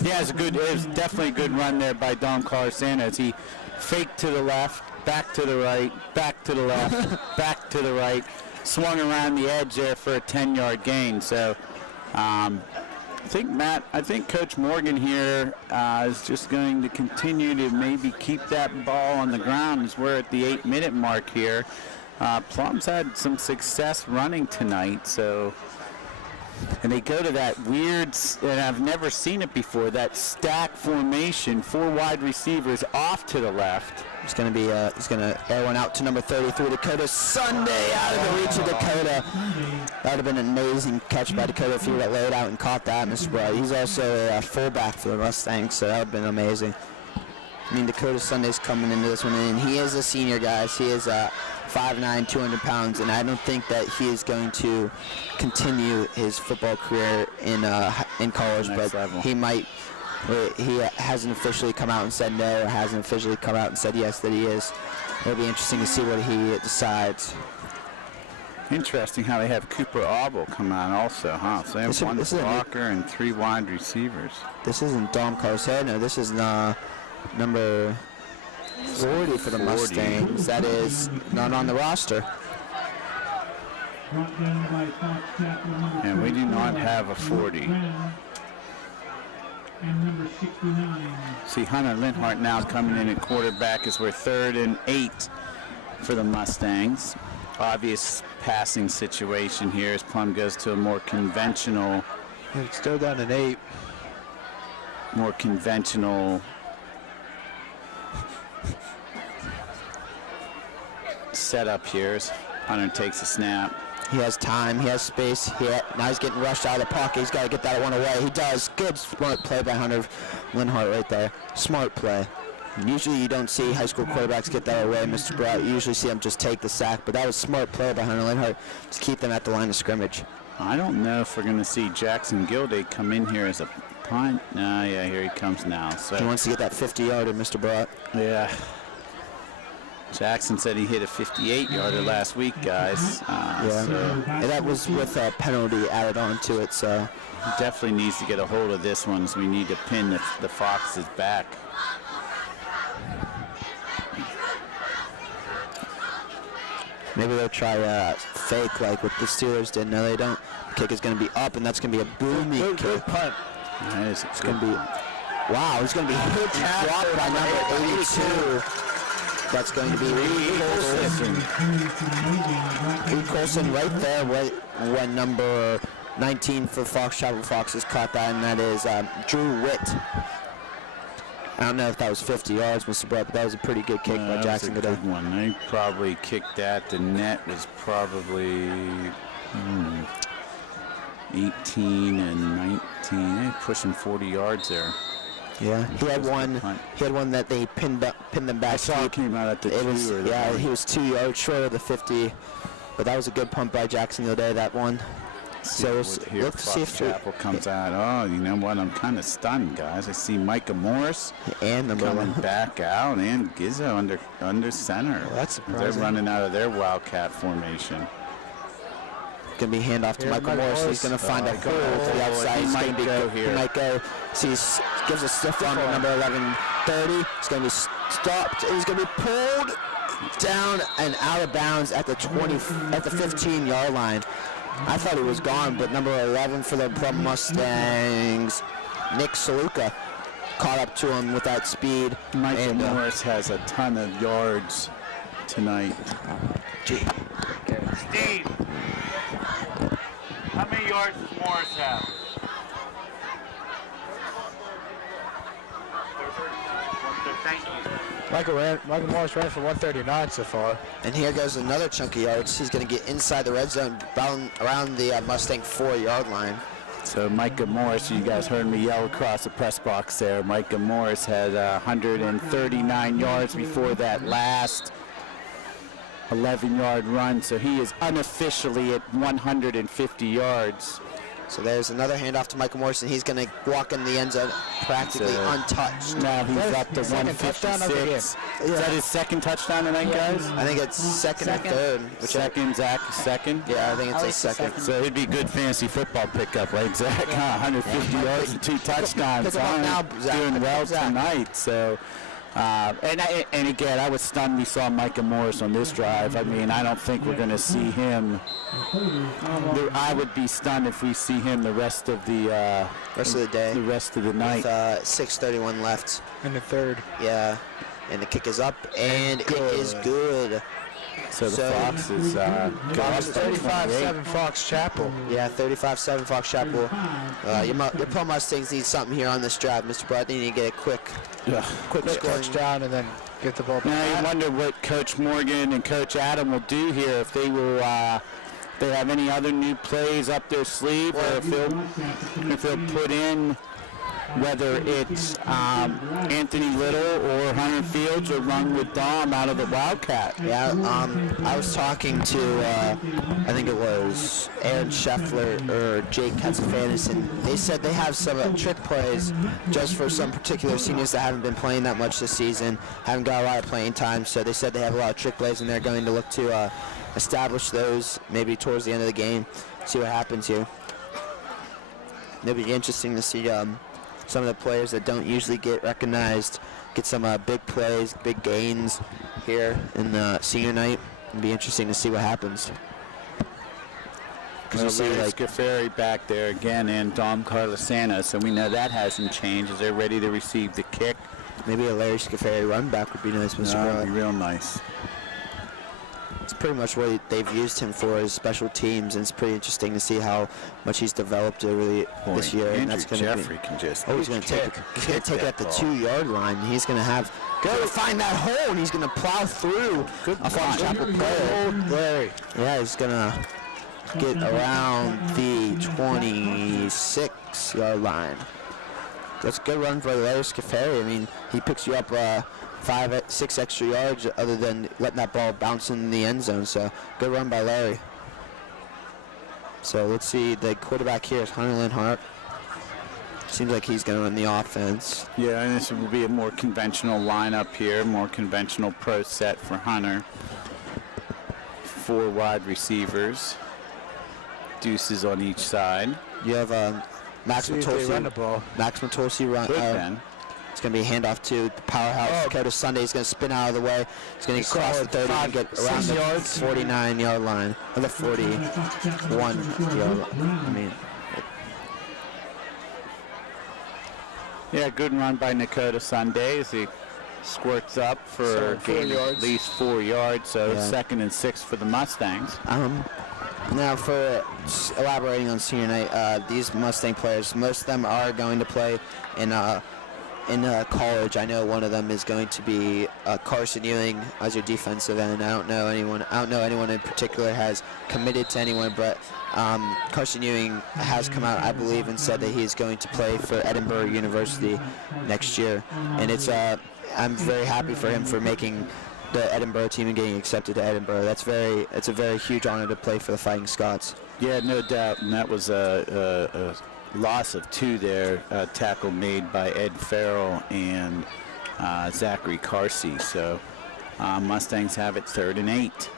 Yeah, it was definitely a good run there by Dom Carlson as he faked to the left, back to the right, back to the left, back to the right, swung around the edge there for a 10-yard gain. So I think Coach Morgan here is just going to continue to maybe keep that ball on the ground as we're at the 8-minute mark here. Plum's had some success running tonight, and they go to that weird, and I've never seen it before, that stack formation, 4 wide receivers off to the left. He's going to air one out to number 33, Dakota Sunday, out of the reach of Dakota. That would have been an amazing catch by Dakota if he would have laid out and caught that, Mr. Bright. He's also a fullback for the Mustangs, so that would have been amazing. I mean, Dakota Sunday's coming into this one, and he is a senior, guys. He is 5'9", 200 pounds, and I don't think that he is going to continue his football career in college, but level. He might. He hasn't officially come out and said no, or hasn't officially come out and said yes that he is. It'll be interesting to see what he decides. Interesting how they have Cooper Auble come out also, huh? So they have one blocker and 3 wide receivers. This isn't Dom Carceno. This is number 40 for the Mustangs. That is not on the roster. And we do not have a 40. And number 69. See Hunter Linhart now coming in at quarterback as we're 3rd and 8 for the Mustangs. Obvious passing situation here as Plum goes to a more conventional. It's still down an 8. More conventional setup here as Hunter takes a snap. He has time. He has space. Now he's getting rushed out of the pocket. He's got to get that one away. He does. Good smart play by Hunter Linhart right there. Smart play. Usually you don't see high school quarterbacks get that away, Mr. Brown. You usually see them just take the sack, but that was smart play by Hunter Linhart to keep them at the line of scrimmage. I don't know if we're going to see Jackson Gilday come in here as a punt. Yeah, here he comes now. So he wants to get that 50-yarder, Mr. Brock. Yeah. Jackson said he hit a 58-yarder last week, guys. And that was with a penalty added on to it, so. He definitely needs to get a hold of this one, so we need to pin the Foxes back. Maybe they'll try fake like what the Steelers did. No, they don't. The kick is going to be up, and that's going to be a booming kick. Good punt. It's going to be. Wow, he's going to be hit and dropped by number 82. That's going to be Reed Colson. Reed Colson right there when number 19 for Fox Chapel Foxes caught that, and that is Drew Witt. I don't know if that was 50 yards, Mr. Brett, but that was a pretty good kick by Jackson Goodell. Good one. They probably kicked that. The net was probably 18 and 19. They're pushing 40 yards there. Yeah, he had one. He had one that they pinned them back. I saw it came out at the 2 or yeah, the he was 2 yards short of the 50, but that was a good pump by Jackson the other day. That one. So let's see if Chapel comes out. Oh, you know what? I'm kind of stunned, guys. I see Micah Morris and coming back out, and Gizzo under center. Well, that's surprising. They're running out of their Wildcat formation. Going to be handoff to Michael Morris. He's going to find a hole to the outside. He might go here. He might go. See, gives a stiff arm to number 1130. He's going to be stopped. He's going to be pulled down and out of bounds at the 15-yard line. I thought he was gone, but number 11 for the Plum Mustangs, Nick Saluka, caught up to him with that speed. Michael Morris has a ton of yards tonight. Steve, how many yards does Morris have? Thank you. Michael Morris ran for 139 so far. And here goes another chunk of yards. He's going to get inside the red zone, around the Mustang 4-yard line. So Micah Morris, you guys heard me yell across the press box there. Micah Morris had 139 yards before that last 11-yard run. So he is unofficially at 150 yards. So there's another handoff to Michael Morris, and he's going to walk in the end zone practically untouched. Now he's up to 156. Is that his second touchdown tonight, guys? I think it's second or third. Second, Zach, second? Yeah, I think it's a second. So it'd be good fantasy football pickup, right, Zach? 150 yards and 2 touchdowns. Pick him up now, Zach. Doing well tonight. So, and again, I was stunned we saw Micah Morris on this drive. I mean, I don't think we're going to see him. I would be stunned if we see him the rest of the day, the rest of the night. With 6:31 left in the third. Yeah, and the kick is up, and it is good. So the Foxes got 35-7 Fox Chapel. Yeah, 35-7 Fox Chapel. Your Plum Mustangs need something here on this drive, Mr. Brett. They need to get a quick scoring touchdown and then get the ball back. Now you wonder what Coach Morgan and Coach Adam will do here, if they will they have any other new plays up their sleeve, or if they'll put in, whether it's Anthony Little or Hunter Fields, or run with Dom out of the Wildcat. Yeah, I was talking to, I think it was Aaron Scheffler or Jake Katzafanis, and they said they have some trick plays just for some particular seniors that haven't been playing that much this season, haven't got a lot of playing time, so they said they have a lot of trick plays, and they're going to look to establish those maybe towards the end of the game, see what happens here. It'll be interesting to see some of the players that don't usually get recognized get some big plays, big gains here in the senior night. It'll be interesting to see what happens. Because you see, like Scafferi back there again, and Dom Carlosana, so we know that hasn't changed. Is they ready to receive the kick? Maybe a Larry Scafferi run back would be nice, Mr. That would be real nice. It's pretty much what they've used him for, as special teams, and it's pretty interesting to see how much he's developed this year. Andrew and that's going Jeffrey can just he's going to take it at the 2-yard line. He's going to go to find that hole, and he's going to plow through a Fox Chapel player. Larry. Yeah, he's going to get around the 26-yard line. That's a good run for Larry Scafferi. I mean, he picks you up 5-6 extra yards other than letting that ball bounce in the end zone. So good run by Larry. So let's see, the quarterback here is Hunter Linhart. Seems like he's going to run the offense. Yeah, and this will be a more conventional lineup here, more conventional pro set for Hunter. 4 wide receivers, deuces on each side. You have Max Matulsi. Max Matulsi run. It's going to be a handoff to the powerhouse. Dakota Sunday is going to spin out of the way. He's going to cross the 30 and get around the 49-yard line, or the 41-yard line. I mean, Yeah, good run by Dakota Sunday as he squirts up for gain at least 4 yards. So 2nd and 6 for the Mustangs. Now, for elaborating on senior night, these Mustang players, most of them are going to play in college. I know one of them is going to be Carson Ewing as your defensive end. I don't know anyone in particular has committed to anyone, but Carson Ewing has come out, I believe, and said that he is going to play for Edinburgh University next year. And I'm very happy for him for making the Edinburgh team and getting accepted to Edinburgh. It's a very huge honor to play for the Fighting Scots. Yeah, no doubt, and that was a loss of 2 there, tackle made by Ed Farrell and Zachary Carsey. So Mustangs have it 3rd and 8.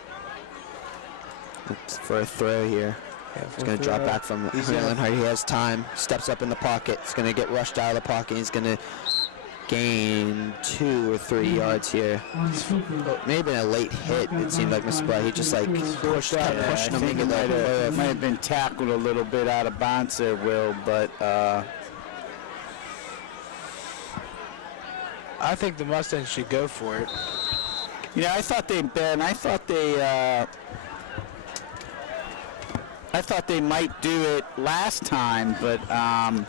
It's for a throw here. He's going to drop back from Leonhardt. He has time, steps up in the pocket. He's going to get rushed out of the pocket. He's going to gain 2 or 3 yards here. Maybe a late hit, it seemed like, Mr. Bright. He just kept pushing him into the might have been tackled a little bit out of bounds there, Will, but I think the Mustangs should go for it. I thought they might do it last time, but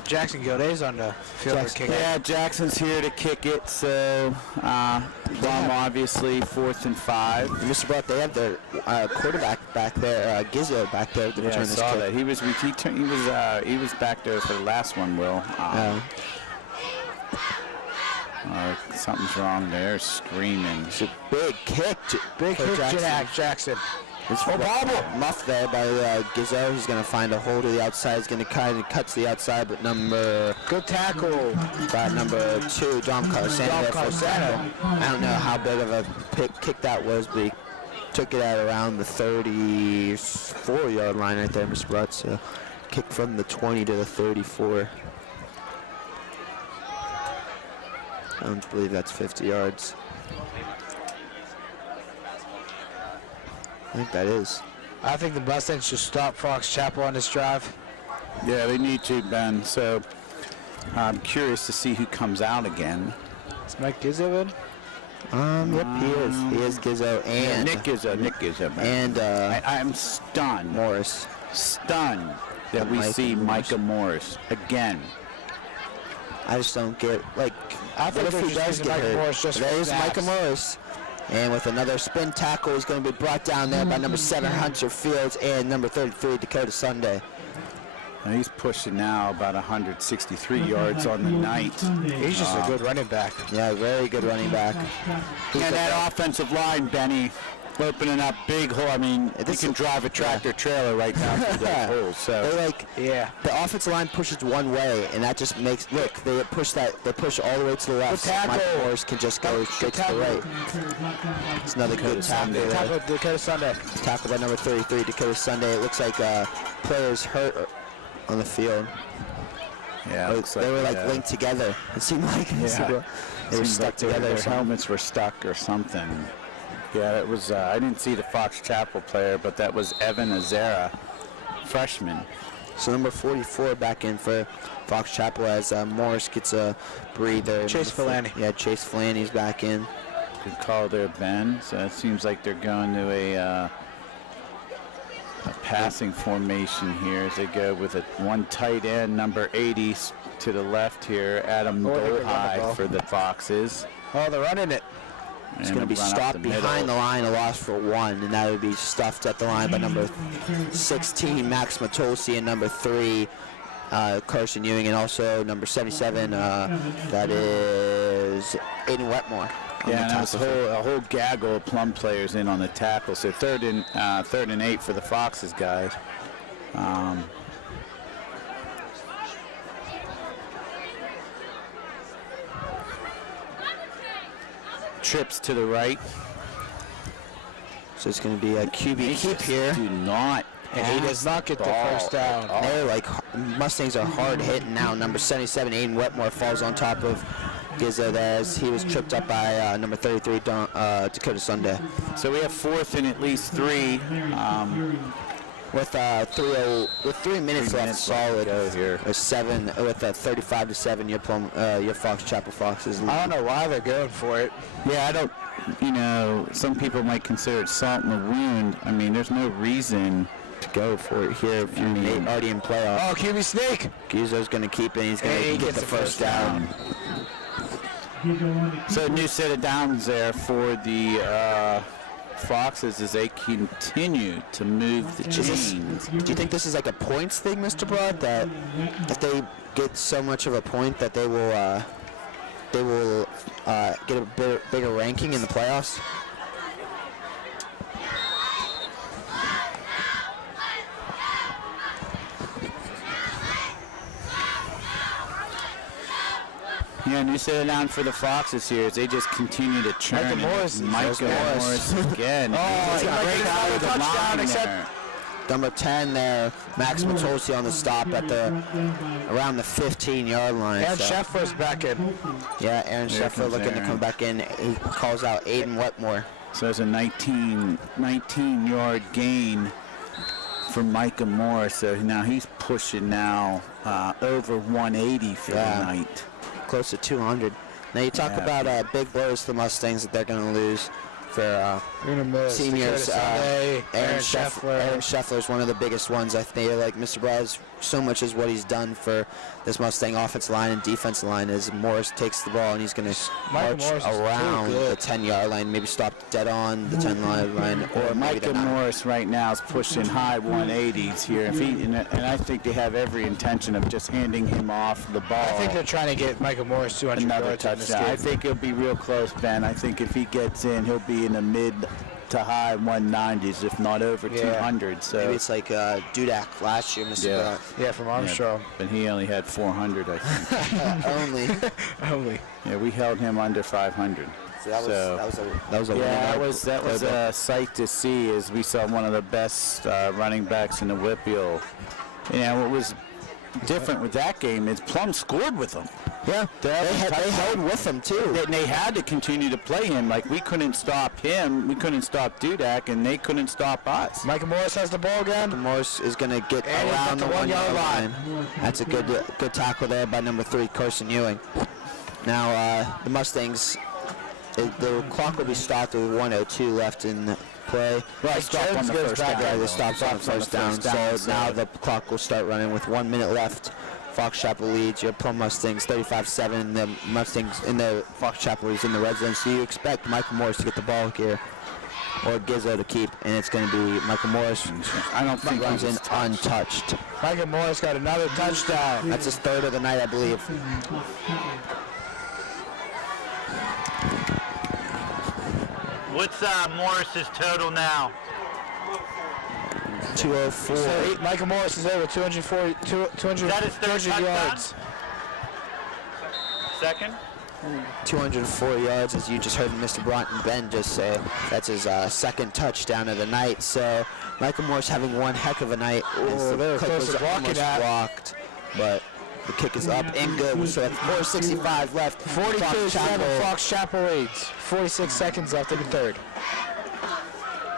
Jackson Gilday's on the field to kick it. Yeah, Jackson's here to kick it, so Plum obviously 4th and 5. Mr. Brett, they have their quarterback back there, Gizzo back there to return I this saw kick. that. He was back there for the last one, Will. Something's wrong there, screaming. It's a big kick. Big hit, Jackson. It's muffed there by Gizzo. He's going to find a hole to the outside. He's going to kind of cut to the outside, but good tackle by number 2, Dom Carsano. I don't know how big of a kick that was, but he took it at around the 34-yard line right there, Mr. Brett. So kick from the 20 to the 34. I don't believe that's 50 yards. I think that is. I think the Mustangs should stop Fox Chapel on this drive. Yeah, they need to, Ben. So I'm curious to see who comes out again. Is Mike Gizzo in? Yep, he is. He is Gizzo and Nick Gizzo. Ben. And I'm stunned. Morris. Stunned that we see Micah Morris again. I just don't get, I think if he does get hurt? There is Micah Morris. And with another spin tackle, he's going to be brought down there by number 7, Hunter Fields, and number 33, Dakota Sunday. And he's pushing now about 163 yards on the night. He's just a good running back. Yeah, very good running back. And that offensive line, Benny, opening up big hole. I mean, you can drive a tractor trailer right now through those holes. So the offensive line pushes one way, and that just makes they push all the way to the left. So Mike Morris can just go straight to the right. It's another good tackle there. Dakota Sunday. Tackle by number 33, Dakota Sunday. It looks like players hurt on the field. Yeah, they were linked together. It seemed like they were stuck together. Their helmets were stuck or something. Yeah, it was. I didn't see the Fox Chapel player, but that was Evan Azera, freshman. So number 44 back in for Fox Chapel as Morris gets a breather. Chase Filani. Yeah, Chase Filani's back in. Good call there, Ben. So it seems like they're going to a passing formation here as they go with one tight end, number 80 to the left here, Adam Dolhigh for the Foxes. Oh, they're running it. It's going to be stopped behind the line, a loss for 1, and that would be stuffed at the line by number 16, Max Matolsi, and number 3, Carson Ewing, and also number 77, that is Aiden Wetmore. Yeah, and that's a whole gaggle of Plum players in on the tackle. So 3rd and 8 for the Foxes guys. Trips to the right. So it's going to be a QB keep here. Do not. And he does not get the first down. They're Mustangs are hard hitting now. Number 77, Aiden Wetmore, falls on top of Gizzo there as he was tripped up by number 33, Dakota Sunday. So we have 4th and at least 3. with 3 minutes left, solid. Go here. With 35-7, your Fox Chapel Foxes. I don't know why they're going for it. Yeah, I don't. You know, some people might consider it salt in the wound. I mean, there's no reason to go for it here if you're already in playoff. Oh, QB sneak. Gizzo's going to keep it. He's going to get the first down. So new set of downs there for the Foxes as they continue to move the chains. Do you think this is like a points thing, Mr. Broad, that if they get so much of a point that they will get a bigger ranking in the playoffs? Yeah, new set of down for the Foxes here as they just continue to churn. Morris again. Oh, he break out of the touchdown, except number 10 there, Max Matolsi on the stop at around the 15-yard line. And Scheffler's back in. Yeah, Aaron Scheffler looking to come back in. He calls out Aiden Wetmore. So there's a 19-yard gain for Micah Morris. So now he's pushing now over 180 for the night. Close to 200. Now you talk about big blows to the Mustangs that they're going to lose for seniors. Aaron Scheffler is one of the biggest ones. I think, like Mr. Braz, so much is what he's done for this Mustang offensive line and defensive line is Morris takes the ball and he's going to march around the 10-yard line, maybe stop dead on the 10-yard line. Or Micah Morris right now is pushing high 180s here. If he, and I think they have every intention of just handing him off the ball. I think they're trying to get Micah Morris 200 another yards touchdown. I think he'll be real close, Ben. I think if he gets in, he'll be in the mid to high 190s, if not over 200. So maybe it's like Dudak last year, Mr. Yeah, from Armstrong. Yeah, but he only had 400, I think. Only. Yeah, we held him under 500. So that was a sight to see as we saw one of the best running backs in the Whitfield. Yeah, what was different with that game is Plum scored with them. Yeah, they held with him too. They had to continue to play him. Like we couldn't stop him, we couldn't stop Dudak, and they couldn't stop us. Micah Morris has the ball again. Morris is going to get around the 1-yard line. That's a good tackle there by number 3, Carson Ewing. Now the Mustangs, the clock will be stopped with 1:02 left in play. Right, stop on the first down. Yeah, they stopped on the first down. So now the clock will start running with 1 minute left. Fox Chapel leads your Plum Mustangs 35-7. The Mustangs in the Fox Chapel is in the red zone. So you expect Michael Morris to get the ball here, or Gizzo to keep, and it's going to be Michael Morris. I don't think runs in untouched. Michael Morris got another touchdown. That's his third of the night, I believe. What's Morris's total now? 204. So Michael Morris is over 240 yards. Second? 204 yards, as you just heard Mr. Broughton Ben just say. That's his second touchdown of the night. So Michael Morris having one heck of a night. They're close to blocking that. Blocked, but the kick is up and good. So that's 4:65 left. 42-7, Fox Chapel leads. 46 seconds left in the third.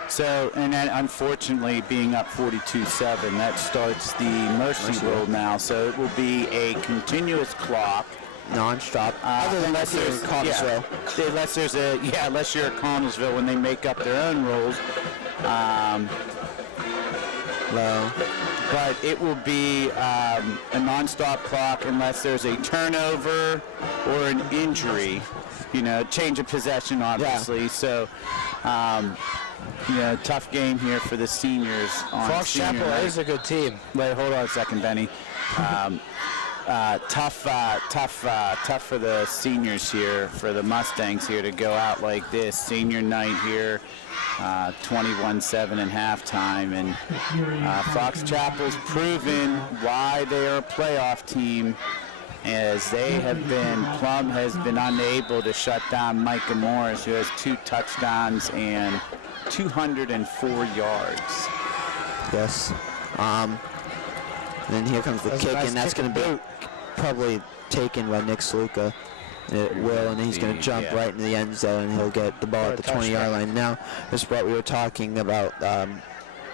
So, and then unfortunately being up 42-7, that starts the mercy rule now. So it will be a continuous clock. Non-stop. Other than unless you're in Connellsville. Unless you're at Connellsville when they make up their own rules. But it will be a non-stop clock unless there's a turnover or an injury. You know, change of possession, obviously. So, tough game here for the seniors. Fox Chapel is a good team. Wait, hold on a second, Benny. Tough for the seniors here, for the Mustangs here to go out like this. Senior night here, 21-7 in halftime, and Fox Chapel's proven why they are a playoff team, as Plum has been unable to shut down Micah Morris, who has 2 touchdowns and 204 yards. Yes. And then here comes the kick, and that's going to be probably taken by Nick Sluka. It will, and he's going to jump right into the end zone, and he'll get the ball at the 20-yard line. Now, this is what we were talking about.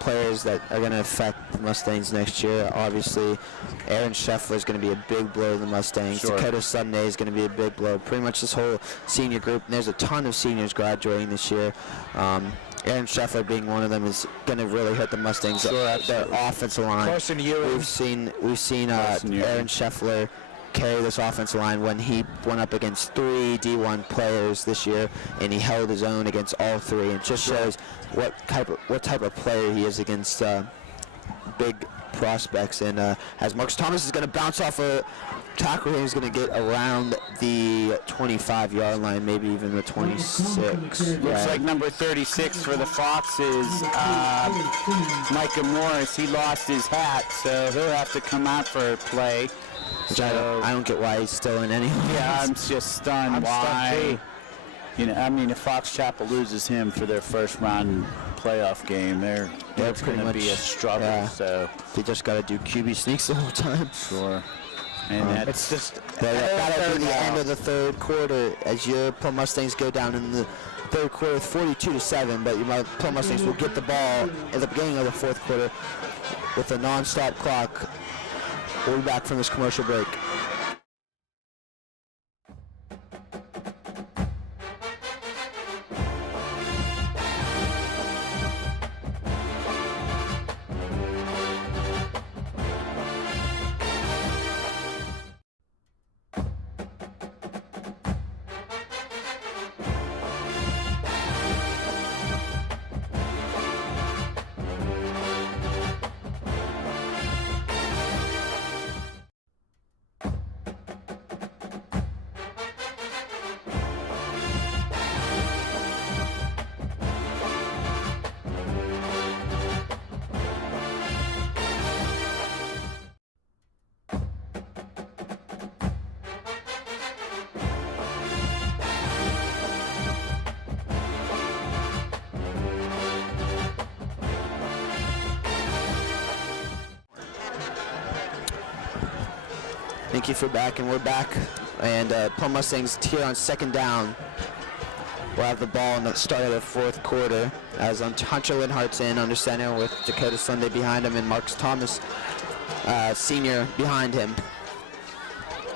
players that are going to affect the Mustangs next year. Obviously, Aaron Scheffler is going to be a big blow to the Mustangs. Sure. Dakota Sunday is going to be a big blow. Pretty much this whole senior group, and there's a ton of seniors graduating this year. Aaron Scheffler being one of them is going to really hit the Mustangs. Their offensive line. Carson Ewing. We've seen Aaron Scheffler carry this offensive line when he went up against 3 D1 players this year, and he held his own against all 3. It just shows what type of player he is against big prospects. And as Marcus Thomas is going to bounce off a tackle, he's going to get around the 25-yard line, maybe even the 26. Looks like number 36 for the Foxes, Micah Morris. He lost his hat, so he'll have to come out for a play. Which I don't get why he's still in anyway. Yeah, I'm just stunned why. You know, I mean, if Fox Chapel loses him for their first round playoff game, they're going to be a struggle. Yeah. So they just got to do QB sneaks the whole time. Sure. And it's just that'll be the end of the third quarter as your Plum Mustangs go down in the third quarter, 42-7. But your Plum Mustangs will get the ball at the beginning of the fourth quarter with a non-stop clock. We'll be back from this commercial break. Thank you for back, and we're back. And Plum Mustangs here on second down. We'll have the ball in the start of the fourth quarter as Hunter Linhart's in under center with Dakota Sunday behind him and Marcus Thomas, senior, behind him.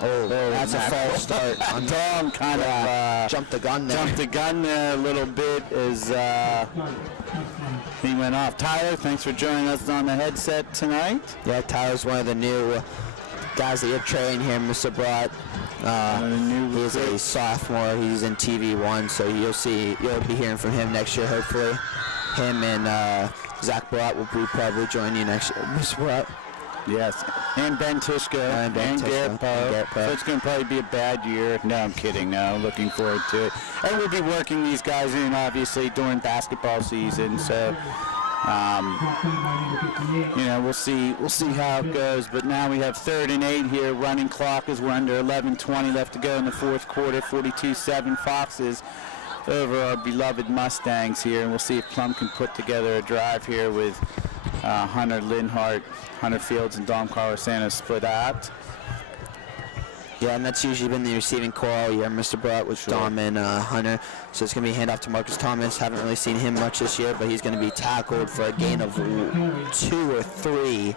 Oh, that's a false start. Dom kind of jumped the gun there. Jumped the gun there a little bit as he went off. Tyler, thanks for joining us on the headset tonight. Yeah, Tyler's one of the new guys that you're training here, Mr. Brott. He's a sophomore. He's in TV1, so you'll be hearing from him next year, hopefully. Him and Zach Brott will probably join you next year, Mr. Brott. Yes, and Ben Tishko and Garrett Poe. So it's going to probably be a bad year. No, I'm kidding. No, looking forward to it. And we'll be working these guys in, obviously, during basketball season. So, you know, we'll see how it goes. But now we have 3rd and 8 here. Running clock as we're under 11:20 left to go in the fourth quarter. 42-7 Foxes over our beloved Mustangs here. And we'll see if Plum can put together a drive here with Hunter Linhart, Hunter Fields, and Dom Carlosano split out. Yeah, and that's usually been the receiving core all year, Mr. Brott, with Dom and Hunter. So it's going to be a handoff to Marcus Thomas. Haven't really seen him much this year, but he's going to be tackled for a gain of 2 or 3.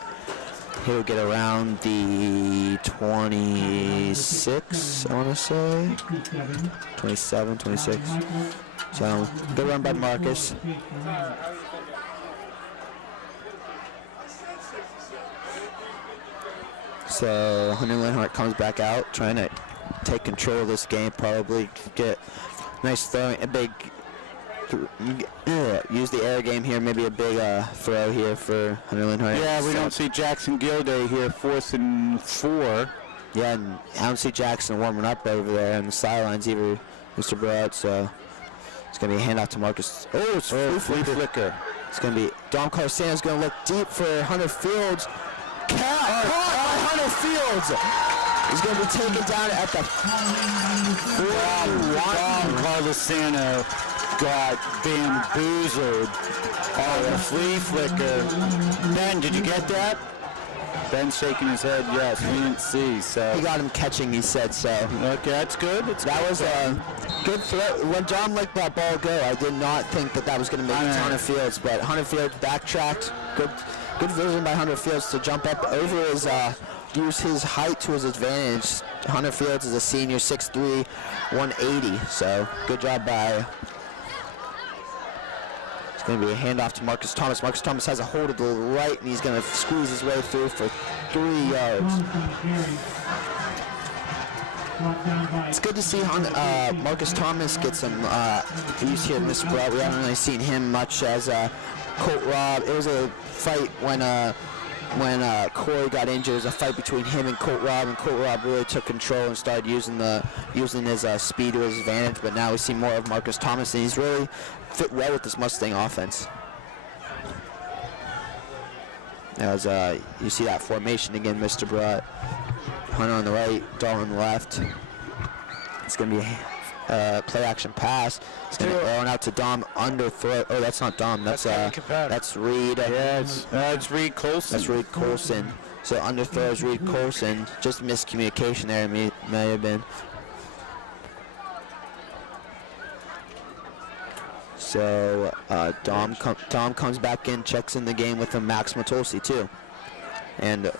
He'll get around the 26, I want to say. 27, 26. So, good run by Marcus. So Hunter Linhart comes back out, trying to take control of this game, probably get nice throwing, a big, use the air game here, maybe a big throw here for Hunter Linhart. Yeah, we don't see Jackson Gilday here, 4th and 4. Yeah, and I don't see Jackson warming up over there on the sidelines either, Mr. Broad, so it's going to be a handoff to Marcus. Oh, it's flea flicker. It's going to be, Dom Carlosano's going to look deep for Hunter Fields. Caught by Hunter Fields. He's going to be taken down at the 41. Dom Carlosano got bamboozled on a flea flicker. Ben, did you get that? Ben's shaking his head. Yes, we didn't see. So He got him catching, he said, so. okay, that's good. That was a good throw. When John let that ball go, I did not think that was going to make it to Hunter Fields, but Hunter Fields backtracked. Good vision by Hunter Fields to jump up over his, use his height to his advantage. Hunter Fields is a senior, 6'3", 180, so good job by... It's going to be a handoff to Marcus Thomas. Marcus Thomas has a hold of the right, and he's going to squeeze his way through for 3 yards. It's good to see Marcus Thomas get some use here in Mr. Broad. We haven't really seen him much as Colt Robb. It was a fight when Corey got injured. It was a fight between him and Colt Robb really took control and started using his speed to his advantage. But now we see more of Marcus Thomas, and he's really fit well with this Mustang offense. As you see that formation again, Mr. Brott. Hunter on the right, Dahl on the left. It's going to be a play action pass. It's going to throw out to Dom under throw. Oh, that's not Dom. That's Reed. Yeah, it's Reed Colson. That's Reed Colson. So under throw is Reed Colson. Just miscommunication there. May have been. So Dom comes back in, checks in the game with Max Matulsi too, and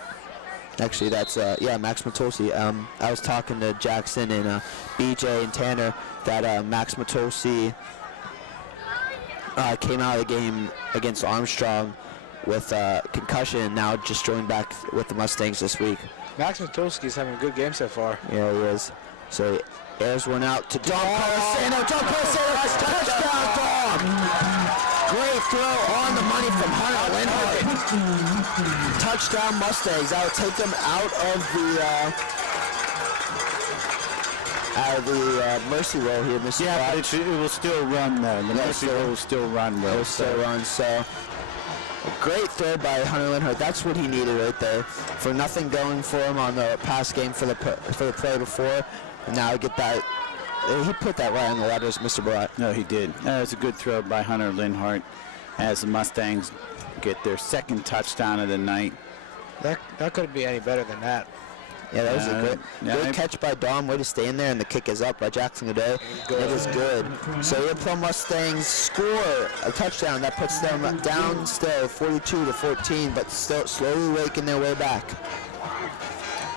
actually that's Max Matulsi. I was talking to Jackson and BJ and Tanner that Max Matulsi came out of the game against Armstrong with concussion, and now just joined back with the Mustangs this week. Max Matulski's having a good game so far. Yeah, he is. So airs one out to Dom Colasano. Dom Colasano, touchdown, Dom! Great throw on the money from Hunter Linhart. Touchdown Mustangs. That would take them out of the mercy roll here, Mr. Yeah, but it will still run though. The mercy roll will still run though. It will still run, so a great throw by Hunter Linhart. That's what he needed right there. For nothing going for him on the pass game for the play before. And now get that. He put that right on the letters, Mr. Barat. No, he did. That was a good throw by Hunter Linhart as the Mustangs get their second touchdown of the night. That couldn't be any better than that. Yeah, that was a good catch by Dom. Way to stay in there, and the kick is up by Jackson Godet. It is good. So your Plum Mustangs score a touchdown. That puts them down still 42-14, but still slowly raking their way back.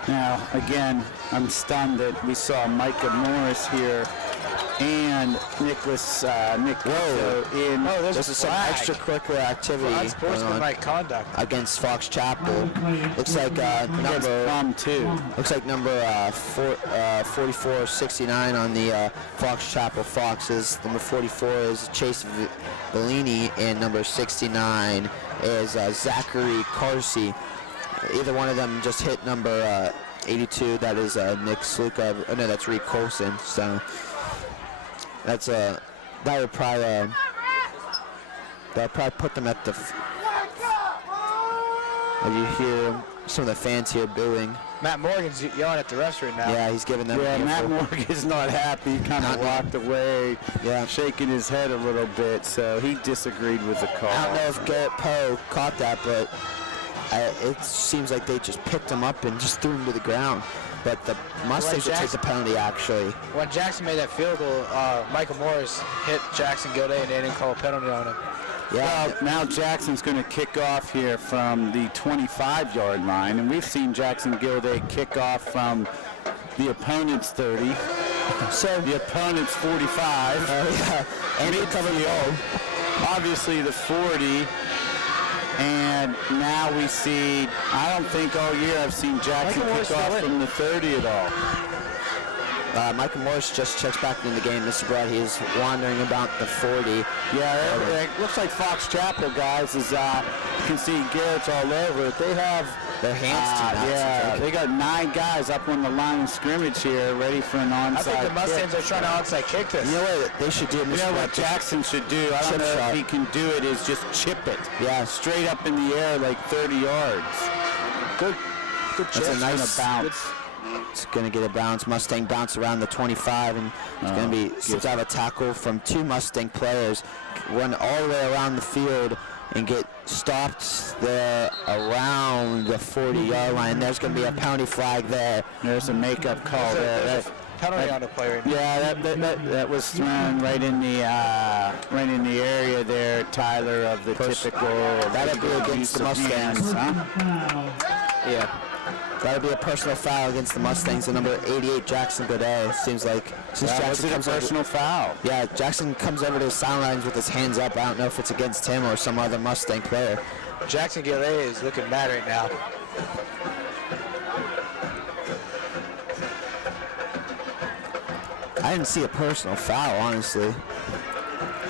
Now, again, I'm stunned that we saw Micah Morris here and Nick in. Oh, this is some extracurricular activity unsportsmanlike conduct against Fox Chapel. Looks like number 4469 on the Fox Chapel Foxes. Number 44 is Chase Bellini, and number 69 is Zachary Carsey. Either one of them just hit number 82. That is Nick Sluka. Oh, no, that's Reed Colson. So that's that would probably put them at the. You hear some of the fans here booing. Matt Morgan's yelling at the refs right now. Yeah, he's giving them. Yeah, Matt Morgan's not happy. He kind of walked away, shaking his head a little bit. So he disagreed with the call. I don't know if Garrett Poe caught that, but. It seems like they just picked him up and just threw him to the ground. But the Mustangs will take the penalty, actually. When Jackson made that field goal, Michael Morris hit Jackson Godet, and they didn't call a penalty on him. Yeah. Well, now Jackson's going to kick off here from the 25-yard line, and we've seen Jackson Gilday kick off from the opponent's 30. So the opponent's 45. And midfield, obviously the 40. And now we see, I don't think all year I've seen Jackson kick off from the 30 at all. Michael Morris just checks back in the game, Mr. Brett. He is wandering about the 40. Yeah, it looks like Fox Chapel, guys, is, you can see Garrett's all over it. They have their hands too. Yeah, they got 9 guys up on the line of scrimmage here, ready for an onside kick. I think the Mustangs are trying to onside kick this. You know what they should do, Mr. You know what Jackson should do? I don't know if he can do it, is just chip it. Yeah. Straight up in the air like 30 yards. Good chip. That's a nice bounce. It's going to get a bounce. Mustang bounce around the 25, and it's going to be have a tackle from 2 Mustang players. Run all the way around the field and get stopped there around the 40-yard line. There's going to be a penalty flag there. There's a makeup call there. Penalty on the play right now. Yeah, that was thrown right in the area there, Tyler, of the typical. That'll be against the Mustangs, huh? Yeah. That'll be a personal foul against the Mustangs. The number 88, Jackson Godet. Seems like since That Jackson was a comes personal foul. Yeah, Jackson comes over to the sidelines with his hands up. I don't know if it's against him or some other Mustang player. Jackson Godet is looking mad right now. I didn't see a personal foul, honestly.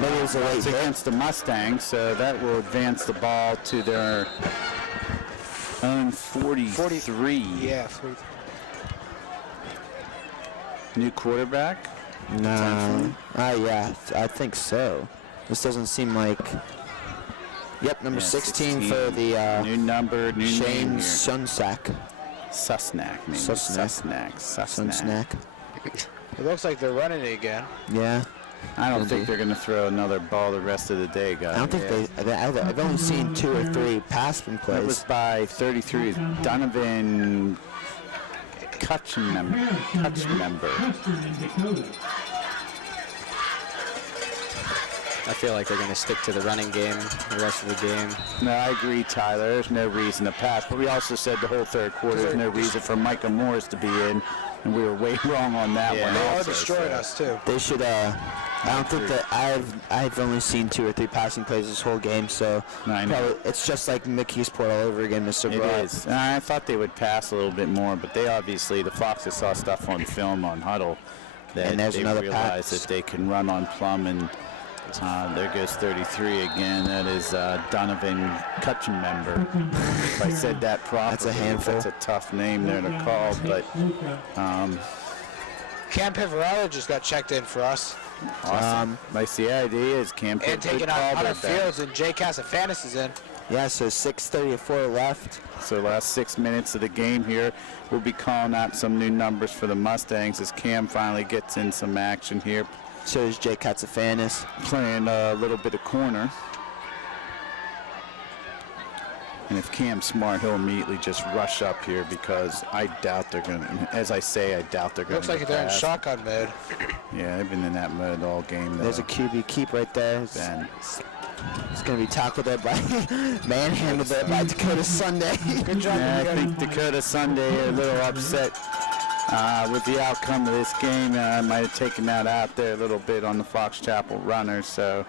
Maybe it was a late It's hit. against the Mustangs, so that will advance the ball to their own 43. Yeah, 43. New quarterback? No. Yeah, I think so. This doesn't seem like. Yep, number 16 for the new number, new Shane name here. Sunsack. Susnack, maybe. Susnack. Susnack. It looks like they're running it again. Yeah. I don't think they're going to throw another ball the rest of the day, guys. I don't think I've only seen 2 or 3 passing plays. That was by 33, Donovan Kutchmember. I feel like they're going to stick to the running game the rest of the game. No, I agree, Tyler. There's no reason to pass. But we also said the whole third quarter there's no reason for Micah Morris to be in, and we were way wrong on that one. They are also, destroying us too. They should. I don't think that I've only seen 2 or 3 passing plays this whole game, so I know. probably it's just like McKeesport all over again, Mr. It Brock. is. I thought they would pass a little bit more, but they obviously, the Foxes saw stuff on film on Huddle that And there's they another realized pass. that they can run on Plum, and there goes 33 again. That is Donovan Kutchmember. If I said that properly, That's a handful. That's a tough name there to call, but Cam Pivarello just got checked in for us. awesome. My CID is Cam And taking out Hunter Fields, and Jay Casafanis is in. Yeah, so 6:34 left. So last 6 minutes of the game here, we'll be calling out some new numbers for the Mustangs as Cam finally gets in some action here. So is Jay Katsafanis. Playing a little bit of corner. And if Cam's smart, he'll immediately just rush up here because I doubt they're going to, as I say, I doubt they're going to Looks like they're in shotgun mode. Yeah, they've been in that mode all game. There's a QB keep right there. Ben. It's going to be tackled there by, manhandled there by Dakota Sunday. Good job. Yeah, I think Dakota Sunday a little upset with the outcome of this game. Might have taken that out there a little bit on the Fox Chapel runners. So.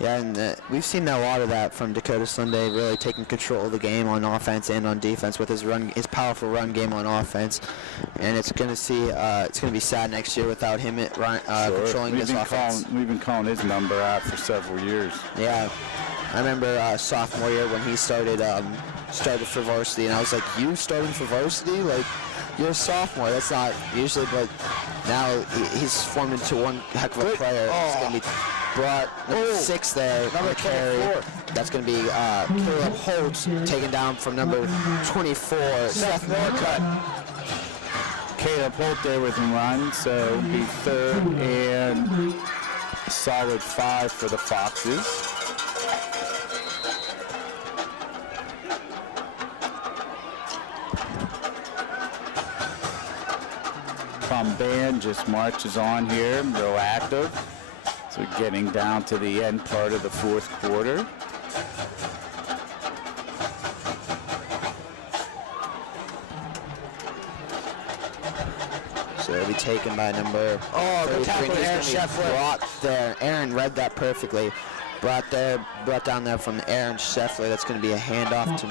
Yeah, and we've seen a lot of that from Dakota Sunday, really taking control of the game on offense and on defense with his powerful run game on offense. And it's going to be sad next year without him controlling this offense. We've been calling his number out for several years. Yeah, I remember sophomore year when he started for varsity, and I was like, "You starting for varsity? Like, you're a sophomore. That's not usually." But now he's formed into one heck of a player. It's going to be brought number 6 there, number carry. That's going to be Caleb Holtz taken down from number 24, Seth Norcutt. Caleb Holt there with him run, so it'll be 3rd and solid 5 for the Foxes. Plum Band just marches on here, real active. So we're getting down to the end part of the 4th quarter. So it'll be taken by number 33. good tackle, Aaron Scheffler. Brought there. Aaron read that perfectly. Brought down there from Aaron Scheffler. That's going to be a handoff to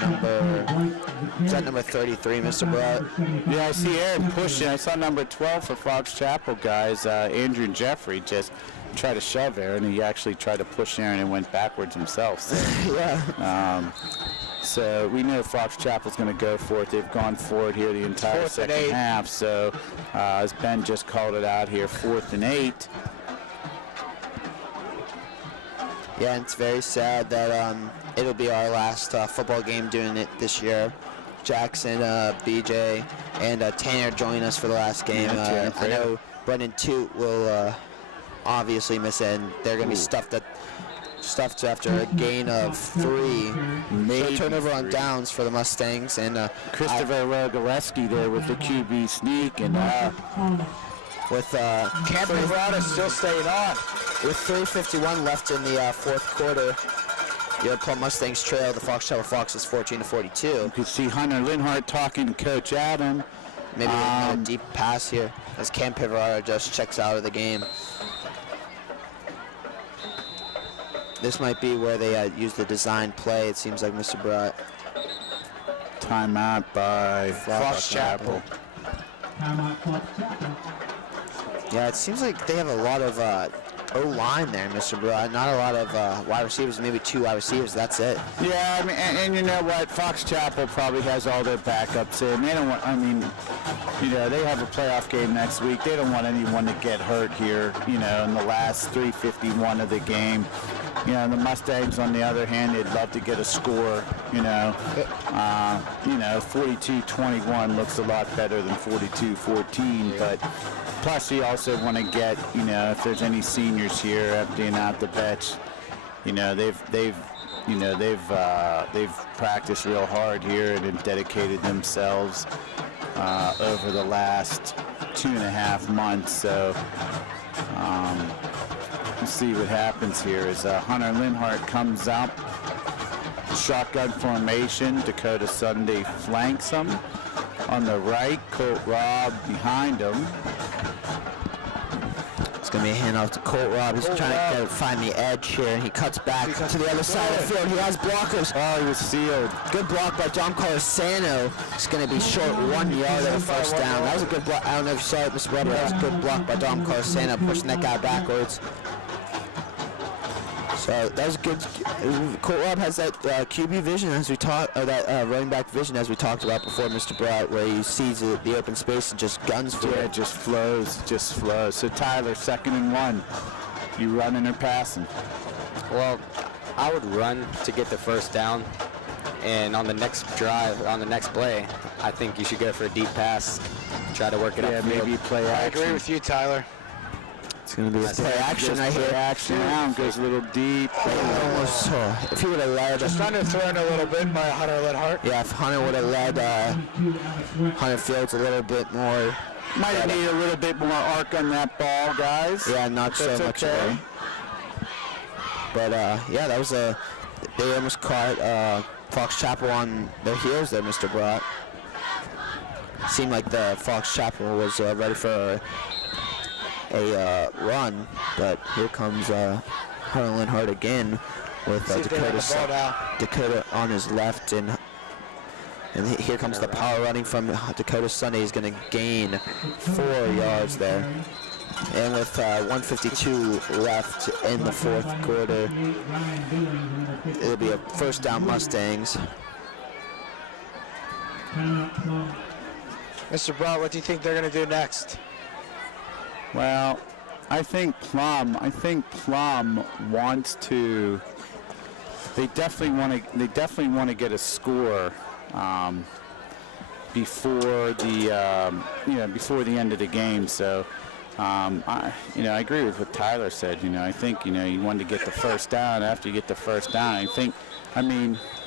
number 33, Mr. Brett. Yeah, I see Aaron pushing. I saw number 12 for Fox Chapel, guys. Andrew Jeffrey just tried to shove Aaron. He actually tried to push Aaron and went backwards himself. So, Yeah. so we know Fox Chapel's going to go for it. They've gone for it here the entire 4th and second 8. half. So as Ben just called it out here, 4th and 8. Yeah, and it's very sad that it'll be our last football game doing it this year. Jackson, BJ, and Tanner join us for the last game. Yeah, I know Brendan Toot will obviously miss it, and they're going to be stuffed stuffed after a gain of 3. Maybe So turnover on 3. downs for the Mustangs. And Christopher Rogaleski there with the QB sneak, and with Camp Verada still staying on. with 3:51 left in the fourth quarter, your Plum Mustangs trail the Fox Chapel Foxes 14-42. you could see Hunter Linhart talking to Coach Adam. Maybe a deep pass here as Cam Pivararo just checks out of the game. This might be where they use the design play. It seems like, Mr. Brett. Timeout by Fox Chapel. Timeout Fox Chapel. Yeah, it seems like they have a lot of O-line there, Mr. Brett. Not a lot of wide receivers, maybe 2 wide receivers. That's it. Yeah, I mean, and you know what? Fox Chapel probably has all their backups in. They don't want, I mean, you know, they have a playoff game next week. They don't want anyone to get hurt here, you know, in the last 3:51 of the game. You know, the Mustangs, on the other hand, they'd love to get a score, you know. 42-21 looks a lot better than 42-14, but plus you also want to get, you know, if there's any seniors here emptying out the bench, you know, they've practiced real hard here and have dedicated themselves over the last 2.5 months. So we'll see what happens here as Hunter Linhart comes up. Shotgun formation. Dakota Sunday flanks him. On the right, Colt Robb behind him. It's going to be a handoff to Colt Robb. He's trying to find the edge here, and he cuts back to the other side of the field. He has blockers. Oh, he was sealed. Good block by Dom Colasano. It's going to be short 1 yard of a first down. That was a good block. I don't know if you saw it, Mr. Webber. That was a good block by Dom Colasano, pushing that guy backwards. So that was good. Colt Robb has that QB vision as we talked, or that running back vision as we talked about before, Mr. Brett, where he sees the open space and just guns for Yeah, it. it just flows. So Tyler, 2nd and 1. You running or passing? Well, I would run to get the first down, and on the next drive, on the next play, I think you should go for a deep pass, try to work it Yeah, up. maybe play I action. agree with you, Tyler. It's going to be a play action right here. Action down, goes a little deep. Almost. If he would have led, Just underthrown a little bit by Hunter Linhart. yeah, if Hunter would have led Hunter Fields a little bit more. Might need a little bit more arc on that ball, guys. Yeah, not so That's much. okay. But yeah, that was they almost caught Fox Chapel on their heels there, Mr. Brett. Seemed like the Fox Chapel was ready for a run, but here comes Hunter Linhart again with Dakota on his left, and here comes the power running from Dakota Sunday. He's going to gain 4 yards there. And with 1:52 left in the fourth quarter, it'll be a first down Mustangs. Mr. Brown, what do you think they're going to do next? Well, I think Plum wants to. They definitely want to get a score before the end of the game. So, I agree with what Tyler said. I think you want to get the first down. After you get the first down,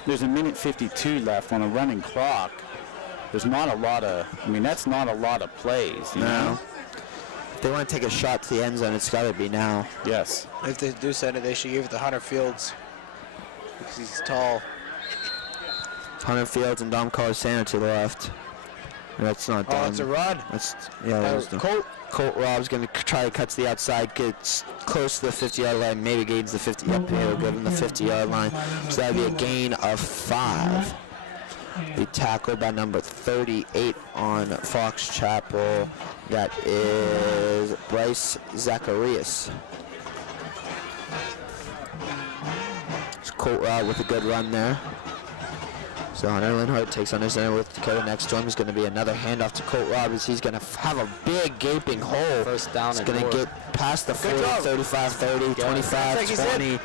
there's a minute 52 left on a running clock. There's not a lot of. That's not a lot of plays. You know? If they want to take a shot to the end zone, it's got to be now. Yes. If they do send it, they should give it to Hunter Fields because he's tall. Hunter Fields and Dom Colasano to the left. That's not done. Oh, it's a run. Colt Robb's going to try to cut to the outside, gets close to the 50-yard line, maybe gains the 50. Yep, he'll give him the 50-yard line. So that would be a gain of 5. Be tackled by number 38 on Fox Chapel. That is Bryce Zacharias. It's Colt Robb with a good run there. So Hunter Linhart takes on his center with Dakota next to him. Is going to be another handoff to Colt Robb as he's going to have a big gaping hole. First down. He's going to get past the 40, 35, 30, 25, 20.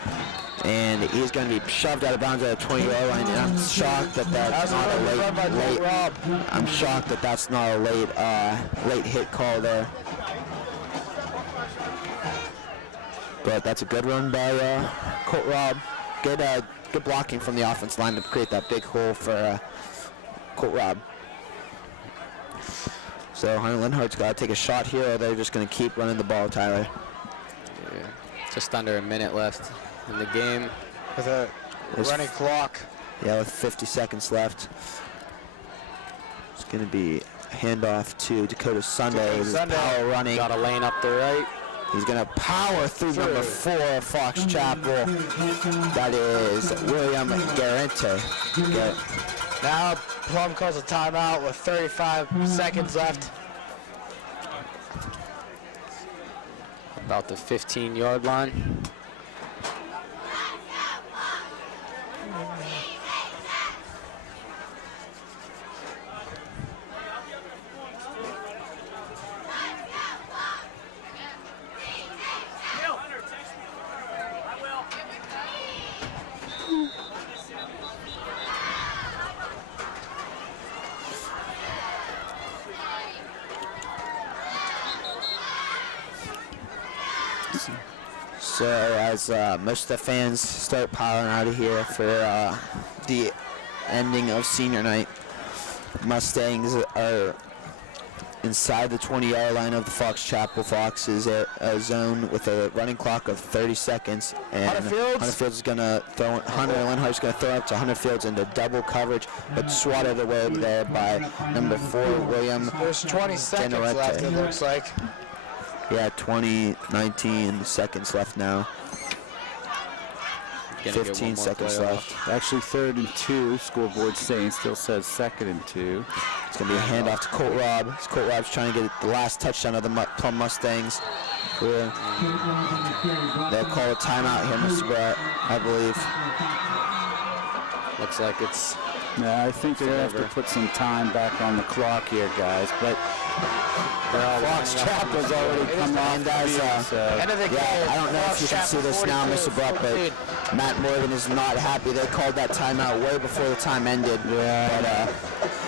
And he's going to be shoved out of bounds at the 20-yard line. And I'm shocked that that's not a late. I'm shocked that that's not a late hit call there. But that's a good run by Colt Robb. Good blocking from the offense line to create that big hole for Colt Robb. So Hunter Linhart's got to take a shot here, or they're just going to keep running the ball, Tyler. Yeah. Just under a minute left in the game. With a running clock. Yeah, with 50 seconds left. It's going to be a handoff to Dakota Sunday. His power running. Got a lane up the right. He's going to power through number 4, Fox Chapel. That is William Garante. Now Plum calls a timeout with 35 seconds left. About the 15-yard line. So as most of the fans start piling out of here for the ending of senior night, Mustangs are inside the 20-yard line of the Fox Chapel Foxes zone with a running clock of 30 seconds. And Hunterfield's going to throw, Hunter Linhart's going to throw up to Hunterfield's into double coverage, but swatted away there by number 4, William. There's 20 seconds left, it looks like. Yeah, 19 seconds left now. 15 seconds left. Actually 3rd and 2. Scoreboard saying still says 2nd and 2. It's going to be a handoff to Colt Robb. Colt Robb's trying to get the last touchdown of the Plum Mustangs. They'll call a timeout here, Mr. Brett, I believe. Looks like it's... Yeah, I think they're going to have to put some time back on the clock here, guys. But Fox Chapel's already come on. Yeah, I don't know if you can see this now, Mr. Brett, but Matt Morgan is not happy. They called that timeout way before the time ended. Yeah.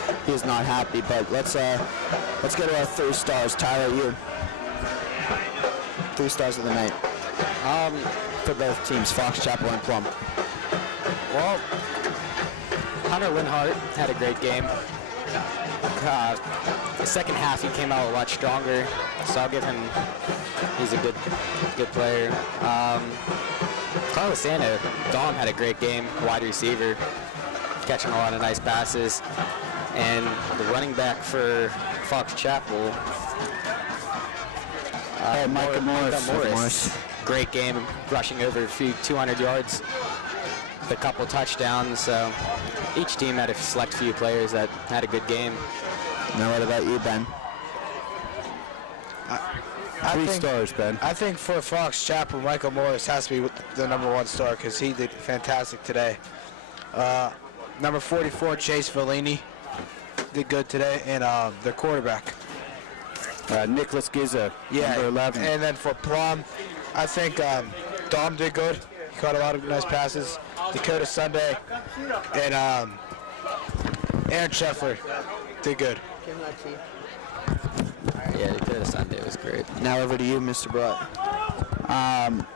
But he's not happy. But let's go to our 3 stars. Tyler, you. 3 stars of the night. For both teams, Fox Chapel and Plum. Well, Hunter Linhart had a great game. The second half he came out a lot stronger, so I'll give him, he's a good player. Carlos Santa, Dom had a great game, wide receiver, catching a lot of nice passes. And the running back for Fox Chapel, Micah Morris. Great game, rushing over a few 200 yards. A couple touchdowns, so each team had a select few players that had a good game. Now what about you, Ben? 3 stars, Ben. I think for Fox Chapel, Michael Morris has to be the number 1 star because he did fantastic today. Number 44, Chase Vellini, did good today, and their quarterback. Nicholas Giza, number 11. And then for Plum, I think Dom did good. He caught a lot of nice passes. Dakota Sunday and Aaron Scheffler did good. Yeah, Dakota Sunday was great. Now over to you, Mr. Brett.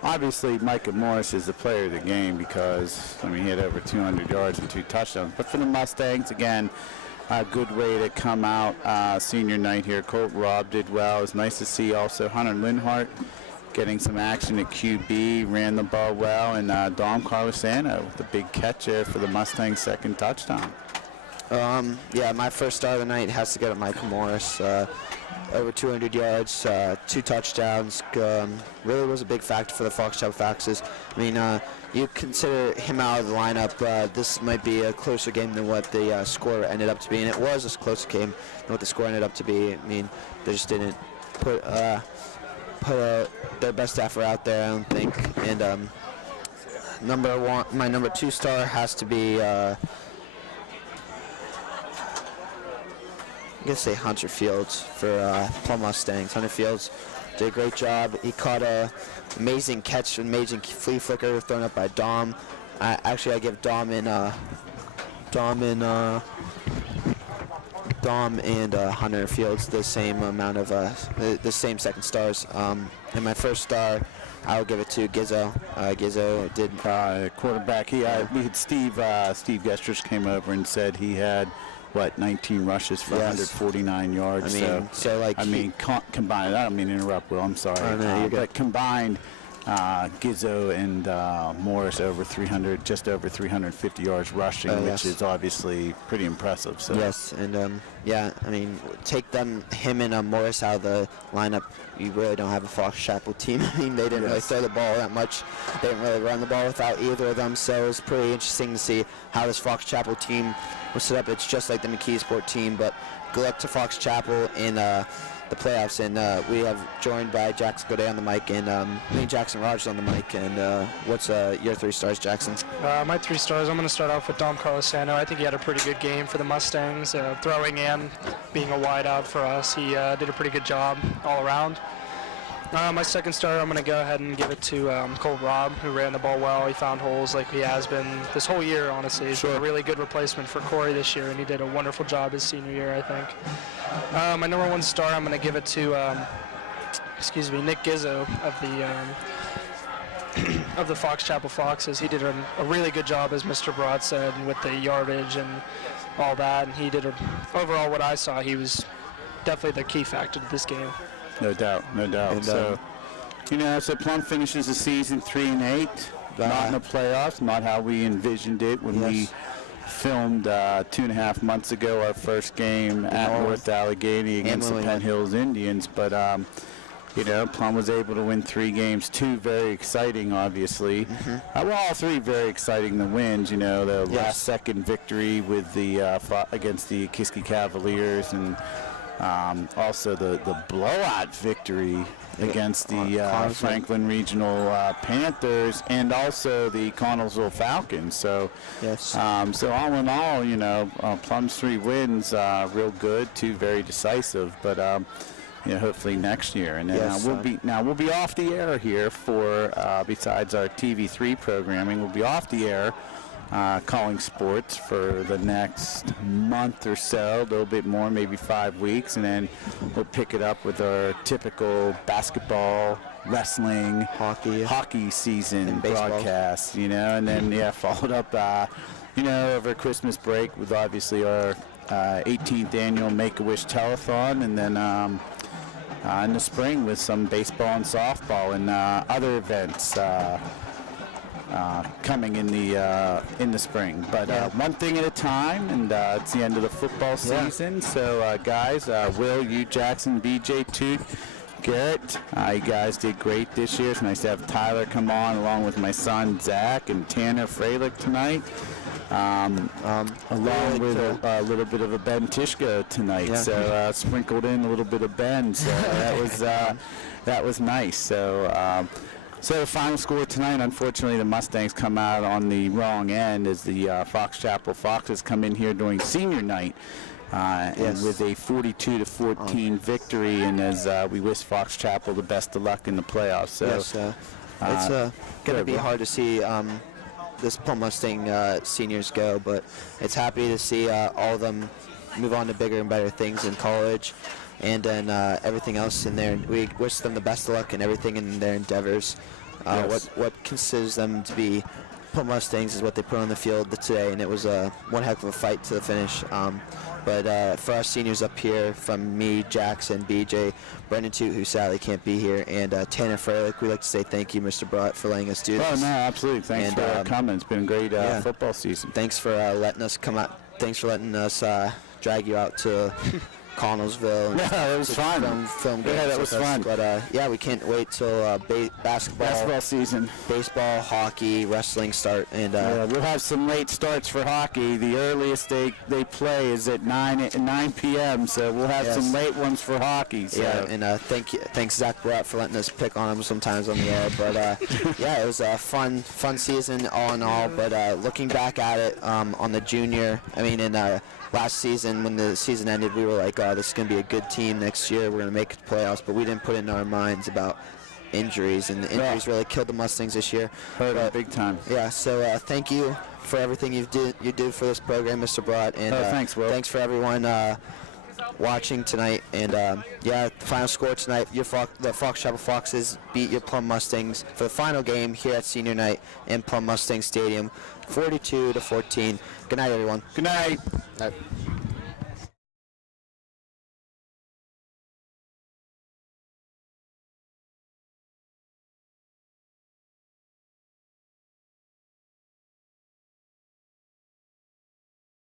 Obviously, Micah Morris is the player of the game because, I mean, he had over 200 yards and 2 touchdowns. But for the Mustangs, again, a good way to come out senior night here. Colt Robb did well. It was nice to see also Hunter Linhart getting some action at QB, ran the ball well, and Dom Carlosano with the big catch there for the Mustangs' 2nd touchdown. Yeah, my first star of the night has to go to Michael Morris. Over 200 yards, 2 touchdowns. Really was a big factor for the Fox Chapel Foxes. I mean, you consider him out of the lineup, this might be a closer game than what the score ended up to be, and it was a closer game than what the score ended up to be. I mean, they just didn't put their best effort out there, I don't think. And my number 2 star has to be I'm going to say Hunter Fields for Plum Mustangs. Hunter Fields did a great job. He caught a amazing catch, amazing flea flicker thrown up by Dom. I give Dom and Hunter Fields the same amount of the same 2nd stars. And my 1st star I'll give it to Gizzo. Gizzo did. Quarterback. We had Steve Gestrich came over and said he had 19 rushes for 149 yards. Combined. I don't mean to interrupt, Will. I'm sorry. Oh, no, you're good. But combined, Gizzo and Morris just over 350 yards rushing, which is obviously pretty impressive. So. Yes, and take him and Morris out of the lineup. You really don't have a Fox Chapel team. I mean, they didn't really throw the ball that much. They didn't really run the ball without either of them. So it was pretty interesting to see how this Fox Chapel team was set up. It's just like the McKeesport team, but good luck to Fox Chapel in the playoffs. And we have joined by Jackson Godet on the mic and me and Jackson Rogers on the mic. And what's your 3 stars, Jackson? My 3 stars, I'm going to start off with Dom Carlosano. I think he had a pretty good game for the Mustangs, throwing and being a wideout for us. He did a pretty good job all around. My second star, I'm going to go ahead and give it to Cole Robb, who ran the ball well. He found holes like he has been this whole year, honestly. He's been a really good replacement for Corey this year, and he did a wonderful job his senior year, I think. My number 1 star, I'm going to give it to, Nick Gizzo of the Fox Chapel Foxes. He did a really good job, as Mr. Broad said, with the yardage and all that. And he did overall, what I saw, he was definitely the key factor to this game. No doubt. And, so Plum finishes the season 3-8, not in the playoffs, not how we envisioned it when we filmed 2.5 months ago our first game at North Allegheny against the Penn Hills Indians. But Plum was able to win 3 games, 2 very exciting, obviously. All 3 very exciting. The wins, the last second victory with against the Kiski Cavaliers, and also the blowout victory against the Franklin Regional Panthers, and also the Connellsville Falcons. So, so all in all, Plum's 3 wins, real good, 2 very decisive, but hopefully next year. And then we'll be off the air here for besides our TV3 programming, we'll be off the air. Calling sports for the next month or so, a little bit more, maybe 5 weeks, and then we'll pick it up with our typical basketball, wrestling, hockey season broadcast, and then followed up, over Christmas break with obviously our 18th annual Make-A-Wish Telethon, and then in the spring with some baseball and softball and other events. Coming in the spring, but one thing at a time, and it's the end of the football season. So guys, Will, you, Jackson, BJ, Toot, Garrett, you guys did great this year. It's nice to have Tyler come on along with my son Zach and Tanner Freilich tonight, along with a little bit of a Ben Tishko tonight. So sprinkled in a little bit of Ben, so that was nice. So the final score tonight, unfortunately, the Mustangs come out on the wrong end as the Fox Chapel Foxes come in here during senior night and with a 42-14 victory, and as we wish Fox Chapel the best of luck in the playoffs. So it's going to be hard to see this Plum Mustang seniors go, but it's happy to see all of them move on to bigger and better things in college. And then everything else in there. We wish them the best of luck in everything in their endeavors. What considers them to be Plum Mustangs is what they put on the field today, and it was one heck of a fight to the finish. But for our seniors up here, from me, Jackson, BJ, Brendan Toot, who sadly can't be here, and Tanner Freilich, we'd like to say thank you, Mr. Brott, for letting us do this. Oh, no, absolutely. Thanks for coming. It's been a great football season. Thanks for letting us come out. Thanks for letting us drag you out to Connellsville. Yeah, it was fun. Film games. Yeah, that was fun. But we can't wait till basketball season, baseball, hockey, wrestling start, and we'll have some late starts for hockey. The earliest they play is at 9 p.m. So we'll have some late ones for hockey. So. Yeah, and thanks Zach Brett for letting us pick on him sometimes on the air. But it was a fun season all in all. But looking back at it on the junior, last season, when the season ended, we were like, this is going to be a good team next year. We're going to make it to playoffs. But we didn't put it in our minds about injuries, and the injuries really killed the Mustangs this year. Hurt it big time. Yeah, so thank you for everything you do for this program, Mr. Brott. And thanks, Will. Thanks for everyone watching tonight. And yeah, the final score tonight, the Fox Chapel Foxes beat your Plum Mustangs for the final game here at senior night in Plum Mustang Stadium, 42-14. Good night, everyone. Good night. Night.